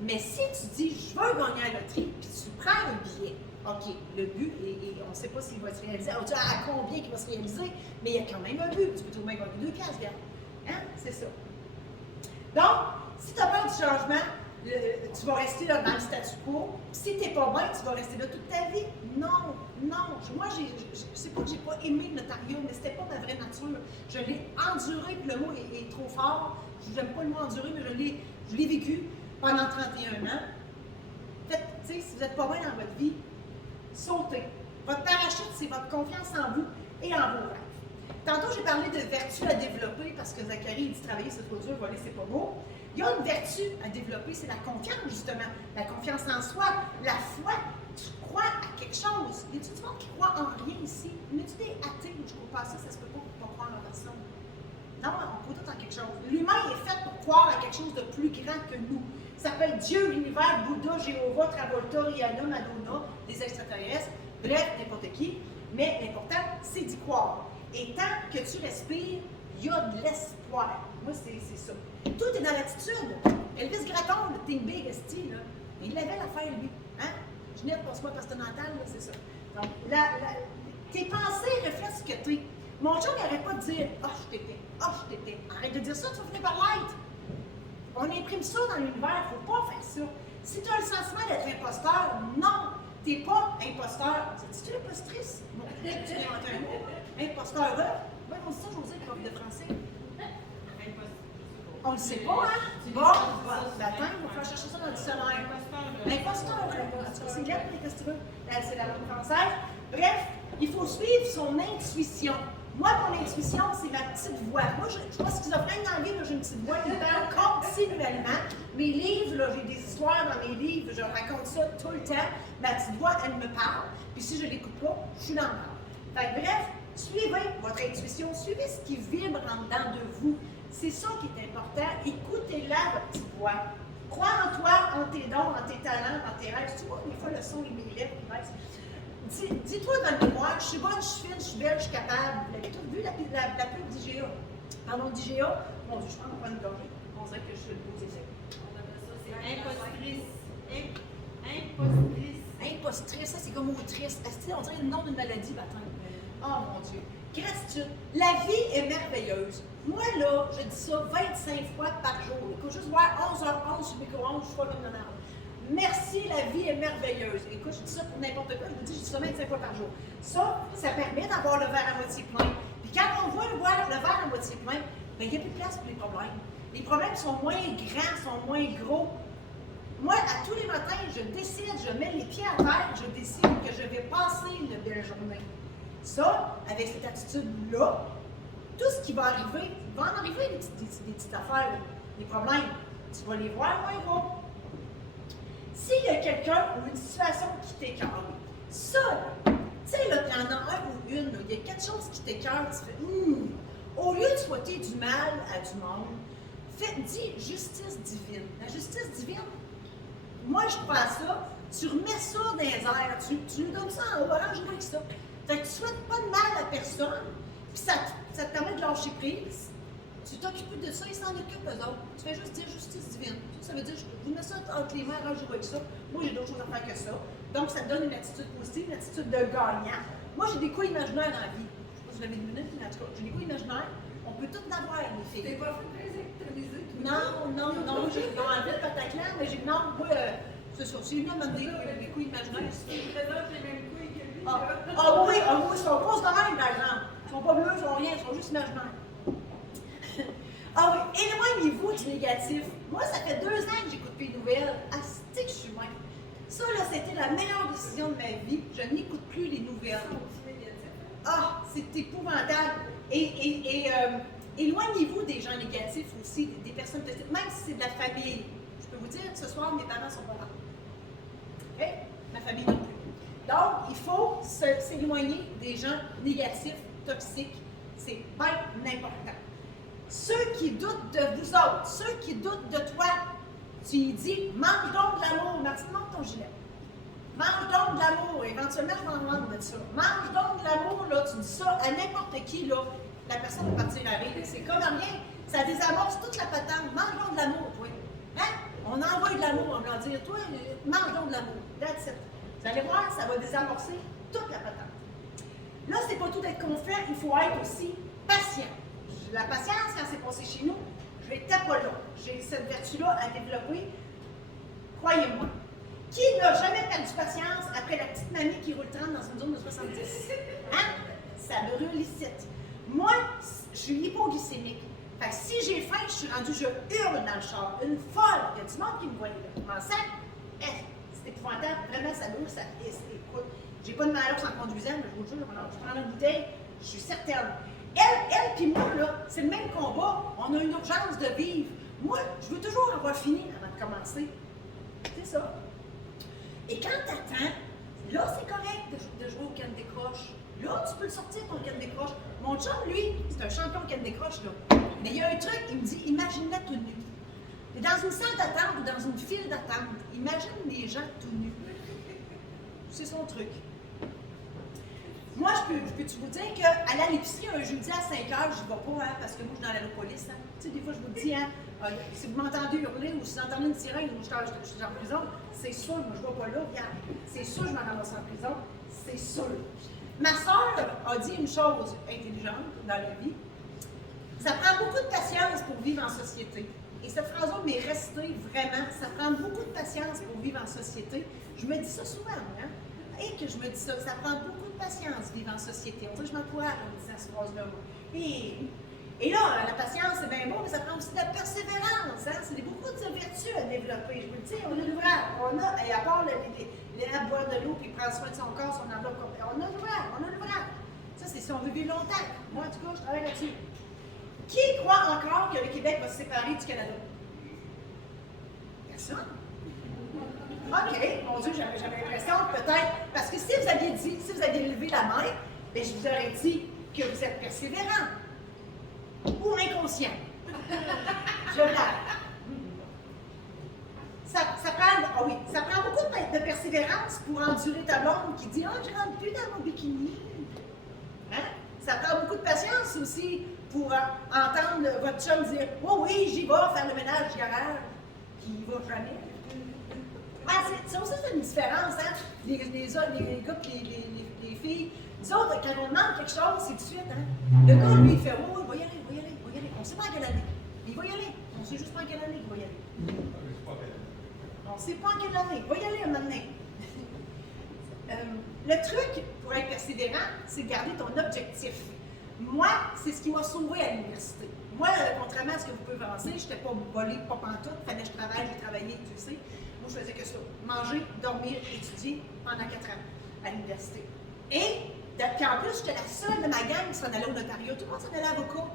Mais si tu dis, je veux gagner à la loterie, puis tu prends un billet, OK, le but, et on ne sait pas s'il va se réaliser. On dit à combien il va se réaliser, mais il y a quand même un but. Tu peux tout de même gagner 2 piastres, regarde. Hein? C'est ça. Donc, si tu as peur du changement, tu vas rester là dans le statu quo. Si tu n'es pas bien, tu vas rester là toute ta vie. Non, non. Moi, c'est pas que j'ai pas aimé l'Ontario, mais c'était pas ma vraie nature. Je l'ai enduré, puis le mot est trop fort. Je n'aime pas le mot enduré, mais je l'ai vécu pendant 31 ans. Faites, tu sais, si vous n'êtes pas bien dans votre vie, sautez. Votre parachute, c'est votre confiance en vous et en vos rêves. Tantôt, j'ai parlé de vertus à développer parce que Zachary dit travailler, c'est trop dur, voler, c'est pas beau. Il y a une vertu à développer, c'est la confiance, justement. La confiance en soi, la foi. Tu crois à quelque chose. Y a-tu du monde qui croit en rien ici? Y a-tu des athées où je ne crois pas à ça, ça se peut pas pour pas croire en personne? Non, on croit tout en quelque chose. L'humain est fait pour croire à quelque chose de plus grand que nous. Ça s'appelle Dieu, l'univers, Bouddha, Jéhovah, Travolta, Rihanna, Madonna, des extraterrestres, bref, n'importe qui. Mais l'important, c'est d'y croire. Et tant que tu respires, il y a de l'espoir. Moi, c'est ça. Tout est dans l'attitude. Elvis Gratton, le Think Big Esti, là, il avait l'affaire, lui. Hein? Ginette, pense-moi postnatal, là, c'est ça. Donc, tes pensées reflètent ce que tu es. Mon chum n'arrête pas de dire « Ah, je t'étais, ah, je t'étais ». Arrête de dire ça, tu vas finir par l'être. On imprime ça dans l'univers, il ne faut pas faire ça. Si tu as le sentiment d'être imposteur, non, tu n'es pas imposteur. C'est-tu l'impostrice? Bon, tu inventes un mot. Imposteur, oui, on dit ça, José, prof de français. On ne le sait pas, hein? Bon, attends, il va falloir chercher ça dans le dictionnaire. Imposteur, c'est lettre, mais qu'est-ce que tu veux? C'est la langue française. Bref, il faut suivre son intuition. Moi, mon intuition, c'est ma petite voix. Moi, je suis pas schizophrène dans la vie, j'ai une petite voix qui me parle continuellement. Mes livres, j'ai des histoires dans mes livres, je raconte ça tout le temps. Ma petite voix, elle me parle. Puis si je ne l'écoute pas, je suis dans le mal. Fait que bref, suivez votre intuition, suivez ce qui vibre en dedans de vous. C'est ça qui est important. Écoutez-la, votre petite voix. Crois en toi, en tes dons, en tes talents, en tes rêves. Tu vois, des fois, le son, il mes lèvres qui baissent. Dis-toi dans le mémoire, je suis bonne, je suis fine, je suis belle, je suis capable. Vous l'avez tous vu, la pub d'IGA. Pardon, d'IGA. Mon Dieu, je pense qu'on va une gorgée. On dirait que je suis le beau désir. Impostrice. Impostrice. Impostrice, ça c'est comme autrice. On dirait le nom d'une maladie, baptême. Oh mon Dieu. Gratitude. La vie est merveilleuse. Moi, là, je dis ça 25 fois par jour. Il faut juste voir 11h11 sur le micro-ondes, je suis pas comme de merde. Merci, la vie est merveilleuse. Écoute, je dis ça pour n'importe quoi, je vous dis, je dis ça 25 fois par jour. Ça permet d'avoir le verre à moitié plein. Puis quand on voit le verre à moitié plein, bien, il n'y a plus de place pour les problèmes. Les problèmes sont moins grands, sont moins gros. Moi, à tous les matins, je décide, je mets les pieds à terre, je décide que je vais passer une belle journée. Ça, avec cette attitude-là, tout ce qui va arriver, il va en arriver des petites affaires, des problèmes. Tu vas les voir moins gros. S'il y a quelqu'un ou une situation qui t'écœure, ça, tu sais, là, il y en a un ou une, il y a quelque chose qui t'écœure, tu fais au lieu de souhaiter du mal à du monde, dis justice divine. La justice divine, moi, je crois à ça, tu remets ça dans les airs, tu lui donnes ça en haut, alors je vois que ça. Fait que tu ne souhaites pas de mal à personne, puis ça te permet de lâcher prise. Tu t'occupes de ça, ils s'en occupent eux autres. Tu fais juste dire justice divine. Ça veut dire, je mets ça entre les mains, alors je vois que ça. Moi, j'ai d'autres choses à faire que ça. Donc, ça te donne une attitude positive, une attitude de gagnant. Moi, j'ai des coups imaginaires dans la vie. Je ne sais pas si vous avez une minute, mais en tout cas, j'ai des coups imaginaires. On peut tout en avoir, les filles. T'es pas fait très électronisé, toi? Non, j'ai envie de Pataclan, mais j'ai non, moi, c'est sûr. C'est une homme des coups imaginaires. Tu présentes les mêmes couilles que lui, Ah là. oui, ils sont pas quand même, par exemple. Ils sont pas bleus, ils sont rien, ils sont juste imaginaires. Ah oui, éloignez-vous du négatif. Moi, ça fait 2 ans que j'écoute plus les nouvelles. Ah, c'est que je suis même. Ça, là, c'était la meilleure décision de ma vie. Je n'écoute plus les nouvelles. Ah, c'est épouvantable. Et éloignez-vous des gens négatifs aussi, des personnes toxiques, même si c'est de la famille. Je peux vous dire que ce soir, mes parents sont pas là. OK? Ma famille non plus. Donc, il faut s'éloigner des gens négatifs, toxiques. C'est bien important. Ceux qui doutent de vous autres, ceux qui doutent de toi, tu lui dis, mange donc de l'amour. Martine, monte ton gilet. Mange donc de l'amour. Éventuellement, je m'en demande de ça. Mange donc de l'amour, là. Tu dis ça à n'importe qui, là. La personne va partir à rire. C'est comme rien. Ça désamorce toute la patente. Mange donc de l'amour, toi. Hein? On envoie de l'amour, on va leur dire, toi, mange donc de l'amour. That's it. Vous allez voir, ça va désamorcer toute la patente. Là, c'est pas tout d'être confiant, il faut être aussi patient. La patience, quand c'est passé chez nous, je n'étais pas là. J'ai cette vertu-là à développer, croyez-moi. Qui n'a jamais perdu patience après la petite mamie qui roule 30 dans une zone de 70? Hein? Ça brûle ici. Moi, je suis hypoglycémique. Fait que si j'ai faim, je suis rendue, je hurle dans le char. Une folle. Il y a du monde qui me voit là. Comment ça? C'est épouvantable. Vraiment, ça brûle, ça pisse. Écoute, j'ai pas de malaise en conduisant, mais je vous jure, je prends la bouteille, je suis certaine. Elle puis moi, là, c'est le même combat. On a une urgence de vivre. Moi, je veux toujours avoir fini avant de commencer. C'est ça. Et quand t'attends, là, c'est correct de jouer au canne décroche. Là, tu peux le sortir, ton canne décroche. Mon chum, lui, c'est un champion canne décroche, là. Mais il y a un truc, il me dit, imagine-la tout nu. T'es dans une salle d'attente ou dans une file d'attente. Imagine les gens tout nus. C'est son truc. Moi, je peux-tu vous dire qu'aller à l'épicerie un jeudi à 5 h, je n'y vais pas, hein, parce que moi, je suis dans l'aéropolis. Hein. Tu sais, des fois, je vous dis, hein, si vous m'entendez hurler ou si vous entendez une sirène ou je suis en prison, c'est sûr, moi, je ne vais pas là, regarde. C'est sûr, je m'en ramasse en prison. C'est sûr. Ma soeur a dit une chose intelligente dans la vie. Ça prend beaucoup de patience pour vivre en société. Et cette phrase-là m'est restée vraiment. Ça prend beaucoup de patience pour vivre en société. Je me dis ça souvent, hein? Et que je me dis ça, ça prend beaucoup de patience vivre en société. On dirait que je m'encourage en disant cette phrase-là. Et là, la patience, c'est bien beau, mais ça prend aussi de la persévérance. Hein? C'est beaucoup de vertus à développer. Je vous le dis, on a l'ouvrage. Et à part à boire de l'eau puis prendre soin de son corps, son enveloppe complète, on a l'ouvrage. Ça, c'est si on veut vivre longtemps. Moi, en tout cas, je travaille là-dessus. Qui croit encore que le Québec va se séparer du Canada? Personne? OK, mon Dieu, j'avais l'impression peut-être, parce que si vous aviez levé la main, bien, je vous aurais dit que vous êtes persévérant ou inconscient. Je blague. Ça prend beaucoup de persévérance pour endurer ta blonde qui dit « Ah, je ne rentre plus dans mon bikini. » Hein? Ça prend beaucoup de patience aussi pour entendre votre chum dire « Oh oui, j'y vais faire le ménage du garage. » Puis il ne va jamais. Ça aussi, c'est une différence, hein? Les gars et les filles. Nous autres, quand on demande quelque chose, c'est tout de suite, hein? Le gars, lui, il fait « Oh, il va y aller. On ne sait pas en quelle année. Il va y aller. On ne sait juste pas en quelle année il va y aller. » On ne sait pas en quelle année. Il va y aller un moment donné. Le truc pour être persévérant, c'est de garder ton objectif. Moi, c'est ce qui m'a sauvé à l'université. Moi, contrairement à ce que vous pouvez penser, je n'étais pas volée, pas pantoute. Il fallait que je travaille, j'ai travaillé, tu sais. Moi, je faisais que ça. Manger, dormir, étudier pendant 4 ans à l'université. Et, puis en plus, j'étais la seule de ma gang qui s'en allait au notariat. Tout le monde s'en allait avocat.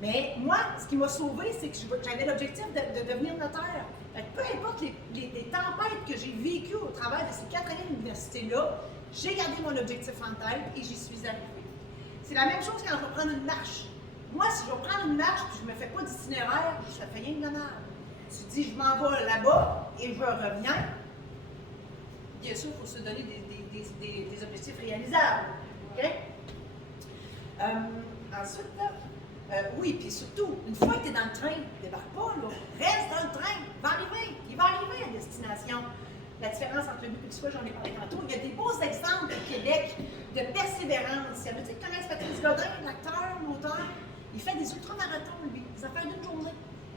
Mais moi, ce qui m'a sauvée, c'est que j'avais l'objectif de devenir notaire. Fait que peu importe les tempêtes que j'ai vécues au travers de ces 4 années d'université-là, j'ai gardé mon objectif en tête et j'y suis arrivée. C'est la même chose quand je vais prendre une marche. Moi, si je vais prendre une marche et je ne me fais pas d'itinéraire, ça fait rien de merde. Tu dis, je m'en vais là-bas et je reviens. Bien sûr, il faut se donner des objectifs réalisables. OK? Ensuite, là, oui, puis surtout, une fois que tu es dans le train, ne débarque pas, là. Reste dans le train. Il va arriver à destination. La différence entre le but et le souhait, j'en ai parlé tantôt. Il y a des beaux exemples au Québec de persévérance. Il y en a qui connaissent Patrice Godin, l'acteur, l'auteur. Il fait des ultramarathons, lui. Ça fait d'une journée.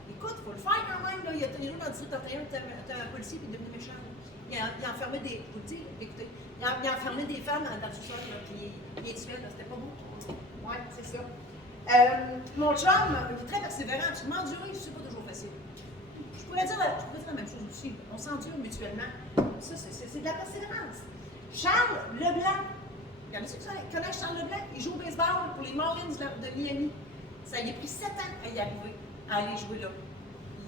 Écoute, il faut le faire quand même. Là. Il y a joué dans 1831, t'as un policier qui est devenu méchant. Il a enfermé des. Je vous le dis, écoutez. Il a enfermé des femmes dans le sous-sol, puis il les tuait, c'était pas beau. Ouais, c'est ça. Mon chum, il est très persévérant. Tu m'endurer, c'est pas toujours facile. Je pourrais dire la même chose aussi. On s'endure mutuellement. Ça, c'est de la persévérance. Charles Leblanc. Il y en a ceux qui connaissent Charles Leblanc. Il joue au baseball pour les Marlins de Miami. Ça lui a pris 7 ans à y arriver, à aller jouer là.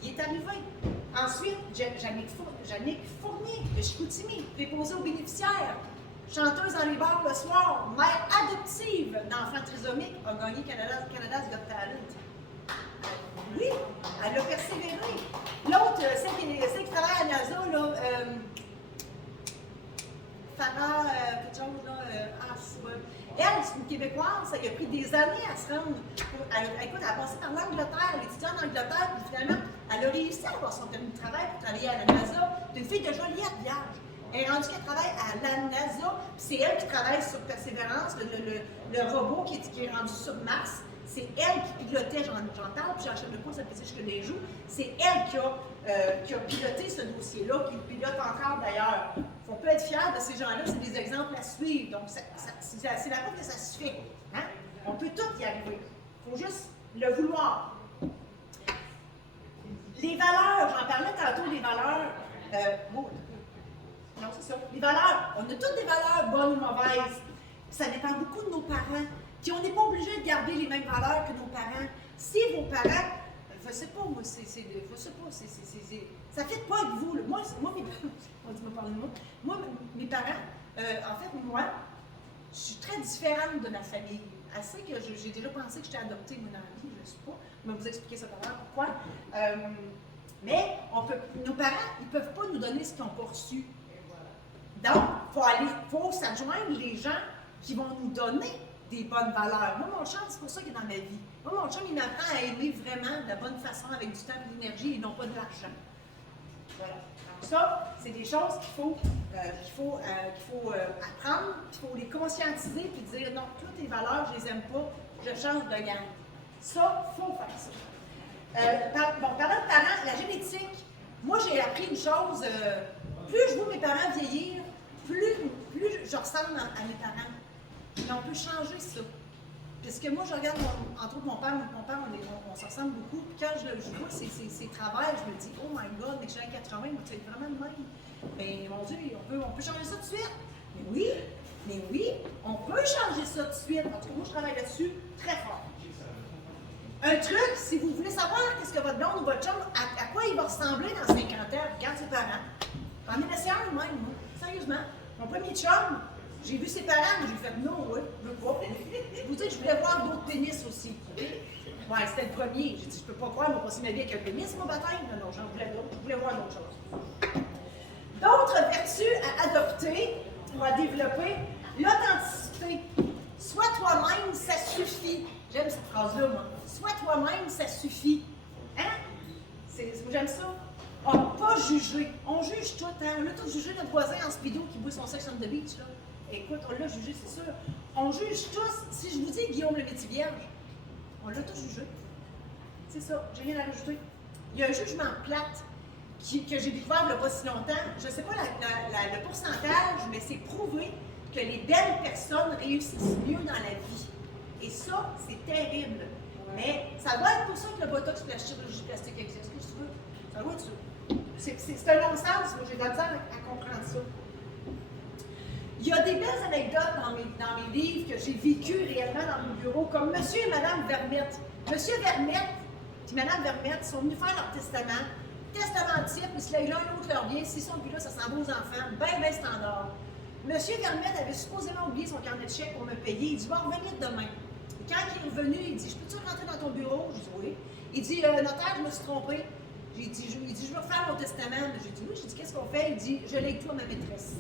Il est arrivé. Ensuite, Jannick Fournier de Chicoutimi, préposée aux bénéficiaires. Chanteuse dans les bars le soir, mère adoptive d'enfants trisomiques, a gagné Canada's Got Talent. Oui, elle a persévéré. L'autre, celle qui travaille à NASA, là, Farah, quelque chose, là, elle, c'est une Québécoise, ça lui a pris des années à se rendre. Écoute, elle a passé par l'Angleterre, elle étudiait en Angleterre, puis finalement, elle a réussi à avoir son permis de travail pour travailler à la NASA. C'est une fille de Joliette, vierge. Elle est rendue qu'elle travaille à la NASA, puis c'est elle qui travaille sur Persévérance, le robot qui est rendu sur Mars. C'est elle qui pilotait, j'en parle, puis Jean-Charles Lecourt, ça fait jusque des jours. C'est elle qui a piloté ce dossier-là, qui le pilote encore d'ailleurs. On peut être fiers de ces gens-là, c'est des exemples à suivre. Donc, c'est la preuve que ça se fait. Hein? On peut tout y arriver. Il faut juste le vouloir. Les valeurs, j'en parlais tantôt, les valeurs. Non, c'est ça. Les valeurs, on a toutes des valeurs bonnes ou mauvaises. Ça dépend beaucoup de nos parents. Puis on n'est pas obligé de garder les mêmes valeurs que nos parents. Si vos parents, je ne sais pas, moi, ça ne fait pas avec vous. Là. Moi, mes parents, on dit, moi, mes parents, en fait, moi, je suis très différente de ma famille. Assez que j'ai déjà pensé que j'étais adoptée, moi, dans la vie, je ne sais pas. Je vais vous expliquer ça tout à l'heure, pourquoi. Mais nos parents, ils ne peuvent pas nous donner ce qu'ils n'ont pas reçu. Donc, il faut s'adjoindre les gens qui vont nous donner des bonnes valeurs. Moi, mon chum, c'est pour ça qu'il est dans ma vie. Moi, mon chum, il m'apprend à aimer vraiment de la bonne façon, avec du temps et de l'énergie, et non pas de l'argent. Voilà. Donc ça, c'est des choses qu'il faut apprendre, qu'il faut les conscientiser, puis dire, non, toutes tes valeurs, je les aime pas, je change de gang. Ça, il faut faire ça. Parlant de parents, la génétique, moi, j'ai appris une chose, plus je vois mes parents vieillir, plus je ressemble à mes parents. Mais on peut changer ça. Parce que moi, je regarde, entre autres, mon père, on se ressemble beaucoup. Puis quand je vois ses travails, je me dis, oh my God, mais que j'ai 80, moi, tu es vraiment de même. Mais mon Dieu, on peut changer ça tout de suite. Mais oui, on peut changer ça tout de suite. En tout cas, moi, je travaille là-dessus très fort. Un truc, si vous voulez savoir qu'est-ce que votre blonde ou votre chum, à quoi il va ressembler dans 50 ans, regarde ses parents. En émission même, moi. Sérieusement. Mon premier chum, j'ai vu ses parents, mais j'ai fait non, oui, je veux pas. Je vous dis que je voulais voir d'autres pénis aussi. Ouais, c'était le premier. J'ai dit, je peux pas croire, on va passer ma vie avec un pénis, mon baptême. Non, j'en voulais d'autres. Je voulais voir d'autres choses. D'autres vertus à adopter ou à développer, l'authenticité. Sois toi-même, ça suffit. J'aime cette phrase-là, moi. Sois toi-même, ça suffit. Hein? J'aime ça. Pas juger. On juge tout, hein? On a tous jugé notre voisin en speedo qui boit son sex on the beach, là. Écoute, on l'a jugé, c'est sûr. On juge tous. Si je vous dis Guillaume le Métis-Vierge, on l'a tous jugé. C'est ça, j'ai rien à rajouter. Il y a un jugement plate que j'ai découvert il n'y a pas si longtemps. Je ne sais pas le pourcentage, mais c'est prouvé que les belles personnes réussissent mieux dans la vie. Et ça, c'est terrible. Mais ça doit être pour ça que le botox et la chirurgie plastique existe. Qu'est-ce que tu veux? Ça doit être ça. C'est un non-sens. J'ai de la misère à comprendre ça. Il y a des belles anecdotes dans mes livres que j'ai vécues réellement dans mon bureau, comme Monsieur et Madame Vermette. Monsieur Vermette et Madame Vermette sont venus faire leur testament. Testament type, mais si l'un l'autre leur bien, s'ils sont plus là, ça s'en va aux enfants. Ben standard. Monsieur Vermette avait supposément oublié son carnet de chèques pour me payer. Il dit, va revenir demain. Et quand il est revenu, il dit, je peux-tu rentrer dans ton bureau? Je dis, oui. Il dit, notaire, je me suis trompé. Il dit, je veux refaire mon testament. J'ai dit, oui. J'ai dit, qu'est-ce qu'on fait? Il dit, je lègue tout à ma maîtresse.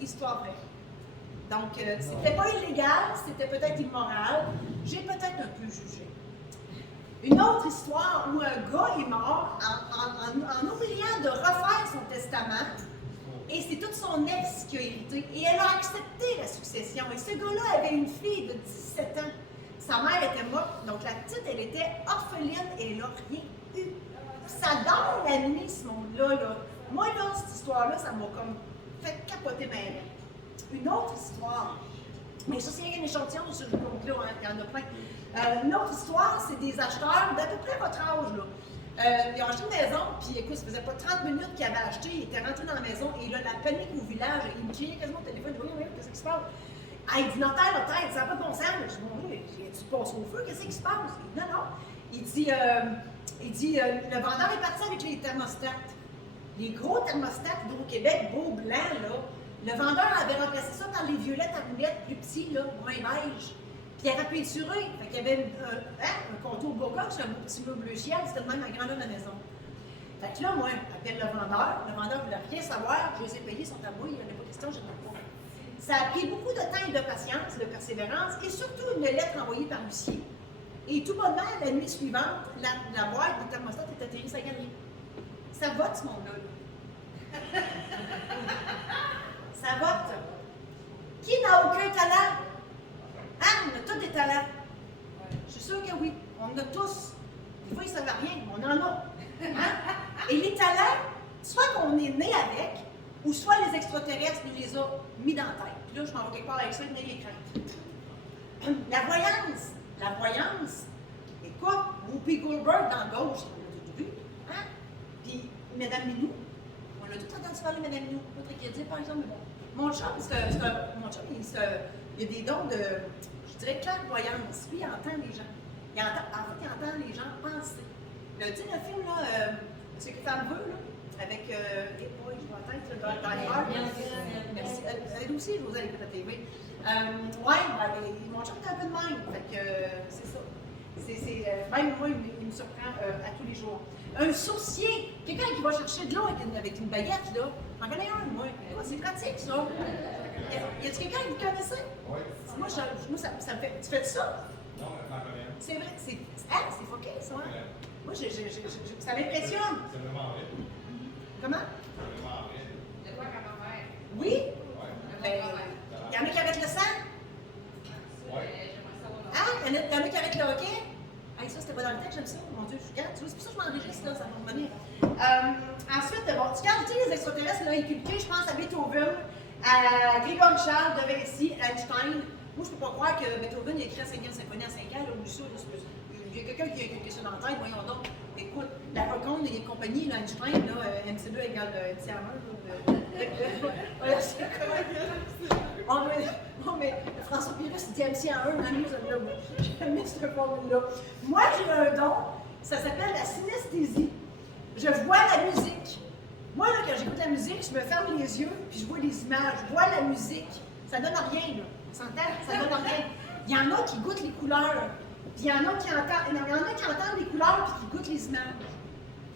Histoire vraie. Donc, c'était pas illégal, c'était peut-être immoral. J'ai peut-être un peu jugé. Une autre histoire où un gars est mort en oubliant de refaire son testament, et c'est toute son ex qui a hérité. Et elle a accepté la succession. Et ce gars-là avait une fille de 17 ans. Sa mère était morte, donc la petite, elle était orpheline et elle n'a rien eu. Ça donne la nuit, ce monde-là. Là. Moi, là, cette histoire-là, ça m'a comme fait capoter ma vie. Une autre histoire, mais ça, c'est un échantillon sur le compte-là, hein, il y en a plein. Une autre histoire, c'est des acheteurs d'à peu près votre âge, là. Ils ont acheté une maison, puis écoute, ça faisait pas 30 minutes qu'ils avaient acheté, ils étaient rentrés dans la maison, et là, la panique au village, ils me criaient quasiment au téléphone, oui, qu'est-ce qui se passe? Ah, il dit, notaire, ça n'a pas de bon sens. Je dis, bon, tu passes au feu, qu'est-ce qui se passe? Il dit, non. Il dit, le vendeur est parti avec les thermostats. Les gros thermostats d'Hydro-Québec, beau blanc, là. Le vendeur avait remplacé ça par les violettes à roulettes plus petits, là, moins beige. Puis il avait peinturé. Fait qu'il y avait un contour boca, c'est un beau petit bleu bleu ciel, c'était de même la grandeur de la maison. Fait que là, moi, j'appelle le vendeur ne voulait rien savoir, je les ai payés, ils sont à moi, il n'y en a pas question, je ne pas. Ça a pris beaucoup de temps et de patience, de persévérance, et surtout une lettre envoyée par l'huissier. Et tout bonnement, la nuit suivante, la boîte de thermostat est atterrie sa galerie. Ça va, ce monde-là. Ça vote. Qui n'a aucun talent? Hein? On a tous des talents. Je suis sûre que oui. On en a tous. Des fois, ils ne savent rien, mais on en a. Hein? Et les talents, soit qu'on est né avec, ou soit les extraterrestres nous les ont mis dans la tête. Puis là, je m'en vais quelque part avec ça, mais les craintes. La voyance. La voyance. Écoute, Whoopi Goldberg dans Gauche, on l'a tout vu. Hein? Puis, Mme Minou. On a tout entendu parler de Mme Minou. Pas très crédible, par exemple, mais bon. Mon chum, il a des dons de, je dirais, clairvoyance. Lui, il entend les gens. Il entend les gens penser. Tu sais, le film, là, c'est que femme veut, là, avec, je vois la tête, dans merci. Elle aussi, je vous ai écouté à la TV. Mon chum est un peu de même. Fait que, c'est ça. Même moi, il me surprend à tous les jours. Un sourcier, quelqu'un qui va chercher de l'eau avec une baguette, là. J'en connais un, moi. C'est pratique, ça. Y a-t-il quelqu'un que vous connaissez? Oui. Moi, ça me fait. Tu fais ça? Non, mais j'en connais un. C'est vrai, c'est fucké, ça. Hein? Moi, ça m'impressionne. C'est vraiment vrai. Comment? C'est vraiment vrai. De quoi qu'à ma mère? Oui? Ouais. Ben, y en a qui arrêtent le sang? Ouais. J'aimerais savoir. Ah, y en a qui arrêtent le hockey? Hey, ça, c'était pas dans le texte, j'aime ça. Mon Dieu, je regarde. Tu vois, c'est pour ça que je m'enregistre, là, ça va revenir. Ensuite, bon, quand je dis les extraterrestres, là, inculqués, je pense à Beethoven, à Grégory Charles, de Vinci, Einstein. Moi, je peux pas croire que Beethoven a écrit la 5e symphonie à 5 ans, là, ou ça, là, il y a quelqu'un qui a inculqué ça dans la tête, voyons donc. Écoute, la Roconde et compagnie, là, Einstein, là, MC2 égale MC à 1. Non, mais François Pérus, il dit MC à 1, dans nous, là, j'aime bien cette formule-là. Moi, j'ai un don, ça s'appelle la synesthésie. Je vois la musique. Moi, là, quand j'écoute la musique, je me ferme les yeux, puis je vois les images, je vois la musique. Ça donne rien, là. On s'entend? Ça donne rien. Il y en a qui goûtent les couleurs, puis il y en a qui entendent les couleurs, puis qui goûtent les images.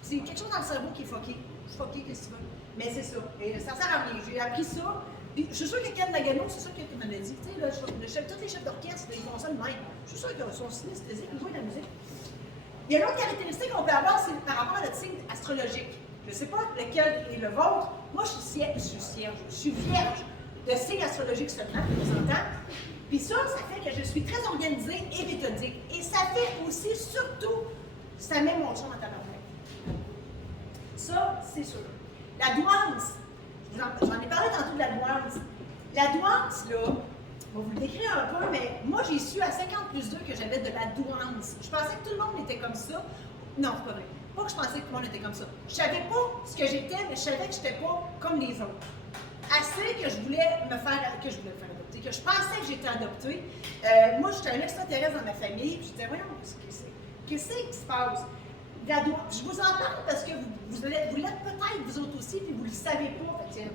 C'est quelque chose dans le cerveau qui est fucké. Je suis fucké, qu'est-ce que tu veux? Mais c'est ça. Et ça sert à rien. J'ai appris ça. Puis je suis sûre que Ken Nagano, c'est ça qu'il m'avait dit. Tu sais, là, tous les chefs d'orchestre, ils font ça de même. Je suis sûre qu'ils sont synesthésiques, ils jouent de la musique. Il y a une autre caractéristique qu'on peut avoir, c'est par rapport à notre signe astrologique. Je ne sais pas lequel est le vôtre. Moi, je suis vierge de signe astrologique seulement, on s'entend. Puis ça fait que je suis très organisée et méthodique. Et ça fait aussi, surtout, ça met mon chum en tabarnak. Ça, c'est sûr. La douance, j'en ai parlé tantôt de la douance. La douance, là, je vais vous le décrire un peu, mais moi, j'ai su à 50+2 que j'avais de la douance. Je pensais que tout le monde était comme ça. Non, c'est pas vrai. Pas que je pensais que tout le monde était comme ça. Je savais pas ce que j'étais, mais je savais que j'étais pas comme les autres. Assez que je voulais me faire adopter, que je pensais que j'étais adoptée. Moi, j'étais un extraterrestre dans ma famille, puis je disais, voyons, qu'est-ce qui se passe? Je vous en parle parce que vous l'êtes peut-être vous autres aussi, puis vous ne le savez pas. Fait que, je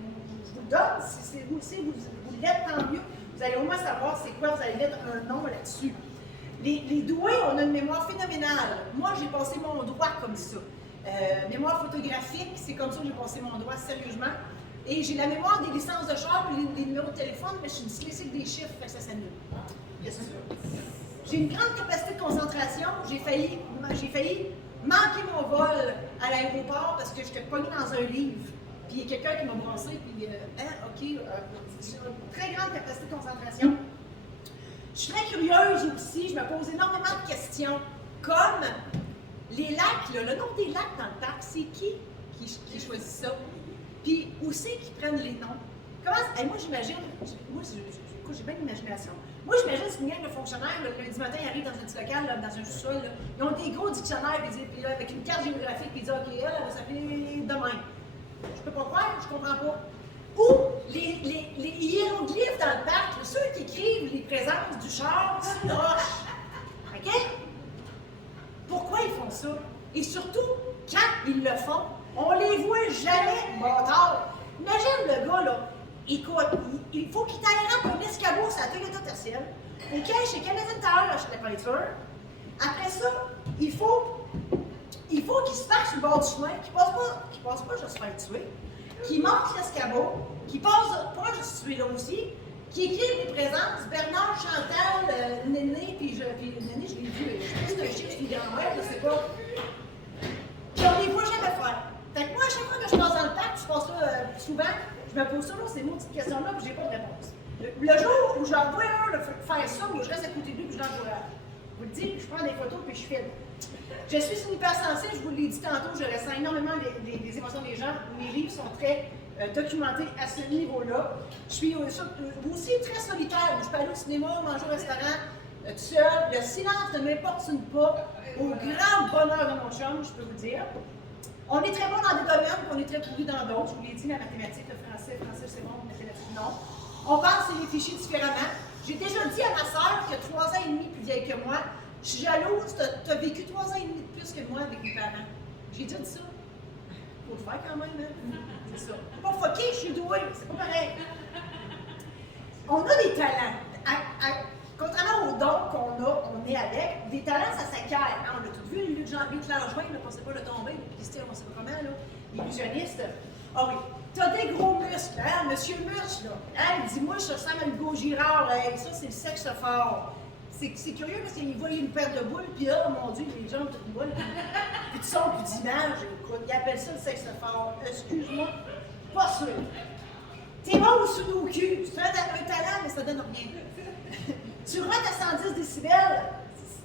vous le donne, si c'est vous aussi, vous l'êtes, tant mieux. Vous allez au moins savoir c'est quoi, vous allez mettre un nom là-dessus. Les doués, on a une mémoire phénoménale. Moi, j'ai passé mon droit comme ça. Mémoire photographique, c'est comme ça que j'ai passé mon droit, sérieusement. Et j'ai la mémoire des licences de char et des numéros de téléphone, mais je suis dyslexique des chiffres, fait que ça s'annule. Bien sûr. J'ai une grande capacité de concentration. J'ai failli manquer mon vol à l'aéroport parce que j'étais pognée dans un livre. Puis il y a quelqu'un qui m'a brassé, puis j'ai une très grande capacité de concentration. Je suis très curieuse aussi, je me pose énormément de questions, comme les lacs, là, le nom des lacs dans le parc, c'est qui choisit ça? Puis où c'est qu'ils prennent les noms? Moi j'imagine, j'ai bien d'imagination. Moi j'imagine c'est une gang de fonctionnaires, le lundi matin ils arrivent dans un petit local, là, dans un sous-sol, ils ont des gros dictionnaires, puis là, avec une carte géographique, puis ils disent ok, elle va s'appeler demain. Je peux pas croire, je comprends pas. Ou les hiéroglyphes dans le parc, ceux qui écrivent les présences du char sur une roche. OK? Pourquoi ils font ça? Et surtout, quand ils le font, on les voit jamais bâtards. Imagine le gars, là, écoute, il faut qu'il t'aille un escabeau sur la Toyota Tercel, il qu'il aille chez Canadian Tire acheter la peinture. Après ça, il faut qu'il se fasse sur le bord du chemin, qu'il passe pas juste se faire tuer, qu'il monte l'escabeau, qu'il passe pas juste tuer là aussi, qu'il écrive les présences, Bernard, Chantal, Néné, puis Néné, je l'ai vu, je sais pas si c'est un chien, c'est une grand-mère, je sais pas. Puis on les voit jamais faire. Fait que moi, à chaque fois que je passe dans le parc, je passe là souvent, je me pose toujours ces petites questions-là, puis j'ai pas de réponse. Le jour où j'en vois un faire ça, où je reste à côté de lui, puis je l'encourage. Je vous le dis, je prends des photos, puis je filme. Je suis une hypersensible, je vous l'ai dit tantôt, je ressens énormément les émotions des gens. Mes livres sont très documentés à ce niveau-là. Je suis aussi très solitaire. Je peux aller au cinéma, manger au restaurant, tout seul. Le silence ne m'importune pas, au grand bonheur de mon chum, je peux vous dire. On est très bon dans des domaines, puis on est très pourri dans d'autres. Je vous l'ai dit, la mathématique, le français c'est bon, la mathématique non. On pense et réfléchit différemment. J'ai déjà dit à ma sœur, qui a 3 ans et demi plus vieille que moi, je suis jalouse, tu as vécu 3 ans et demi de plus que moi avec mes parents. J'ai déjà dit ça. Faut le faire quand même, hein? C'est ça. Pas fucké, je suis douée, c'est pas pareil. On a des talents. Contrairement aux dons qu'on a, on est avec, des talents, ça s'acquiert. Hein, on a tout vu, Luc Langevin, on ne sait pas le tomber, mais Christian, on ne sait pas comment, là, illusionniste. Ah oui, t'as des gros muscles, hein, monsieur Muscle, là. Hein, dis-moi, je ressemble à Hugo Girard, hey, ça, c'est le sexe fort. C'est curieux parce qu'il voit une paire de boules, puis oh mon Dieu, les gens ont toutes une boule, puis de son, puis d'image, écoute, ils appellent ça le sexe fort. Excuse-moi, pas sûr. T'es bon au sudoku, c'est un talent, mais ça donne rien. Tu rotes à 110 décibels,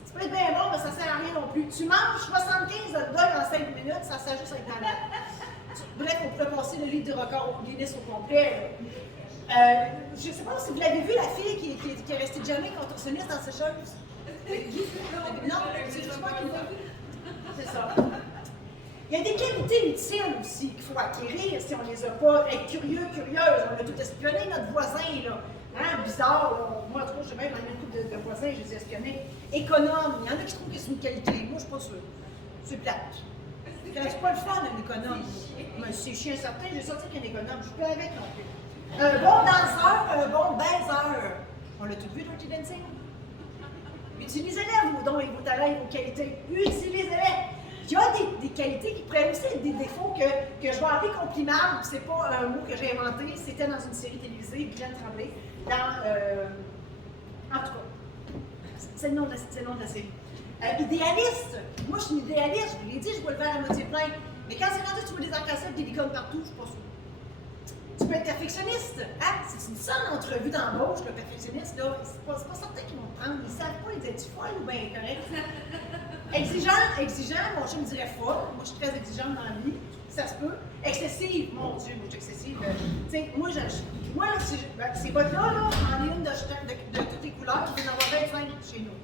tu peux être bien bon, mais ça ne sert à rien non plus. Tu manges 75 hot dogs en 5 minutes, ça s'ajuste avec ta langue. Bref, on pourrait passer le livre de record au Guinness au complet. Je ne sais pas si vous l'avez vu, la fille qui est restée jamais contorsionniste dans ses choses. Non, c'est juste moi qui l'ai vu. C'est ça. Il y a des qualités utiles aussi qu'il faut acquérir si on ne les a pas. Être curieux, curieuse. On a tout espionné notre voisin, là. Hein, bizarre, là. Moi, en tout cas, j'ai même un coup de voisins, je les ai espionnés. Économe. Il y en a qui trouvent que c'est une qualité. Moi, je ne suis pas sûre. C'est plate. C'est pas le fun, un économe. Mais c'est chien certain, j'ai sorti qu'un économe. Je suis pas avec non plus. Un bon danseur, un bon baiseur. On l'a tout vu, Dirty Dancing? Utilisez-les, vos dons et vos talents et vos qualités. Utilisez-les. Il y a des qualités qui pourraient aussi être des défauts que je vais appeler complimables. C'est pas un mot que j'ai inventé. C'était dans une série télévisée, Glenn Tremblay. En tout cas, c'est le nom de la série. Idéaliste. Moi, je suis une idéaliste. Je vous l'ai dit, je vois le verre à moitié plein. Mais quand c'est rendu que tu vois des arcs-en-ciel, des licornes partout, je suis pas sûre. Tu peux être perfectionniste. Hein? C'est une seule entrevue d'embauche, le perfectionniste, là. C'est pas certain qu'ils vont te prendre. Ils ne savent pas, ils disent, tu folle ou bien correct. Exigeant, mon chum me dirait folle. Moi, je suis très exigeante dans la vie. Ça se peut. Excessive, mon Dieu, moi, je suis excessive. Tu sais, moi, là, ces bottes-là, là, j'en ai une de toutes les couleurs. Je vais en avoir 25 chez nous.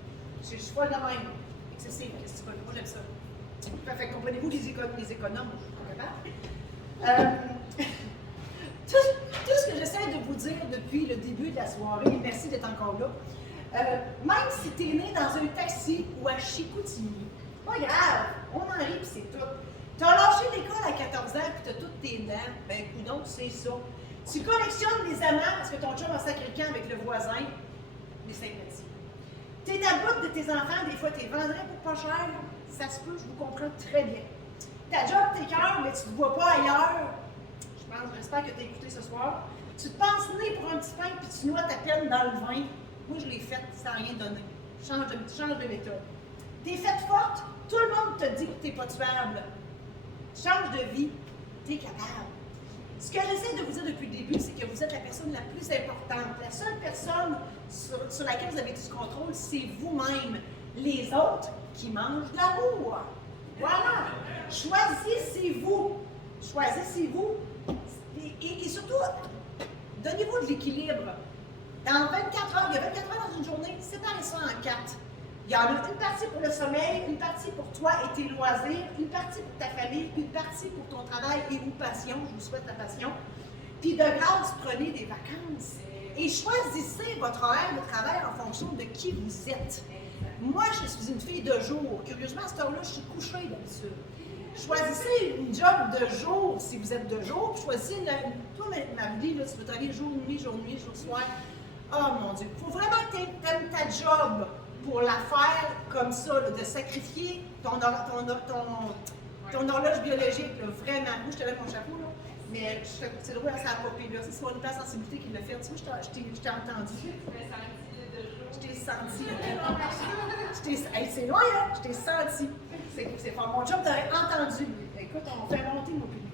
Je suis folle de même. Excessive, qu'est-ce que tu veux? Moi, j'aime ça. Fait comprenez-vous les économes, je suis pas capable. Tout ce que j'essaie de vous dire depuis le début de la soirée, merci d'être encore là, même si tu es né dans un taxi ou à Chicoutimi, c'est pas grave, on en rit puis c'est tout. Tu as lâché l'école à 14 ans puis tu as toutes tes dents, ben coudonc, c'est ça. Tu collectionnes les amants parce que ton chum a sacré le camp avec le voisin, mais c'est petit. Tu es à bout de tes enfants, des fois tu les vendrais pour pas cher, ça se peut, je vous comprends très bien. Ta job, tes cœurs, mais tu ne te vois pas ailleurs. J'espère que tu as écouté ce soir. Tu te penses né pour un petit pain puis tu noies ta peine dans le vin. Moi, je l'ai faite sans rien donner. Change de méthode. Tu es faite forte, tout le monde te dit que tu n'es pas tuable. Change de vie, tu es capable. Ce que j'essaie de vous dire depuis le début, c'est que vous êtes la personne la plus importante. La seule personne sur laquelle vous avez tout ce contrôle, c'est vous-même. Les autres qui mangent de l'amour. Voilà. Choisissez-vous. Choisissez-vous. Et surtout, donnez-vous de l'équilibre. Dans 24 heures, il y a 24 heures dans une journée, séparez ça en 4. Il y en a une partie pour le sommeil, une partie pour toi et tes loisirs, une partie pour ta famille, une partie pour ton travail et ou passion. Je vous souhaite la passion. Puis de grâce, prenez des vacances. Et choisissez votre horaire de travail en fonction de qui vous êtes. Moi, je suis une fille de jour. Curieusement, à cette heure-là, je suis couchée d'habitude. Choisissez une job de jour si vous êtes de jour. Choisissez toi, ma vie, là, si vous travaillez jour, nuit, jour, soir. Oh mon Dieu, il faut vraiment que tu aimes ta job pour la faire comme ça, là, de sacrifier ton horloge biologique, là, vraiment. Moi, je te lève mon chapeau, là, mais c'est drôle, ça a popé, là. C'est une sensibilité qui l'a fait. Tu vois, je t'ai entendu. Je t'ai senti. C'est loin, là. Je t'ai senti. C'est fort. Mon job t'aurait entendu. Écoute, on fait monter mon public.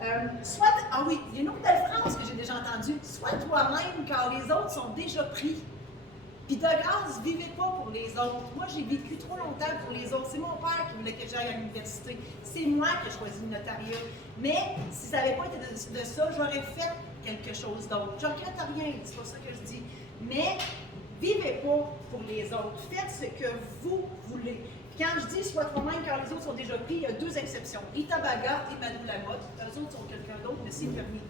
Ah oui, il y a une autre belle phrase que j'ai déjà entendue. Sois toi-même quand les autres sont déjà pris. Puis de grâce, vivez pas pour les autres. Moi, j'ai vécu trop longtemps pour les autres. C'est mon père qui voulait que j'aille à l'université. C'est moi qui ai choisi le notariat. Mais si ça n'avait pas été de ça, j'aurais fait quelque chose d'autre. Je ne regrette rien, c'est pas ça que je dis. Mais vivez pas pour les autres. Faites ce que vous voulez. Puis quand je dis sois toi-même quand les autres sont déjà pris, il y a deux exceptions. Rita Baga et Madou Lamotte. Eux autres sont quelqu'un d'autre, mais c'est permis.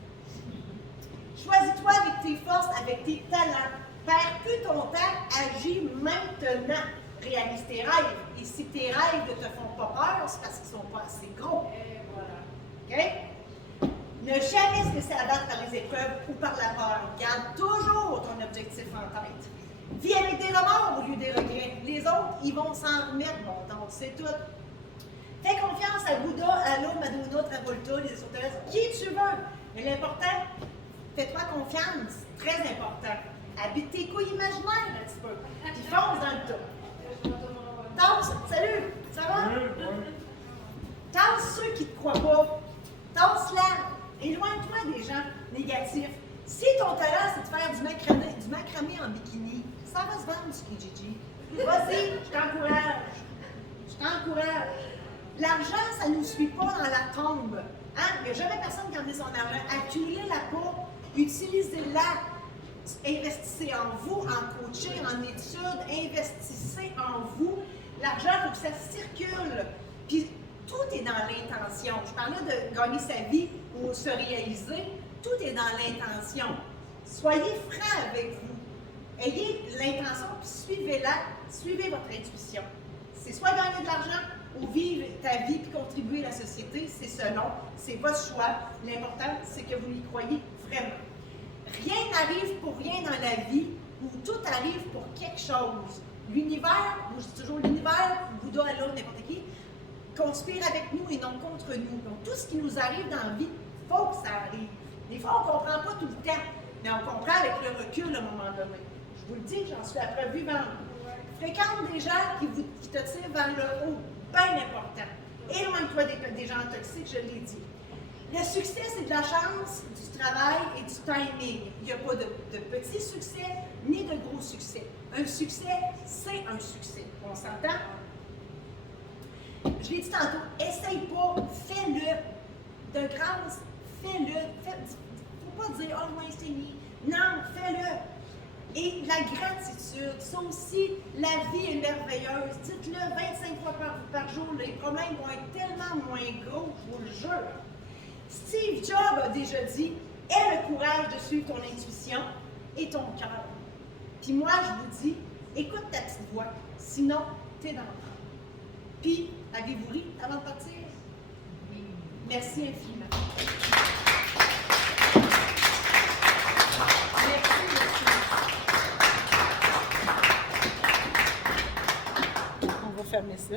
Choisis-toi avec tes forces, avec tes talents. Perds plus ton temps, agis maintenant. Réalise tes rêves. Et si tes rêves ne te font pas peur, c'est parce qu'ils ne sont pas assez gros. Et voilà. OK? Ne jamais se laisser abattre par les épreuves ou par la peur. Garde toujours ton objectif en tête. Vis avec des remords au lieu des regrets. Les autres, ils vont s'en remettre, bon, donc c'est tout. Fais confiance à Bouddha, à l'eau, Madonna, Travolta, les extraterrestres, qui tu veux. Mais l'important, fais-toi confiance, très important. Habite tes couilles imaginaires un petit peu, puis fonce dans le tas. Tasse, salut, ça va? Tasse ceux qui ne te croient pas. Tasse-la. Éloigne-toi des gens négatifs. Si ton talent, c'est de faire du macramé en bikini, ça va se vendre sur Kijiji. Vas-y, je t'encourage. Je t'encourage. L'argent, ça ne nous suit pas dans la tombe. Hein? Il n'y a jamais personne qui a mis son argent. Accumulez-la pas. Utilisez-la. Investissez en vous, en coaching, en études. Investissez en vous. L'argent, il faut que ça circule. Puis, tout est dans l'intention. Je parlais de gagner sa vie ou se réaliser. Tout est dans l'intention. Soyez franc avec vous. Ayez l'intention, puis suivez-la. Suivez votre intuition. C'est soit gagner de l'argent ou vivre ta vie puis contribuer à la société. C'est selon. C'est votre choix. L'important, c'est que vous y croyez vraiment. Rien n'arrive pour rien dans la vie ou tout arrive pour quelque chose. L'univers, moi je dis toujours l'univers, Bouddha, Allah, n'importe qui, conspire avec nous et non contre nous. Donc tout ce qui nous arrive dans la vie, il faut que ça arrive. Des fois, on ne comprend pas tout le temps, mais on comprend avec le recul à un moment donné. Je vous le dis, j'en suis la preuve vivante. Fréquente des gens qui te tirent vers le haut, bien important. Éloigne-toi des gens toxiques, je l'ai dit. Le succès, c'est de la chance, du travail et du timing. Il n'y a pas de petits succès ni de gros succès. Un succès, c'est un succès. On s'entend? Je l'ai dit tantôt, essaye pas, fais-le. De grâce, fais-le. Il ne faut pas dire, oh, moi, c'est mis. Non, fais-le. Et la gratitude, ça aussi, la vie est merveilleuse. Dites-le 25 fois par jour, les problèmes vont être tellement moins gros, je vous le jure. Steve Jobs a déjà dit, aie le courage de suivre ton intuition et ton cœur. Puis moi, je vous dis, écoute ta petite voix, sinon, t'es dans le temps. Puis, avez-vous ri avant de partir? Oui. Merci infiniment. Merci. On va fermer ça.